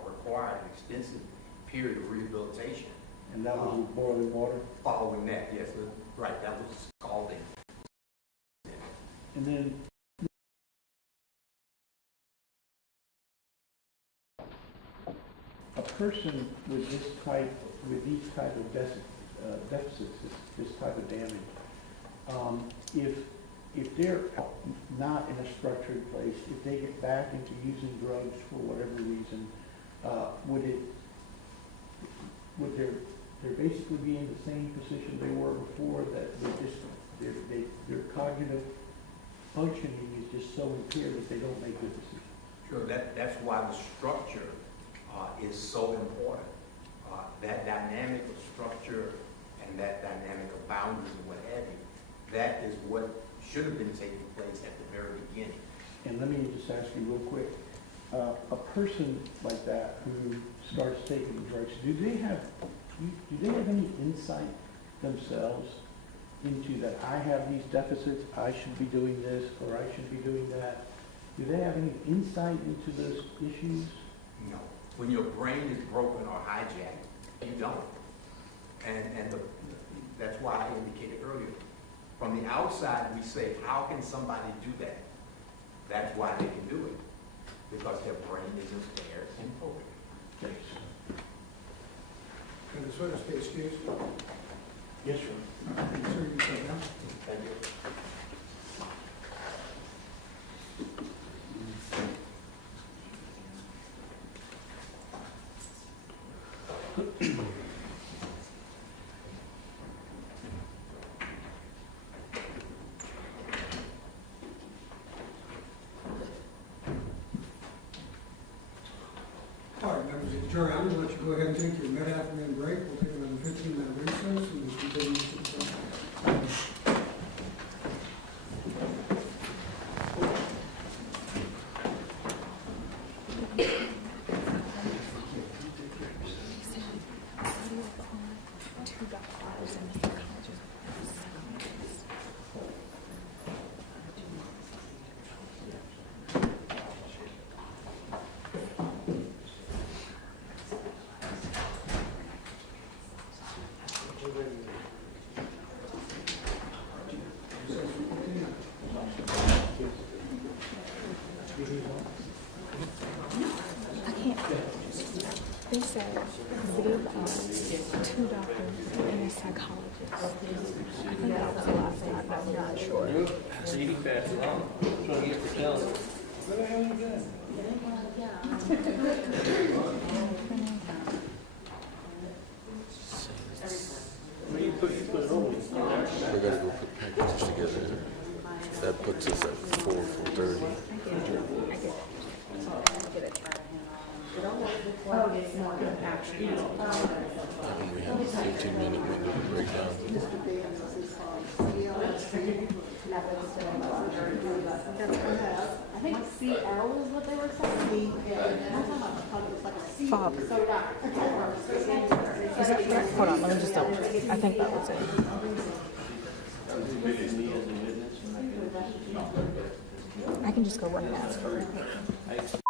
required an extensive period of rehabilitation. And that was with boiling water? Following that, yes, right, that was scalding. And then a person with these type of deficits, this type of damage, if they're not in a structured place, if they get back into using drugs for whatever reason, would they basically be in the same position they were before, that their cognitive functioning is just so impaired that they don't make good decisions? Sure, that's why the structure is so important. That dynamic of structure and that dynamic of boundaries and what have you, that is what should have been taking place at the very beginning. And let me just ask you real quick, a person like that who starts taking drugs, do they have any insight themselves into that I have these deficits, I should be doing this, or I should be doing that? Do they have any insight into those issues? No. When your brain is broken or hijacked, you don't. That's why I indicated earlier. From the outside, we say, how can somebody do that? That's why they can do it. Because their brain is impaired and broken. Yes. Can the witness be excused? Yes, sir. Sir, you sit down. Thank you. All right, members of the jury, I'm going to let you go ahead and take your mid-afternoon break. We'll take another 15-minute recess and we'll continue to the trial. They said video two doctors and a psychologist. I think that was the last thing, I'm not sure. So you can pass it on. Trying to get for telling. What the hell you doing? Where you put it over? We gotta go put packages together. That puts us at 4:30. Oh, it's not good actually. And we have a 15-minute window to break down. I think CL is what they were saying. Father. Is that correct? Hold on, let me just double check. I think that was it. I can just go run and ask her.